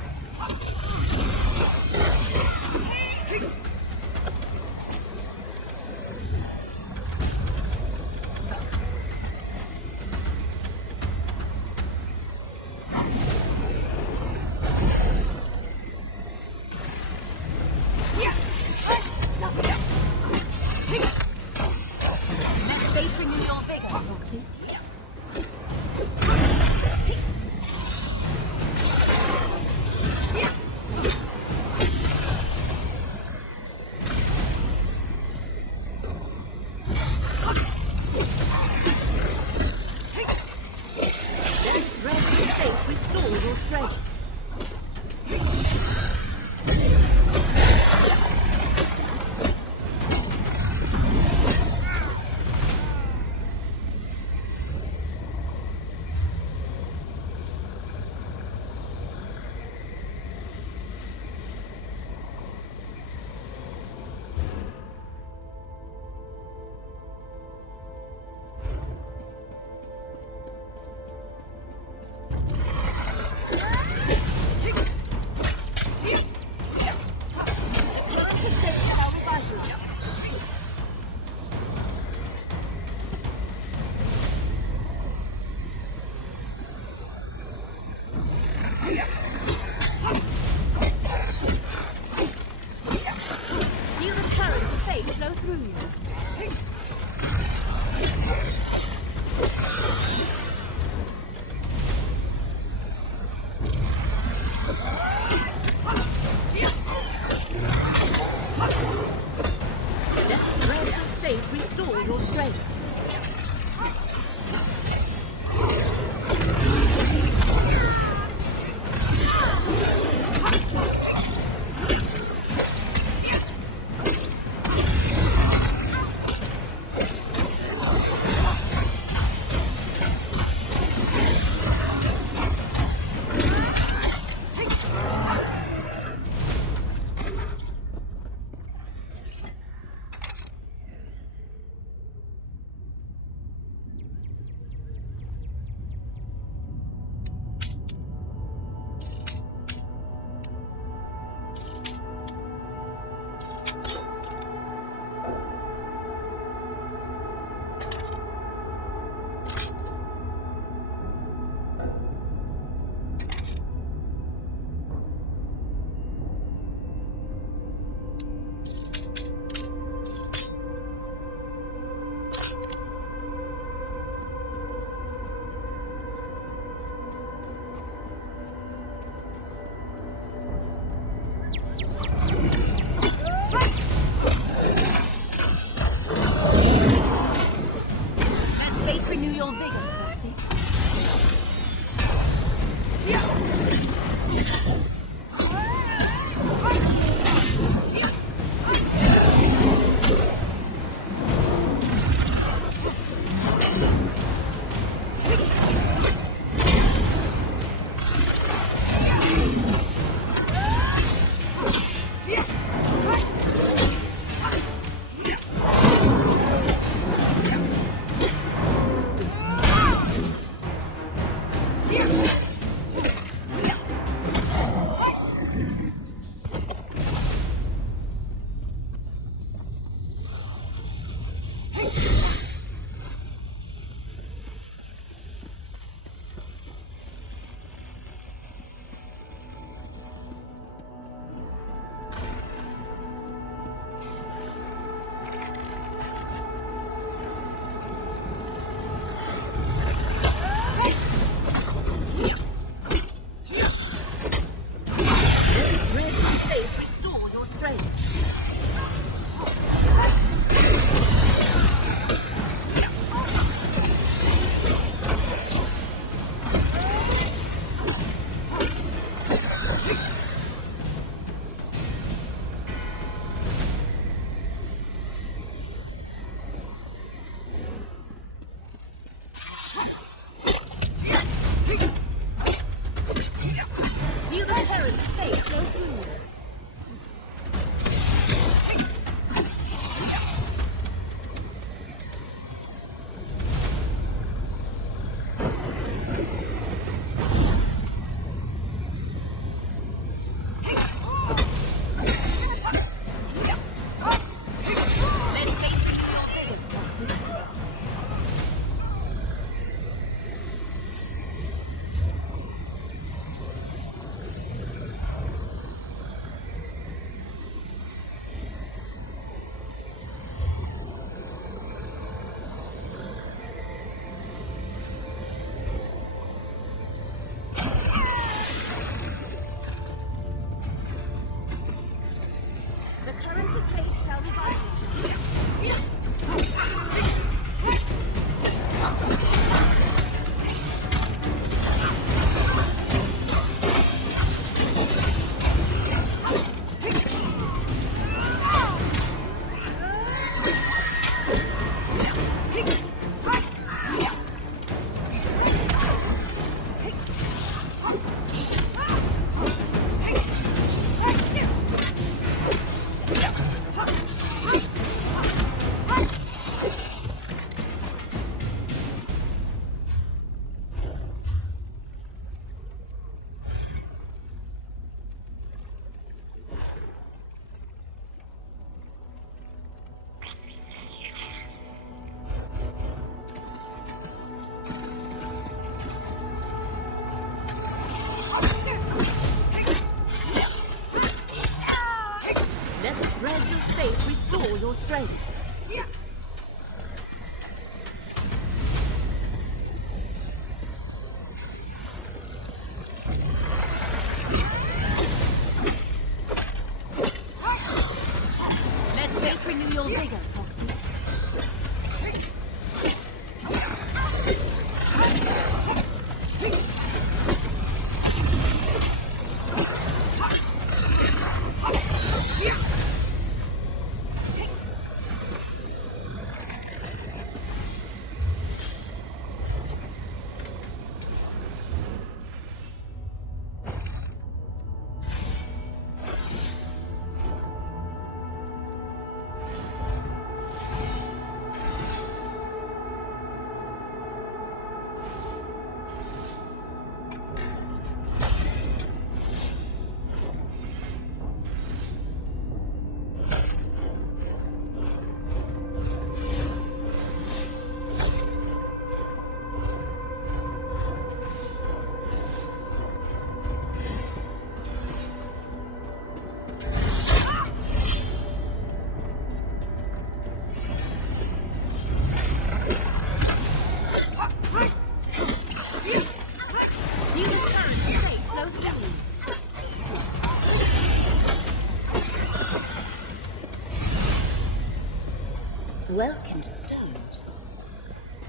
knows?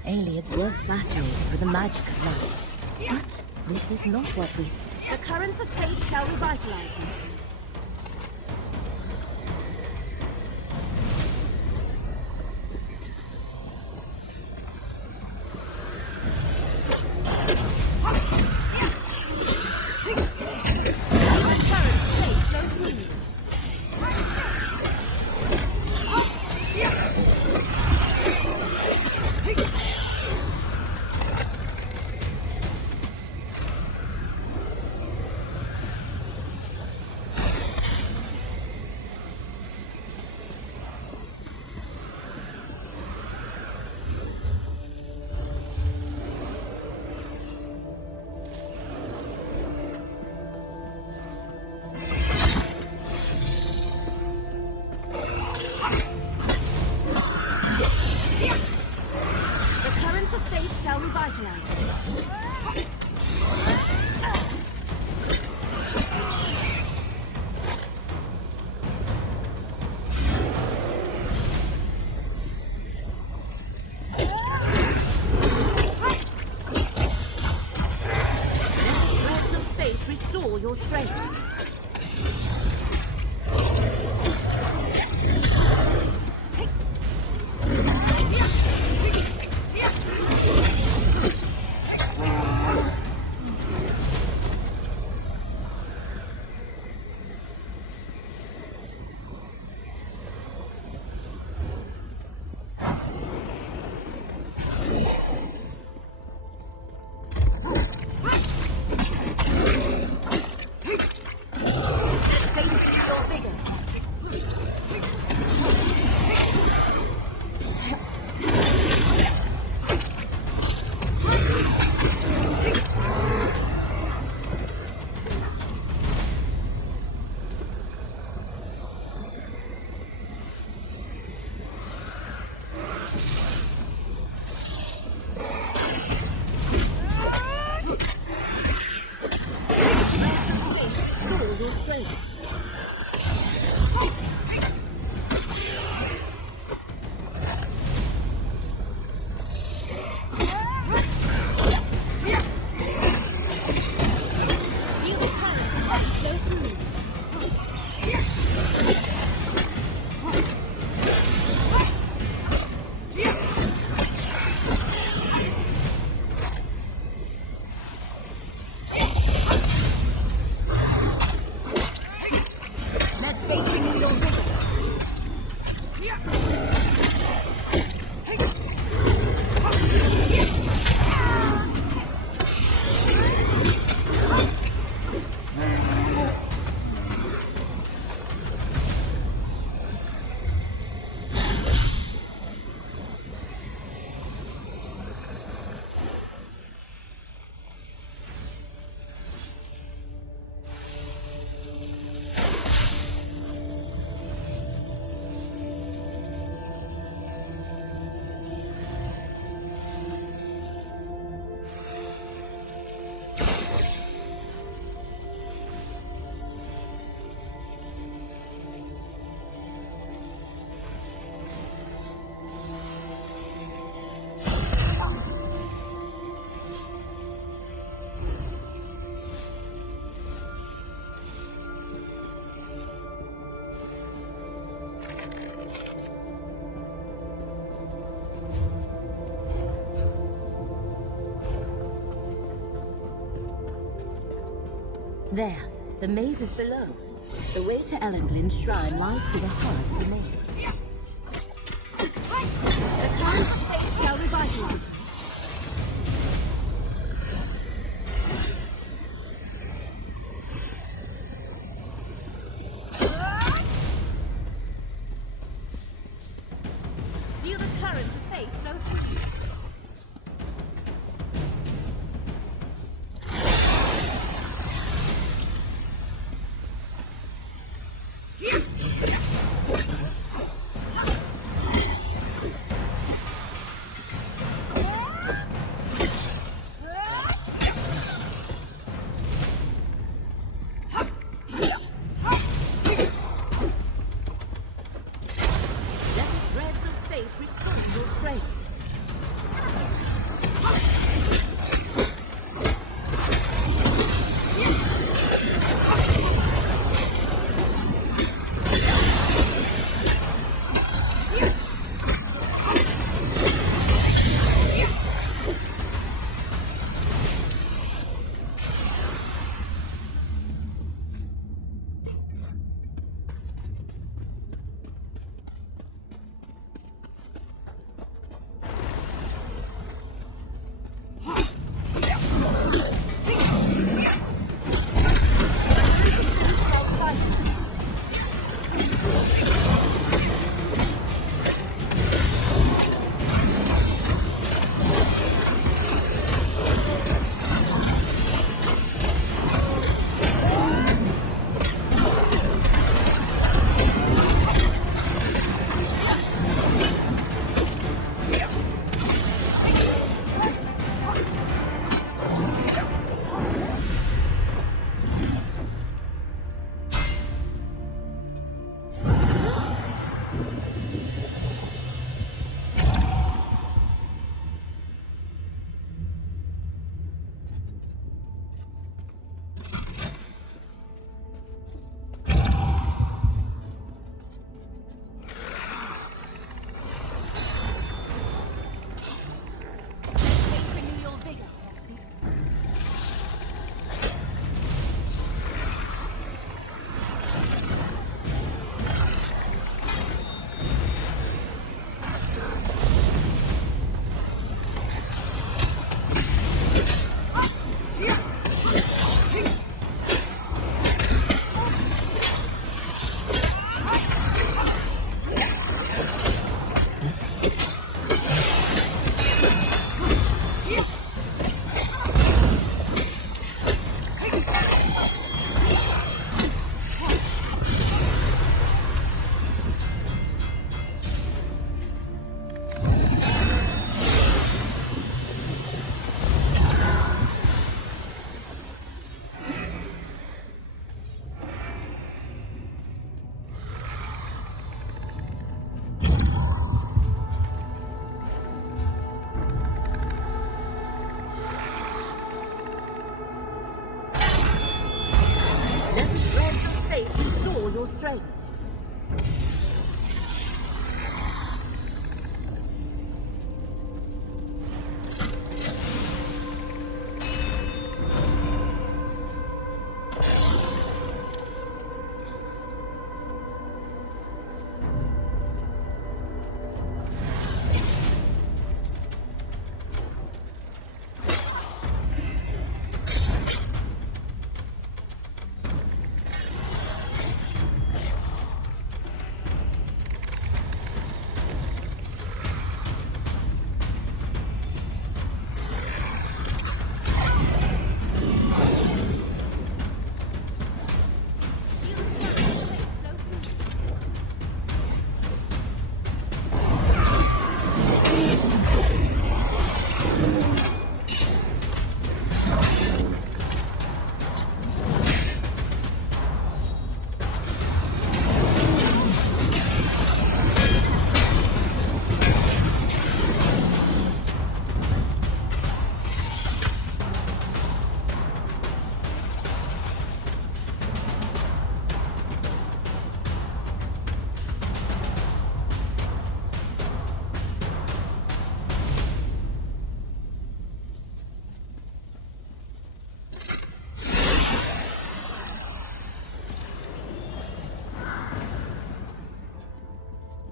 Aliens were fascinated with the magic of life. But this is not what we... The currents of fate shall revitalize you. Your strength. There, the maze is below. The way to Elendlin's shrine lies through the heart of the maze. The current of fate shall revitalize. Feel the current of fate flow through you. Let the threads of fate restore your strength.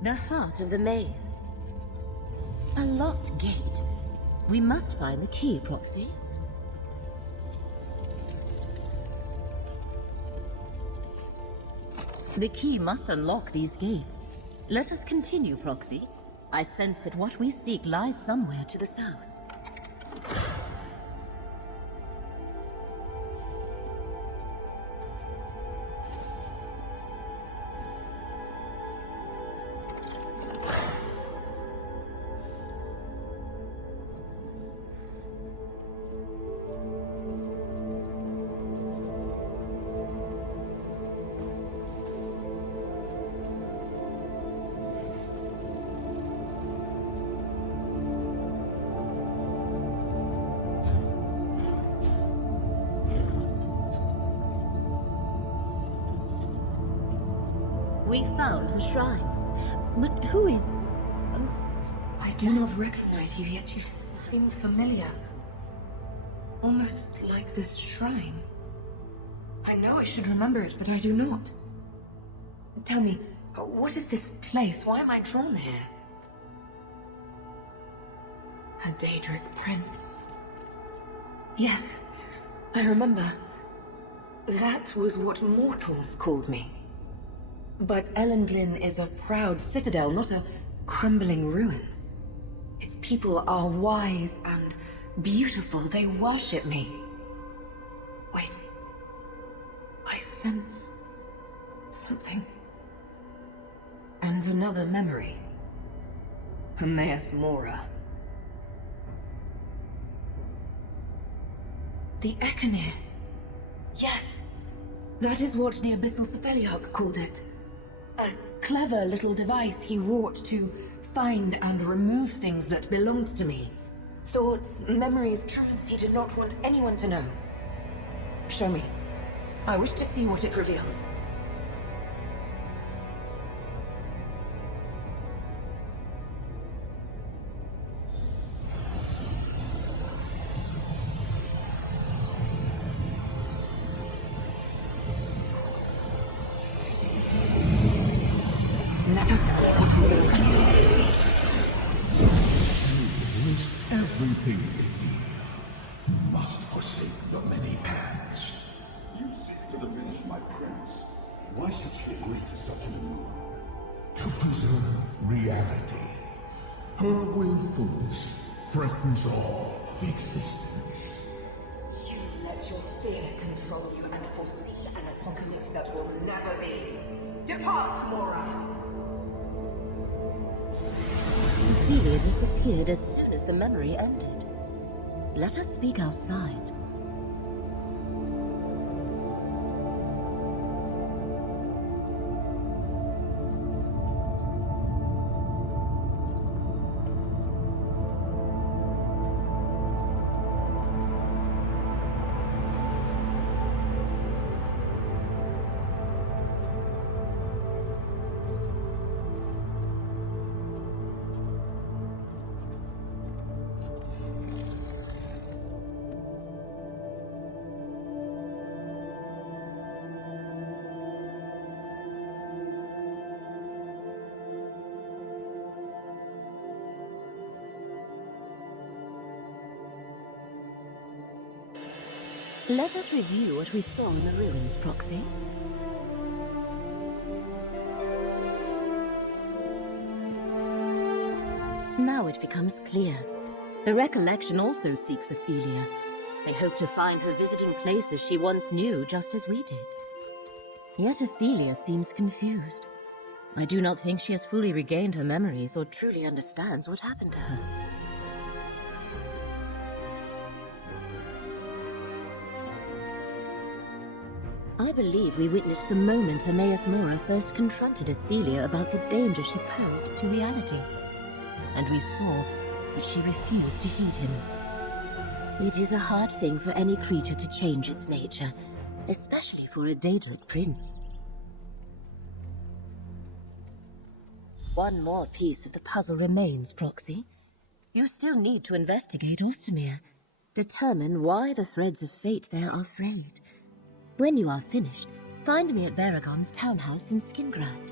The heart of the maze. A locked gate. We must find the key, Proxy. The key must unlock these gates. Let us continue, Proxy. I sense that what we seek lies somewhere to the south. We found the shrine. But who is... I do not recognize you, yet you seem familiar. Almost like this shrine. I know I should remember it, but I do not. Tell me, what is this place? Why am I drawn here? A Daedric prince. Yes, I remember. That was what mortals called me. But Elendlin is a proud citadel, not a crumbling ruin. Its people are wise and beautiful. They worship me. Wait. I sense something. And another memory. Hermaeus Mora. The Ekenir. Yes. That is what the Abyssal Cephaliarch called it. A clever little device he wrought to find and remove things that belonged to me. Thoughts, memories, truths he did not want anyone to know. Show me. I wish to see what it reveals. Let us see what will continue. You risk everything, Lady. You must forsake the many paths. You seek to diminish my prince. Why should she agree to such a maneuver? To preserve reality. Her willfulness threatens all of existence. You let your fear control you and foresee an apocalypse that will never be. Depart, Mora! Ophelia disappeared as soon as the memory ended. Let us speak outside. Let us review what we saw in the ruins, Proxy. Now it becomes clear. The recollection also seeks Ophelia. They hope to find her visiting places she once knew, just as we did. Yet Ophelia seems confused. I do not think she has fully regained her memories or truly understands what happened to her. I believe we witnessed the moment Hermaeus Mora first confronted Ophelia about the danger she posed to reality. And we saw that she refused to heed him. It is a hard thing for any creature to change its nature, especially for a Daedric prince. One more piece of the puzzle remains, Proxy. You still need to investigate Ostermere. Determine why the threads of fate there are frayed. When you are finished, find me at Baragon's townhouse in Skingrad.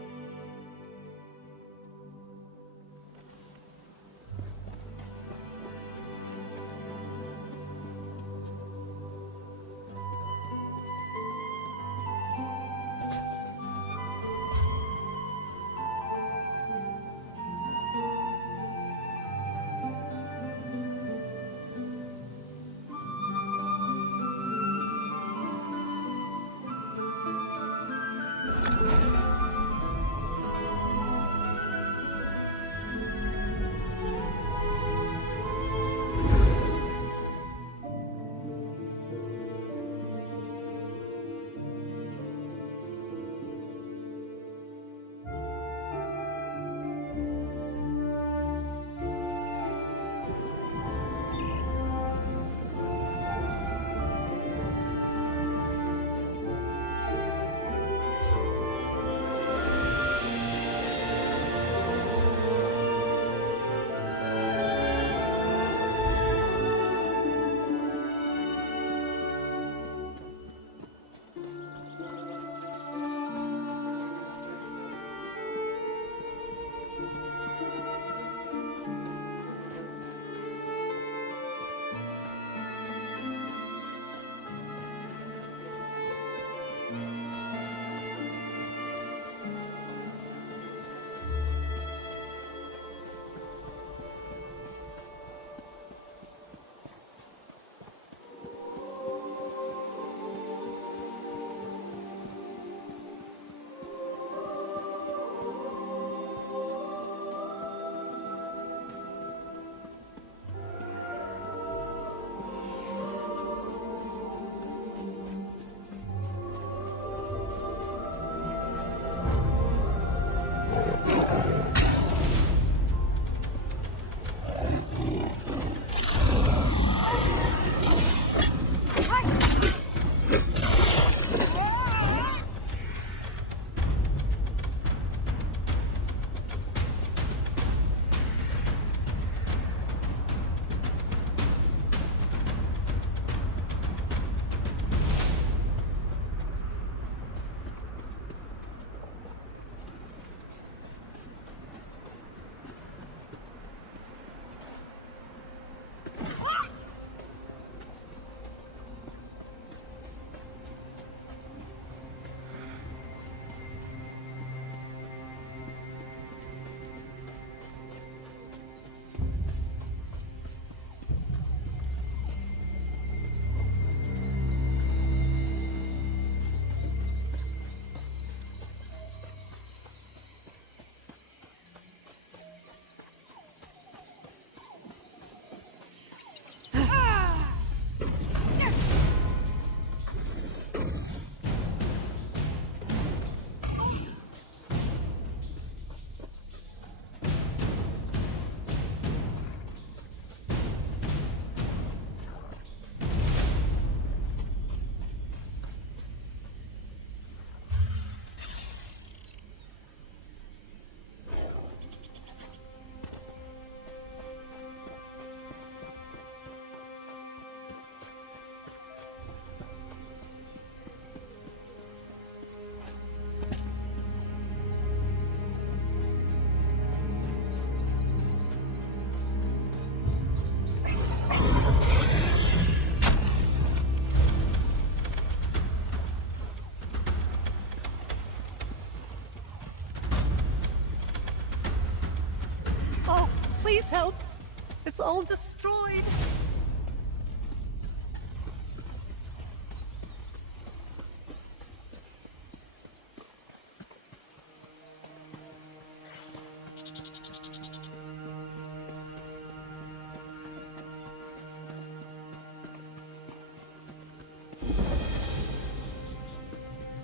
It's all destroyed.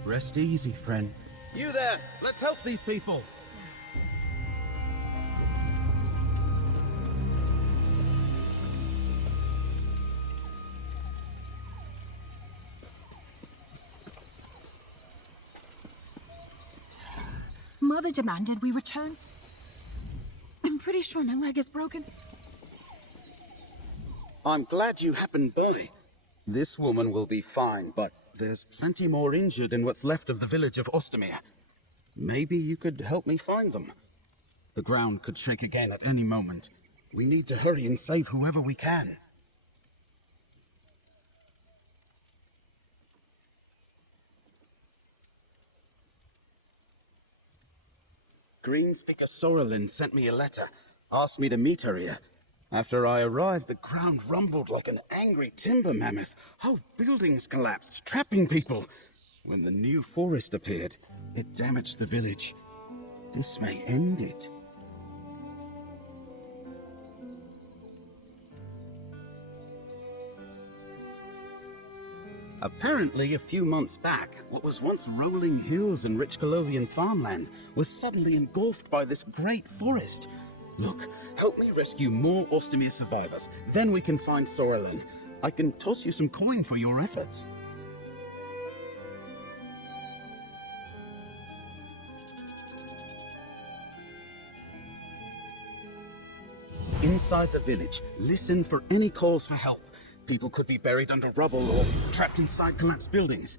Rest easy, friend. You there! Let's help these people! Mother demanded we return. I'm pretty sure my leg is broken. I'm glad you happened by. This woman will be fine, but there's plenty more injured in what's left of the village of Ostermere. Maybe you could help me find them. The ground could shake again at any moment. We need to hurry and save whoever we can. Greenspeaker Sorrelin sent me a letter, asked me to meet her here. After I arrived, the ground rumbled like an angry timber mammoth. Whole buildings collapsed, trapping people. When the new forest appeared, it damaged the village. This may end it. Apparently, a few months back, what was once rolling hills and rich Colovian farmland was suddenly engulfed by this great forest. Look, help me rescue more Ostermere survivors. Then we can find Sorrelin. I can toss you some coin for your efforts. Inside the village, listen for any calls for help. People could be buried under rubble or trapped inside collapsed buildings.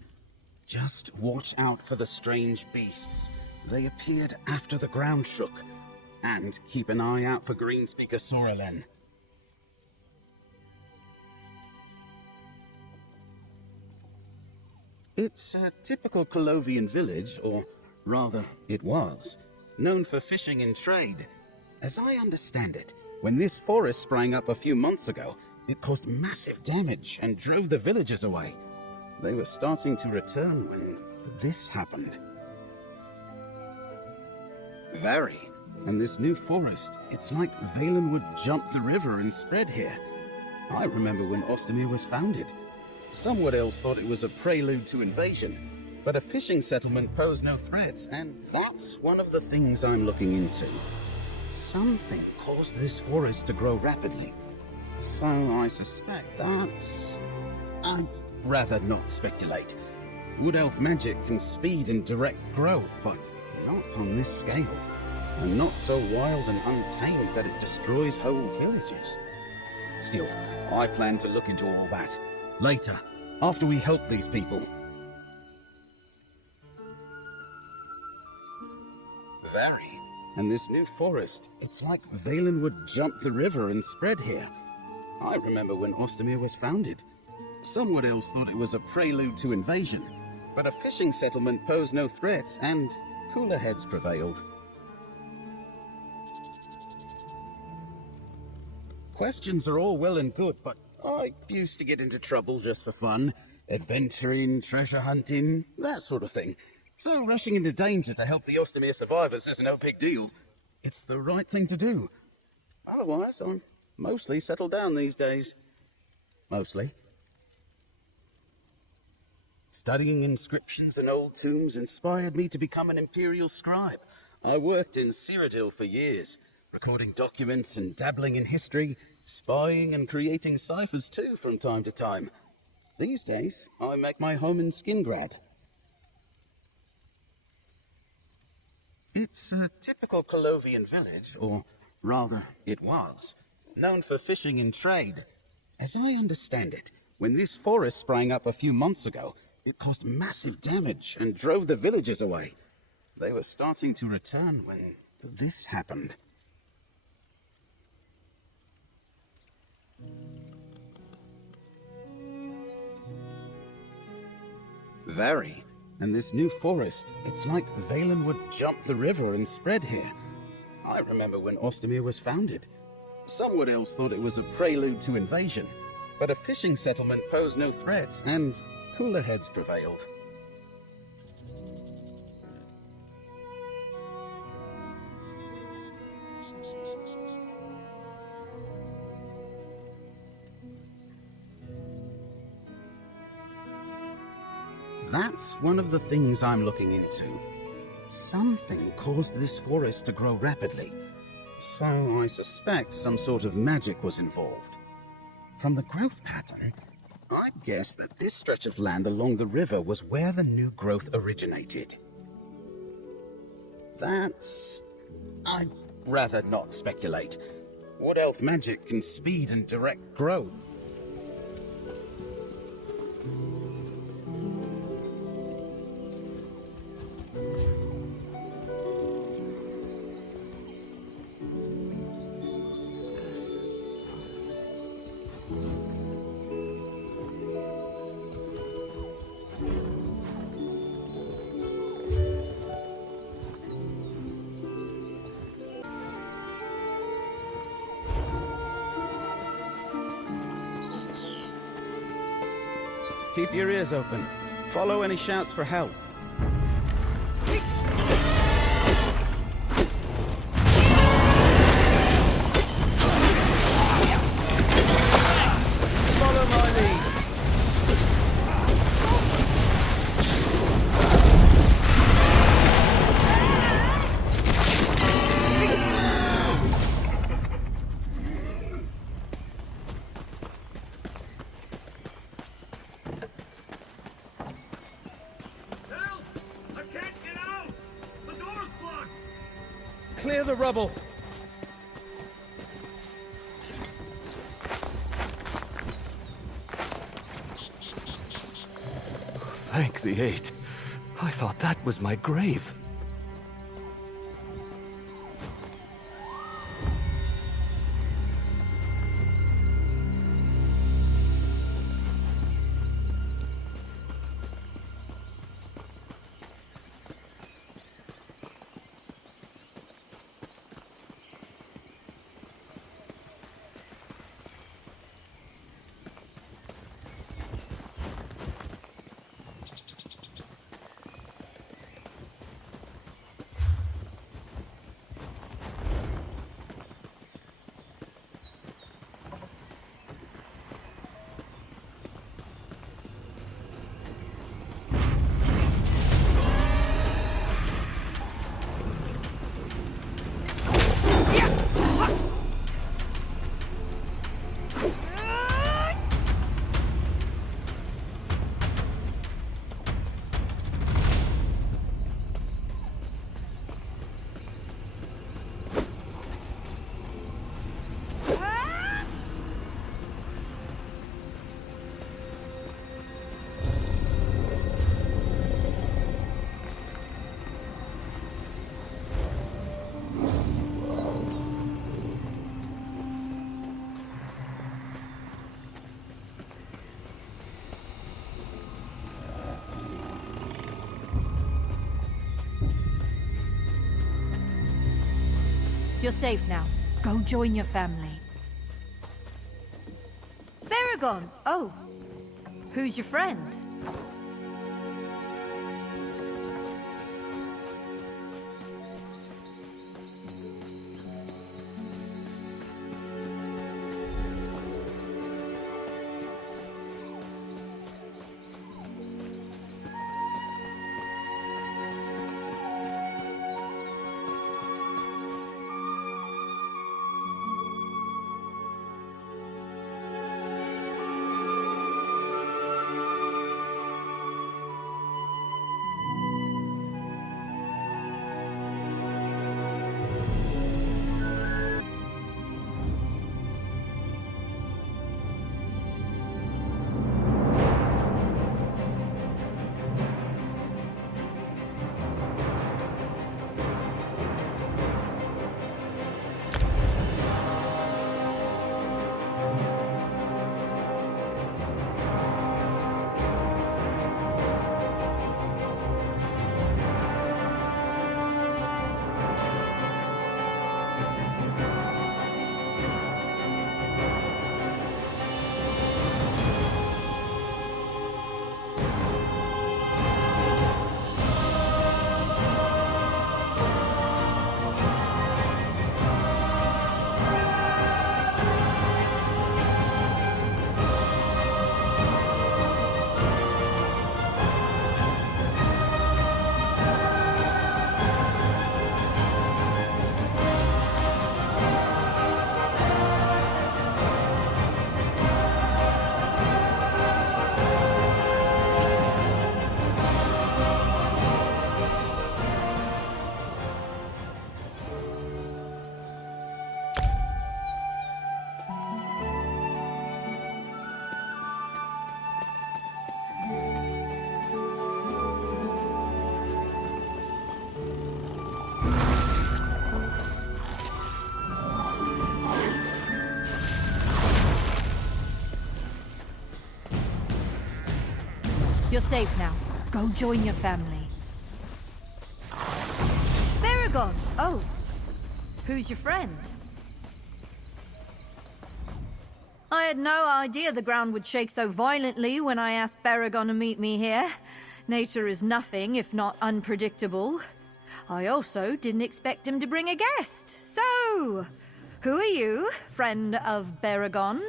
Just watch out for the strange beasts. They appeared after the ground shook. And keep an eye out for Greenspeaker Sorrelin. It's a typical Colovian village, or rather, it was, known for fishing and trade. As I understand it, when this forest sprang up a few months ago, it caused massive damage and drove the villagers away. They were starting to return when this happened. Very. And this new forest, it's like Valenwood jumped the river and spread here. I remember when Ostermere was founded. Someone else thought it was a prelude to invasion, but a fishing settlement posed no threats, and that's one of the things I'm looking into. Something caused this forest to grow rapidly. So I suspect that's... I'd rather not speculate. Wood Elf magic can speed and direct growth, but not on this scale. And not so wild and untamed that it destroys whole villages. Still, I plan to look into all that. Later, after we help these people. Very. And this new forest, it's like Valenwood jumped the river and spread here. I remember when Ostermere was founded. Someone else thought it was a prelude to invasion, but a fishing settlement posed no threats and cooler heads prevailed. Questions are all well and good, but I used to get into trouble just for fun. Adventuring, treasure hunting, that sort of thing. So rushing into danger to help the Ostermere survivors is no big deal. It's the right thing to do. Otherwise, I'm mostly settled down these days. Mostly. Studying inscriptions and old tombs inspired me to become an Imperial scribe. I worked in Cyrodiil for years, recording documents and dabbling in history, spying and creating ciphers too from time to time. These days, I make my home in Skingrad. It's a typical Colovian village, or rather, it was, known for fishing and trade. As I understand it, when this forest sprang up a few months ago, it caused massive damage and drove the villagers away. They were starting to return when this happened. Very. And this new forest, it's like Valenwood jumped the river and spread here. I remember when Ostermere was founded. Someone else thought it was a prelude to invasion, but a fishing settlement posed no threats, and cooler heads prevailed. That's one of the things I'm looking into. Something caused this forest to grow rapidly, so I suspect some sort of magic was involved. From the growth pattern, I'd guess that this stretch of land along the river was where the new growth originated. I'd rather not speculate. What elf magic can speed and direct growth? Keep your ears open. Follow any shouts for help. Follow my lead. Clear the rubble. Thank the eight. I thought that was my grave. You're safe now. Go join your family. Baragon! Oh. Who's your friend? You're safe now. Go join your family. Baragon! Oh. Who's your friend? I had no idea the ground would shake so violently when I asked Baragon to meet me here. Nature is nothing if not unpredictable. I also didn't expect him to bring a guest. So, who are you, friend of Baragon?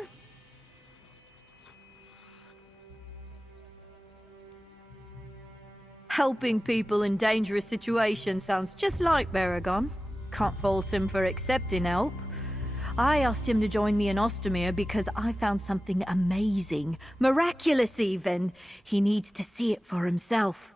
Helping people in dangerous situations sounds just like Baragon. Can't fault him for accepting help. I asked him to join me in Ostermere because I found something amazing, miraculous even. He needs to see it for himself.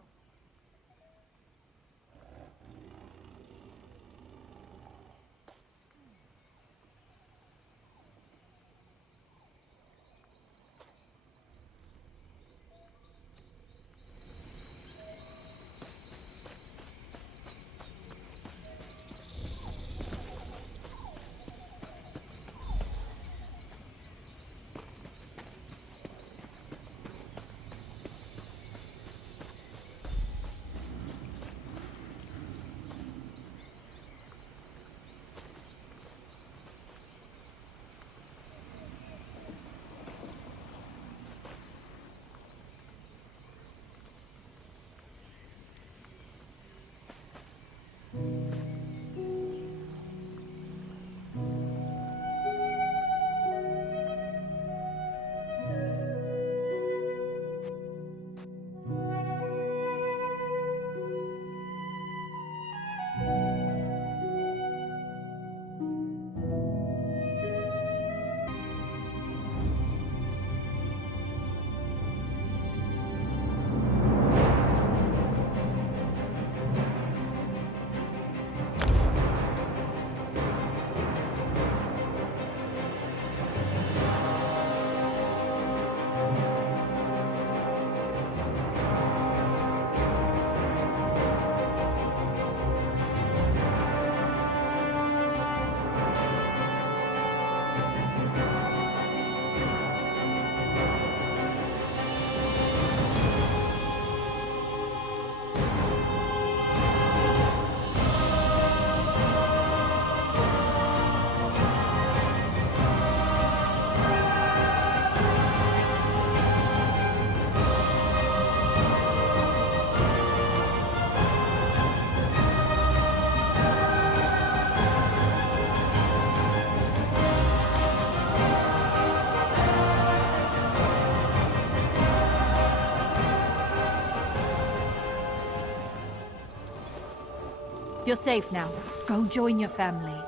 You're safe now. Go join your family.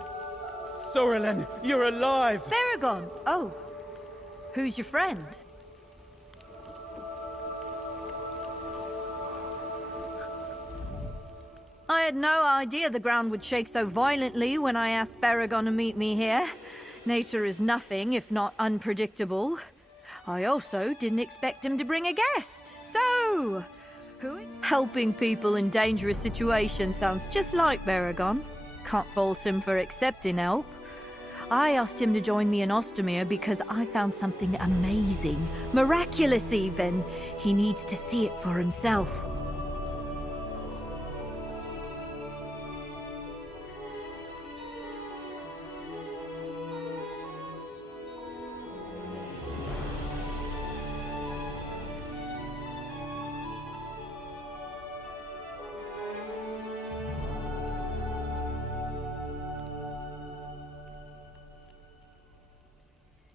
Sorelen, you're alive! Baragon! Oh. Who's your friend? I had no idea the ground would shake so violently when I asked Baragon to meet me here. Nature is nothing if not unpredictable. I also didn't expect him to bring a guest. So, helping people in dangerous situations sounds just like Baragon. Can't fault him for accepting help. I asked him to join me in Ostermere because I found something amazing, miraculous even. He needs to see it for himself.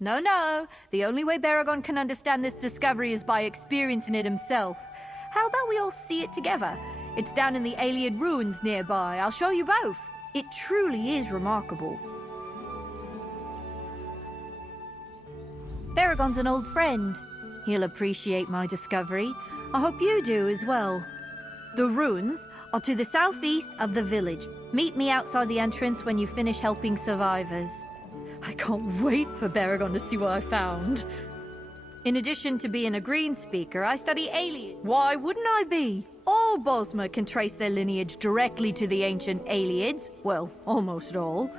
No. The only way Baragon can understand this discovery is by experiencing it himself. How about we all see it together? It's down in the Iliad ruins nearby. I'll show you both. It truly is remarkable. Baragon's an old friend. He'll appreciate my discovery. I hope you do as well. The ruins are to the southeast of the village. Meet me outside the entrance when you finish helping survivors. I can't wait for Baragon to see what I found. In addition to being a green speaker, I study aliens. Why wouldn't I be? All Bosmer can trace their lineage directly to the ancient Aliads. Well, almost all.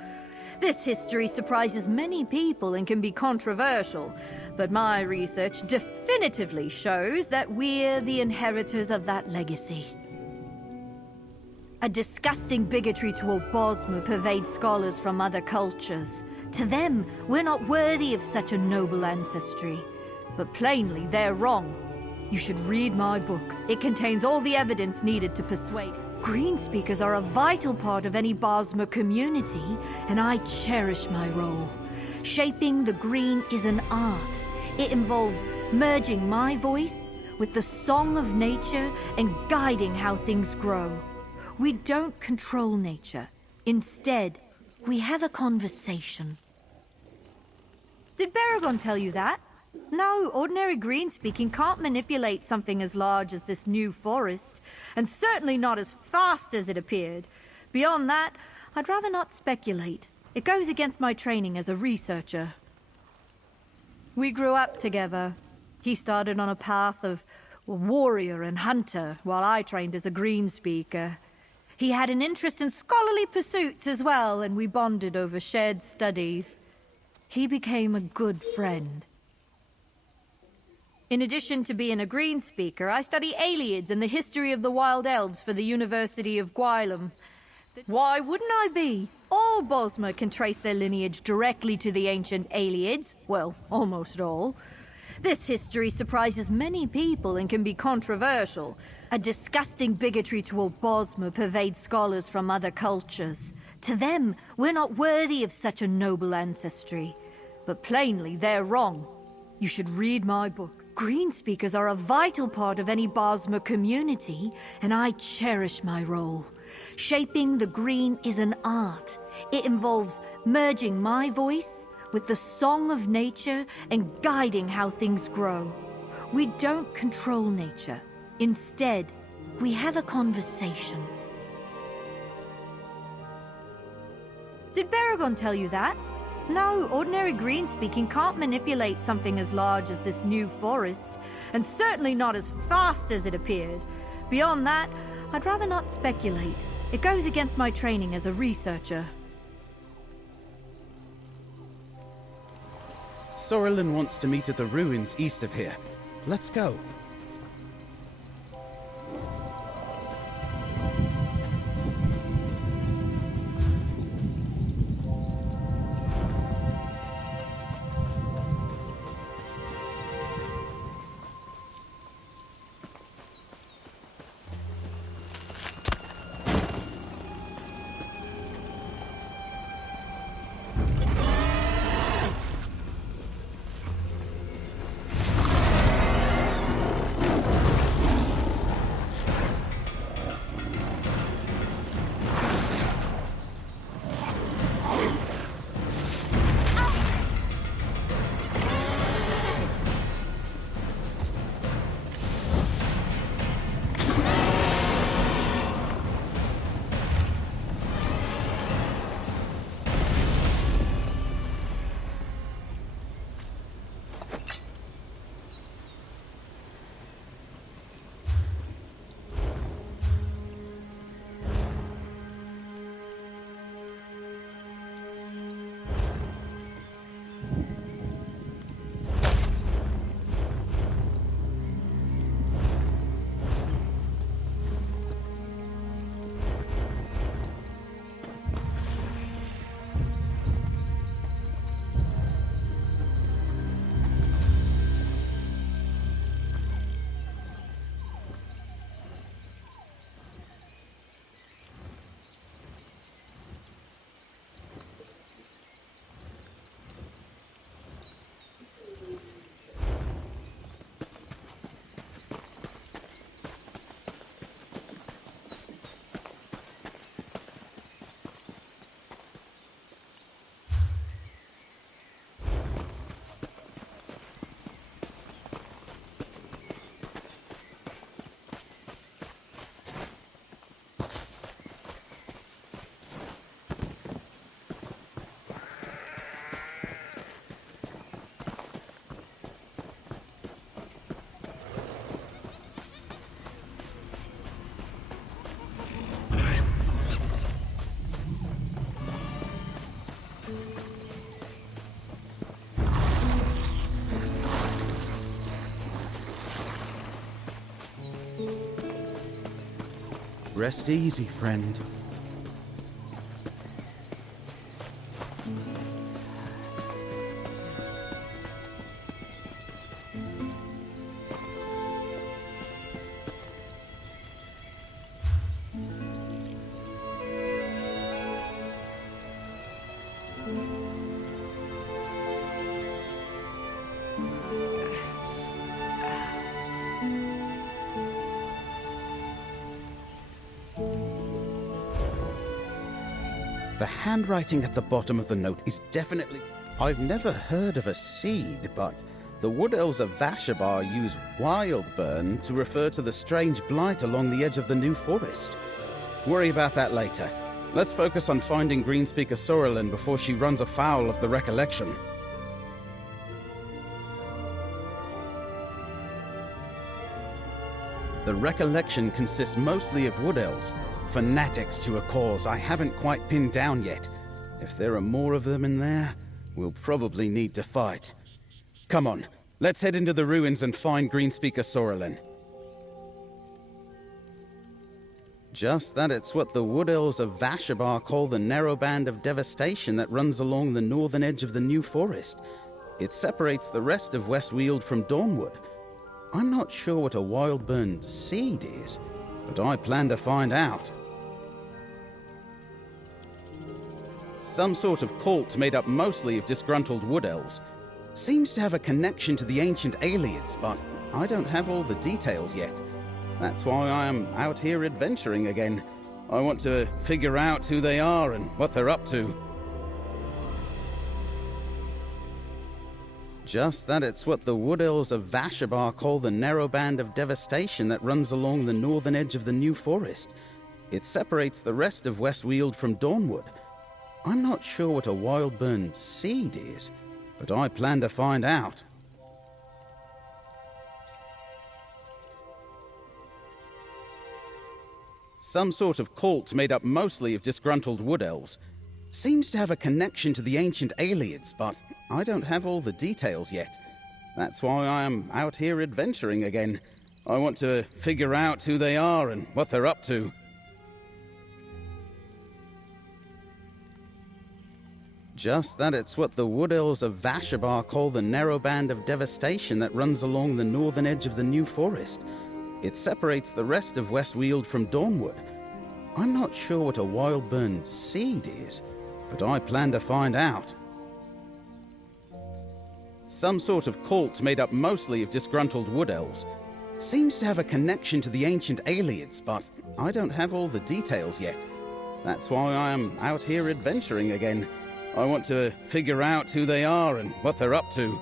This history surprises many people and can be controversial, But my research definitively shows that we're the inheritors of that legacy. A disgusting bigotry toward Bosmer pervades scholars from other cultures. To them, we're not worthy of such a noble ancestry. But plainly, they're wrong. You should read my book. It contains all the evidence needed to persuade. Green speakers are a vital part of any Bosmer community, and I cherish my role. Shaping the green is an art. It involves merging my voice with the song of nature and guiding how things grow. We don't control nature. Instead, we have a conversation. Did Baragon tell you that? No, ordinary green speaking can't manipulate something as large as this new forest, and certainly not as fast as it appeared. Beyond that, I'd rather not speculate. It goes against my training as a researcher. We grew up together. He started on a path of warrior and hunter, while I trained as a green speaker. He had an interest in scholarly pursuits as well, and we bonded over shared studies. He became a good friend. In addition to being a green speaker, I study Aliads and the history of the wild elves for the University of Gwylem. Why wouldn't I be? All Bosmer can trace their lineage directly to the ancient Aliads. Well, almost all. This history surprises many people and can be controversial. A disgusting bigotry toward Bosmer pervades scholars from other cultures. To them, we're not worthy of such a noble ancestry. But plainly, they're wrong. You should read my book. Green speakers are a vital part of any Bosmer community, and I cherish my role. Shaping the green is an art. It involves merging my voice with the song of nature and guiding how things grow. We don't control nature. Instead, we have a conversation. Did Baragon tell you that? No, ordinary green speaking can't manipulate something as large as this new forest, and certainly not as fast as it appeared. Beyond that, I'd rather not speculate. It goes against my training as a researcher. Sorelin wants to meet at the ruins east of here. Let's go. Rest easy, friend. The handwriting at the bottom of the note is definitely... I've never heard of a seed, but the Wood Elves of Vashabar use Wildburn to refer to the strange blight along the edge of the New Forest. Worry about that later. Let's focus on finding Greenspeaker Sorrelin before she runs afoul of the Recollection. The Recollection consists mostly of Wood Elves, fanatics to a cause I haven't quite pinned down yet. If there are more of them in there, we'll probably need to fight. Come on, let's head into the ruins and find Greenspeaker Sorrelin. Just that it's what the Wood Elves of Vashabar call the narrow band of devastation that runs along the northern edge of the New Forest. It separates the rest of Westweald from Dawnwood. I'm not sure what a Wildburn seed is, but I plan to find out. Some sort of cult made up mostly of disgruntled Wood Elves. Seems to have a connection to the ancient aliens, but I don't have all the details yet. That's why I am out here adventuring again. I want to figure out who they are and what they're up to. Just that it's what the Wood Elves of Vashabar call the narrow band of devastation that runs along the northern edge of the New Forest. It separates the rest of Westweald from Dawnwood. I'm not sure what a Wildburn seed is, but I plan to find out. Some sort of cult made up mostly of disgruntled Wood Elves. Seems to have a connection to the ancient aliens, but I don't have all the details yet. That's why I am out here adventuring again. I want to figure out who they are and what they're up to. Just that it's what the Wood Elves of Vashabar call the narrow band of devastation that runs along the northern edge of the New Forest. It separates the rest of Westweald from Dawnwood. I'm not sure what a Wildburn seed is, but I plan to find out. Some sort of cult made up mostly of disgruntled Wood Elves. Seems to have a connection to the ancient aliens, but I don't have all the details yet. That's why I am out here adventuring again. I want to figure out who they are and what they're up to.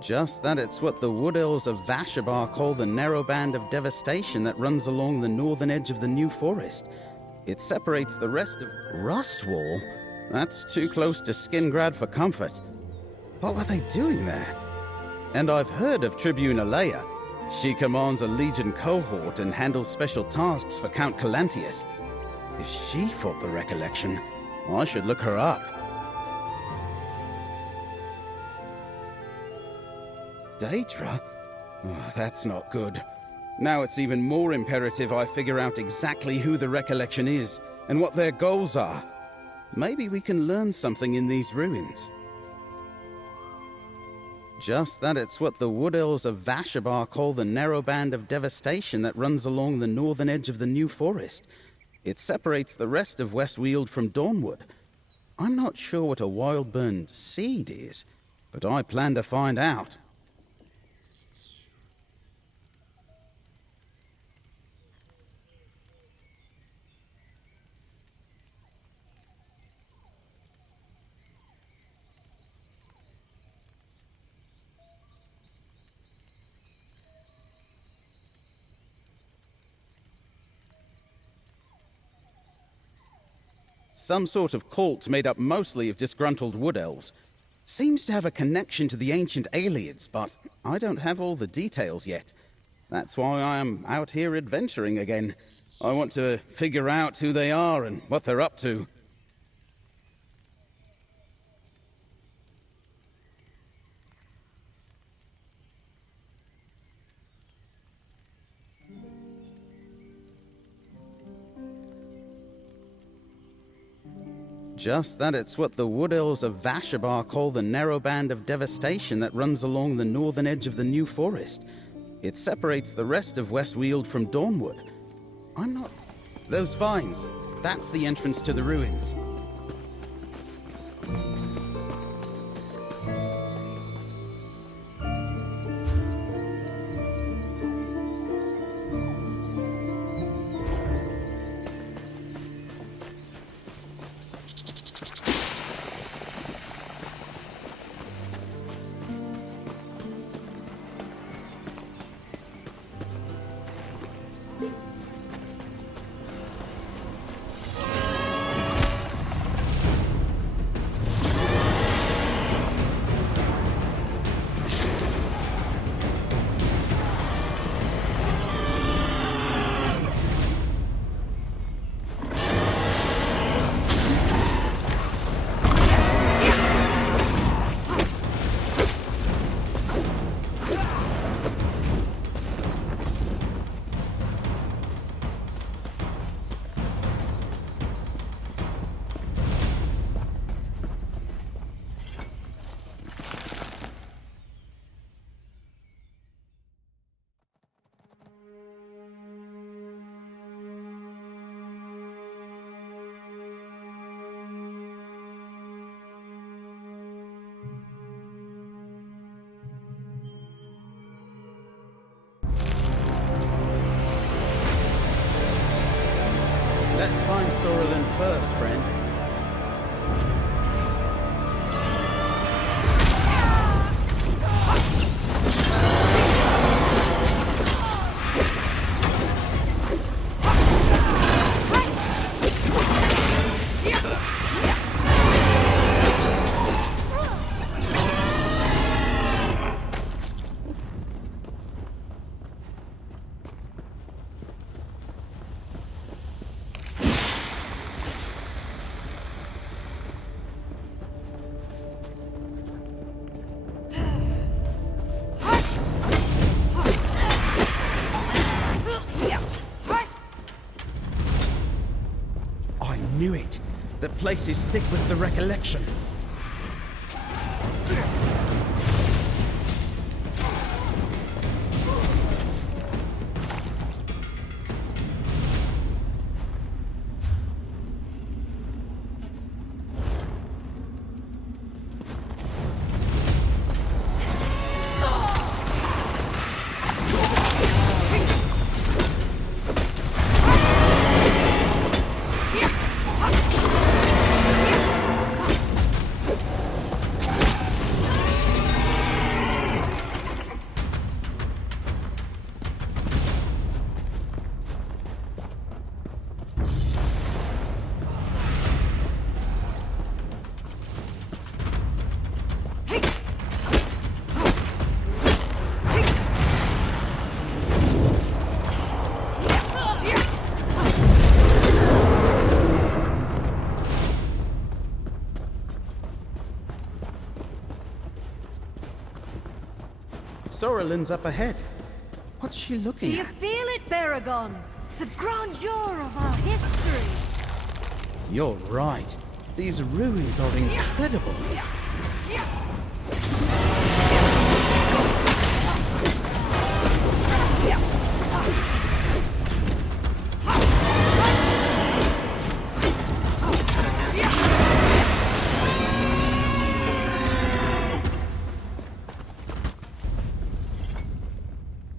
Just that it's what the Wood Elves of Vashabar call the narrow band of devastation that runs along the northern edge of the New Forest. It separates the rest of... Rustwall? That's too close to Skingrad for comfort. What were they doing there? And I've heard of Tribune Alea. She commands a Legion cohort and handles special tasks for Count Calantius. If she fought the Recollection, I should look her up. Daedra? Oh, that's not good. Now it's even more imperative I figure out exactly who the Recollection is and what their goals are. Maybe we can learn something in these ruins. Just that it's what the Wood Elves of Vashabar call the narrow band of devastation that runs along the northern edge of the New Forest. It separates the rest of Westweald from Dawnwood. I'm not sure what a Wildburn seed is, but I plan to find out. Some sort of cult made up mostly of disgruntled Wood Elves. Seems to have a connection to the ancient aliens, but I don't have all the details yet. That's why I am out here adventuring again. I want to figure out who they are and what they're up to. Just that it's what the Wood Elves of Vashabar call the narrow band of devastation that runs along the northern edge of the New Forest. It separates the rest of Westweald from Dawnwood. I'm not... Those vines, that's the entrance to the ruins. Let's find Sorrelin first, friend. Knew it. The place is thick with the recollection. Sorrelin's up ahead. What's she looking at? Do you feel it, Baragon? The grandeur of our history. You're right. These ruins are incredible.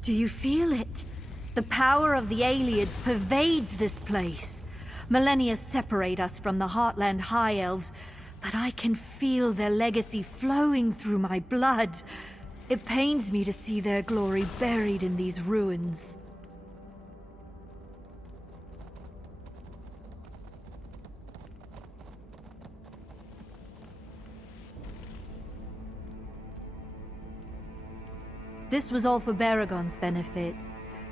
Do you feel it? The power of the Ayleids pervades this place. Millennia separate us from the Heartland High Elves, but I can feel their legacy flowing through my blood. It pains me to see their glory buried in these ruins. This was all for Baragon's benefit.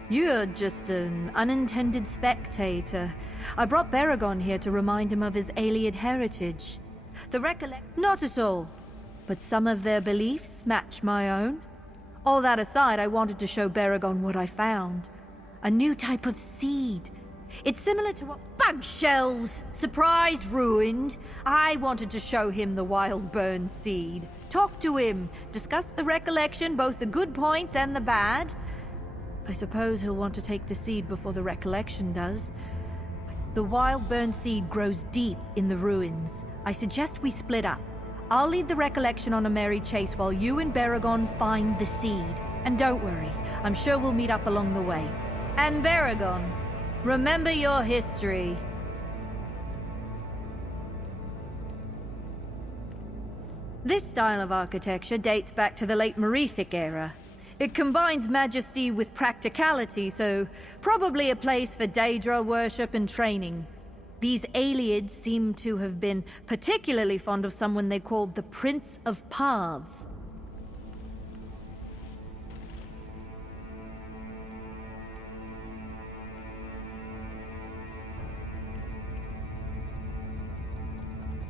You're just an unintended spectator. I brought Baragon here to remind him of his Ayleid heritage. Not at all. But some of their beliefs match my own. All that aside, I wanted to show Baragon what I found. A new type of seed. It's similar to what... Bug shells! Surprise ruined. I wanted to show him the wild burn seed. Talk to him. Discuss the recollection, both the good points and the bad. I suppose he'll want to take the seed before the recollection does. The wild burn seed grows deep in the ruins. I suggest we split up. I'll lead the recollection on a merry chase while you and Baragon find the seed. And don't worry, I'm sure we'll meet up along the way. And Baragon, remember your history. This style of architecture dates back to the late Merethic era. It combines majesty with practicality, so probably a place for Daedra worship and training. These Aelids seem to have been particularly fond of someone they called the Prince of Paths.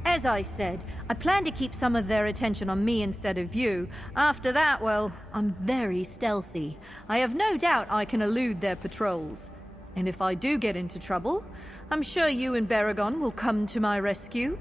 As I said, I plan to keep some of their attention on me instead of you. After that, well, I'm very stealthy. I have no doubt I can elude their patrols. And if I do get into trouble, I'm sure you and Baragon will come to my rescue.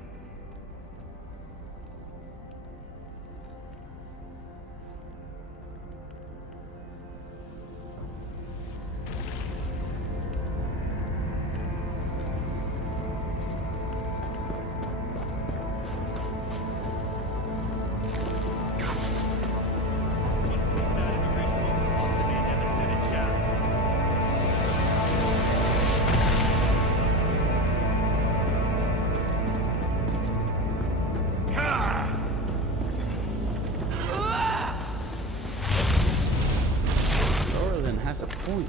Has a point.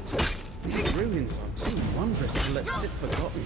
These ruins are too wondrous to let sit forgotten.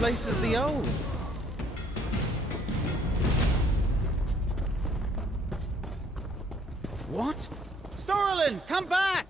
Replaces the old. What? Sorlin, come back!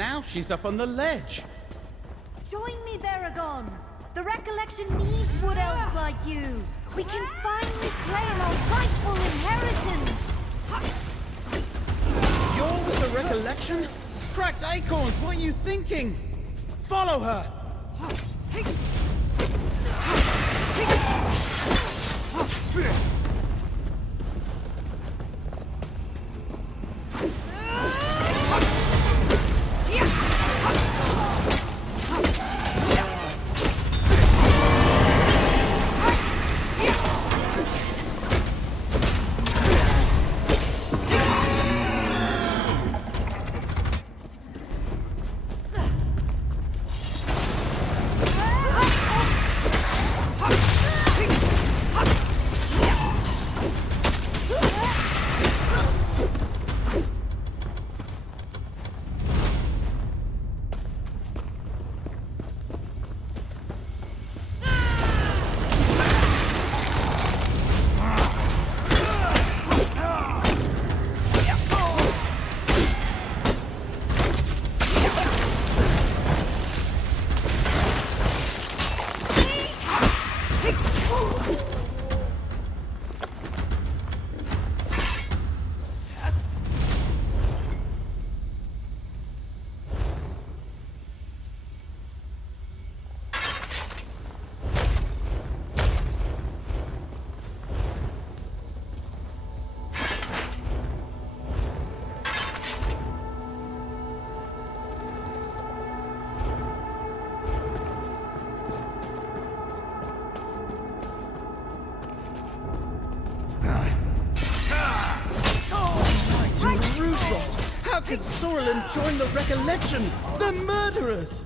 now she's up on the ledge. Join me, Baragon. The Recollection needs wood elves like you. We can finally claim our rightful inheritance. You're with the Recollection? Cracked acorns, what are you thinking? Follow her! How could Sorelin join the Recollection? They're murderers!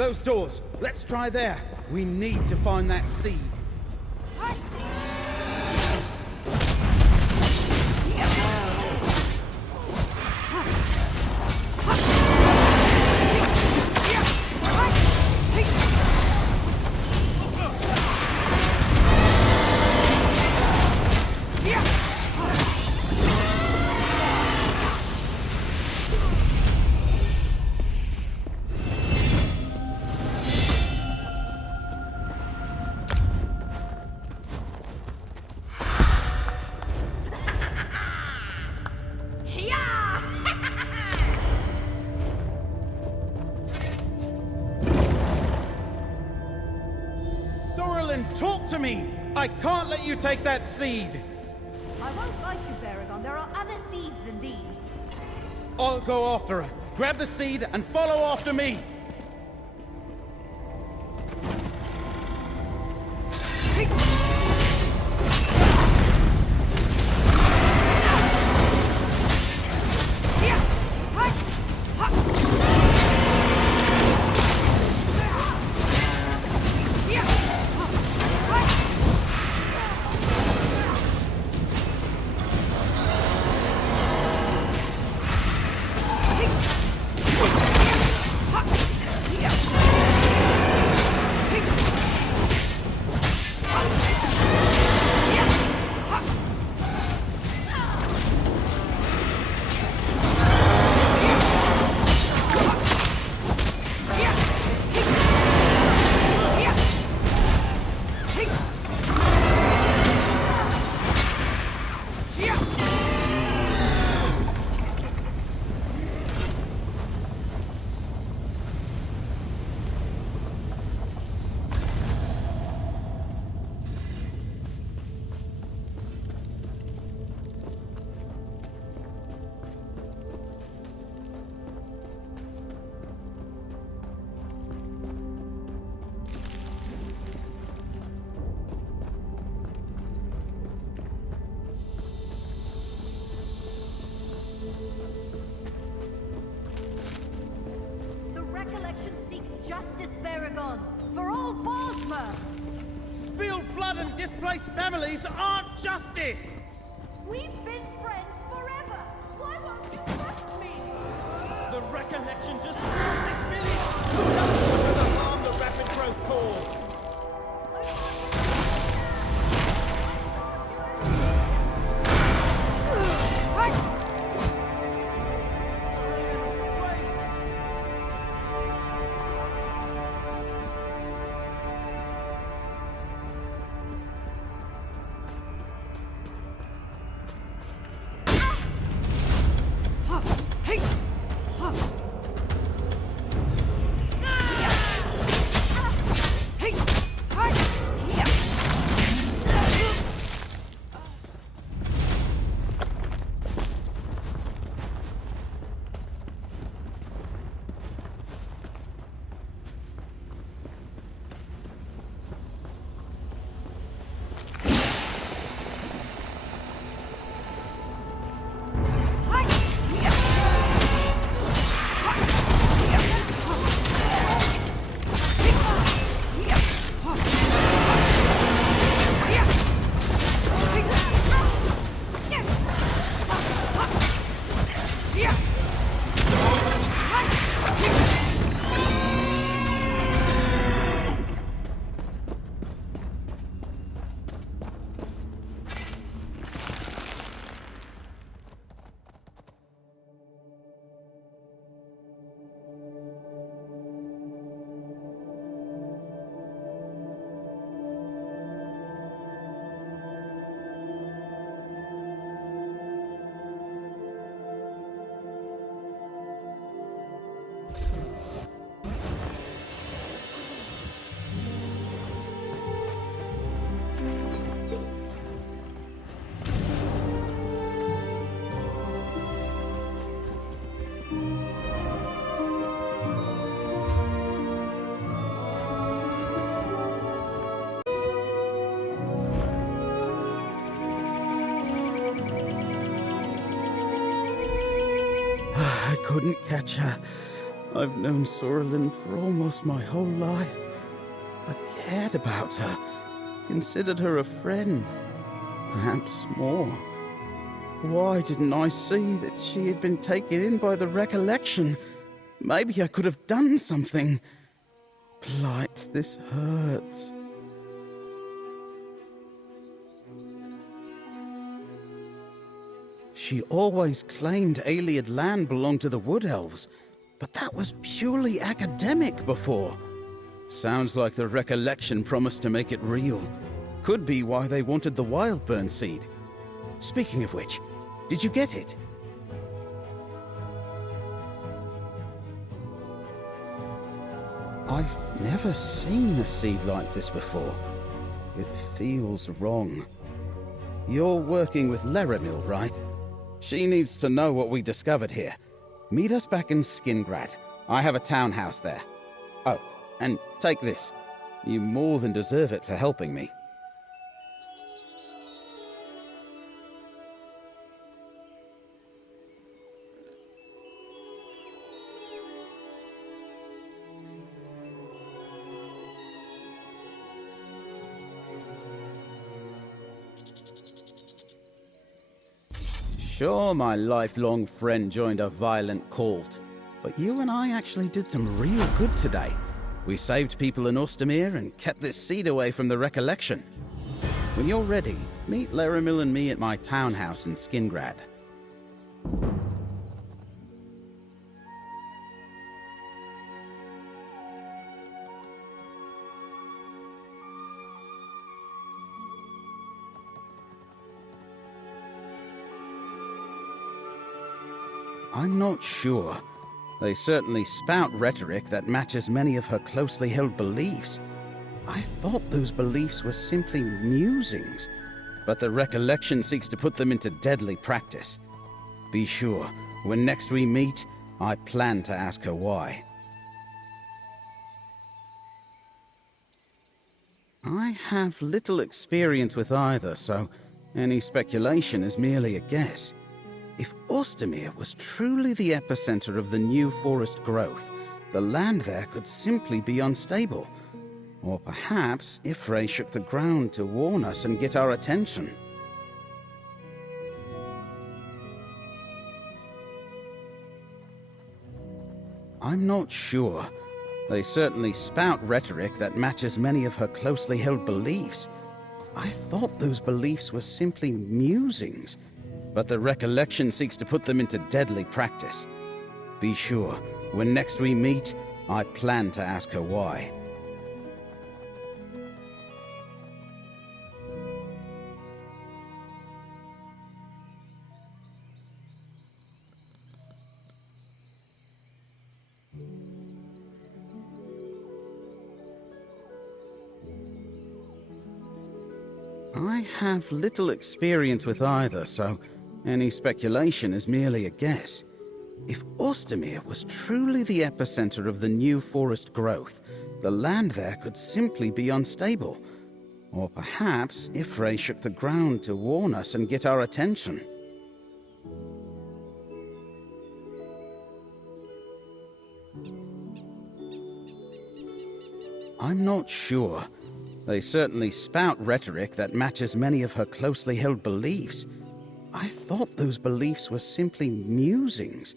Those doors. Let's try there. We need to find that seed. Sorlin, talk to me! I can't let you take that seed! I won't fight you, Baragon. There are other seeds than these. I'll go after her. Grab the seed and follow after me! Recollection seeks justice, Baragon, for all Bosmer! Spilled blood and displaced families aren't justice! We've been friends forever! Why won't you trust me? The recollection destroys this village! Nothing to harm the rapid growth cause! I couldn't catch her. I've known Sorlin for almost my whole life. I cared about her, considered her a friend, perhaps more. Why didn't I see that she had been taken in by the recollection? Maybe I could have done something. Blight, this hurts. She always claimed Ayleid land belonged to the Wood Elves, but that was purely academic before. Sounds like the recollection promised to make it real. Could be why they wanted the Wildburn seed. Speaking of which, did you get it? I've never seen a seed like this before. It feels wrong. You're working with Laramil, right? She needs to know what we discovered here. Meet us back in Skingrad. I have a townhouse there. Oh, and take this. You more than deserve it for helping me. Sure, my lifelong friend joined a violent cult, but you and I actually did some real good today. We saved people in Ostermere and kept this seed away from the recollection. When you're ready, meet Laramil and me at my townhouse in Skingrad. I'm not sure. They certainly spout rhetoric that matches many of her closely held beliefs. I thought those beliefs were simply musings, but the recollection seeks to put them into deadly practice. Be sure, when next we meet, I plan to ask her why. I have little experience with either, so any speculation is merely a guess. If Ostermere was truly the epicenter of the new forest growth, the land there could simply be unstable. Or perhaps Ifray shook the ground to warn us and get our attention. I'm not sure. They certainly spout rhetoric that matches many of her closely held beliefs. I thought those beliefs were simply musings, but the recollection seeks to put them into deadly practice. Be sure, when next we meet, I plan to ask her why. I have little experience with either, so any speculation is merely a guess. If Ostermere was truly the epicenter of the new forest growth, the land there could simply be unstable. Or perhaps Ifray shook the ground to warn us and get our attention. I'm not sure. They certainly spout rhetoric that matches many of her closely held beliefs. I thought those beliefs were simply musings,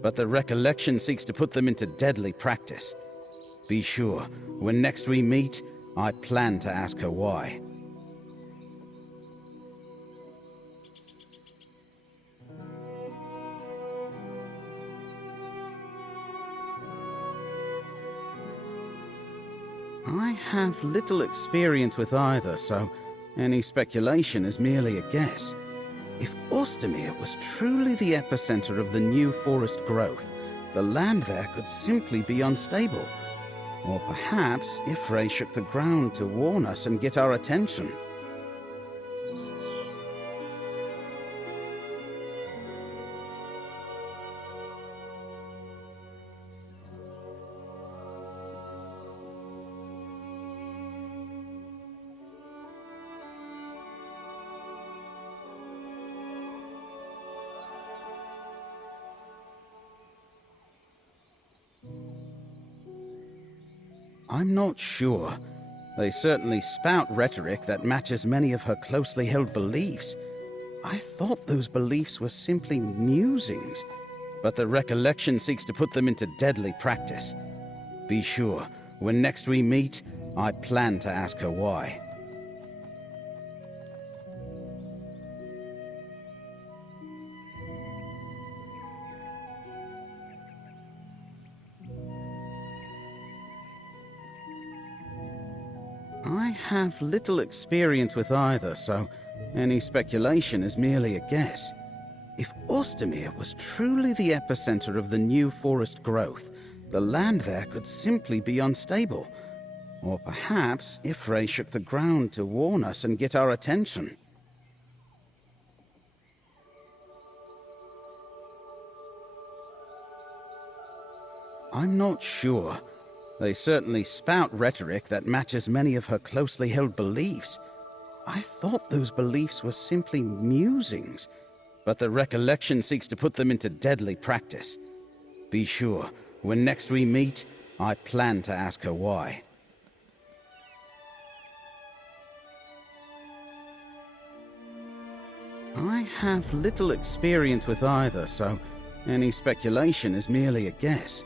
but the recollection seeks to put them into deadly practice. Be sure, when next we meet, I plan to ask her why. I have little experience with either, so any speculation is merely a guess. If Ostermere was truly the epicenter of the new forest growth, the land there could simply be unstable. Or perhaps Ifray shook the ground to warn us and get our attention. I'm not sure. They certainly spout rhetoric that matches many of her closely held beliefs. I thought those beliefs were simply musings, but the recollection seeks to put them into deadly practice. Be sure, when next we meet, I plan to ask her why. I have little experience with either, so any speculation is merely a guess. If Ostermere was truly the epicenter of the new forest growth, the land there could simply be unstable. Or perhaps Ifray shook the ground to warn us and get our attention. I'm not sure. They certainly spout rhetoric that matches many of her closely held beliefs. I thought those beliefs were simply musings, but the recollection seeks to put them into deadly practice. Be sure, when next we meet, I plan to ask her why. I have little experience with either, so any speculation is merely a guess.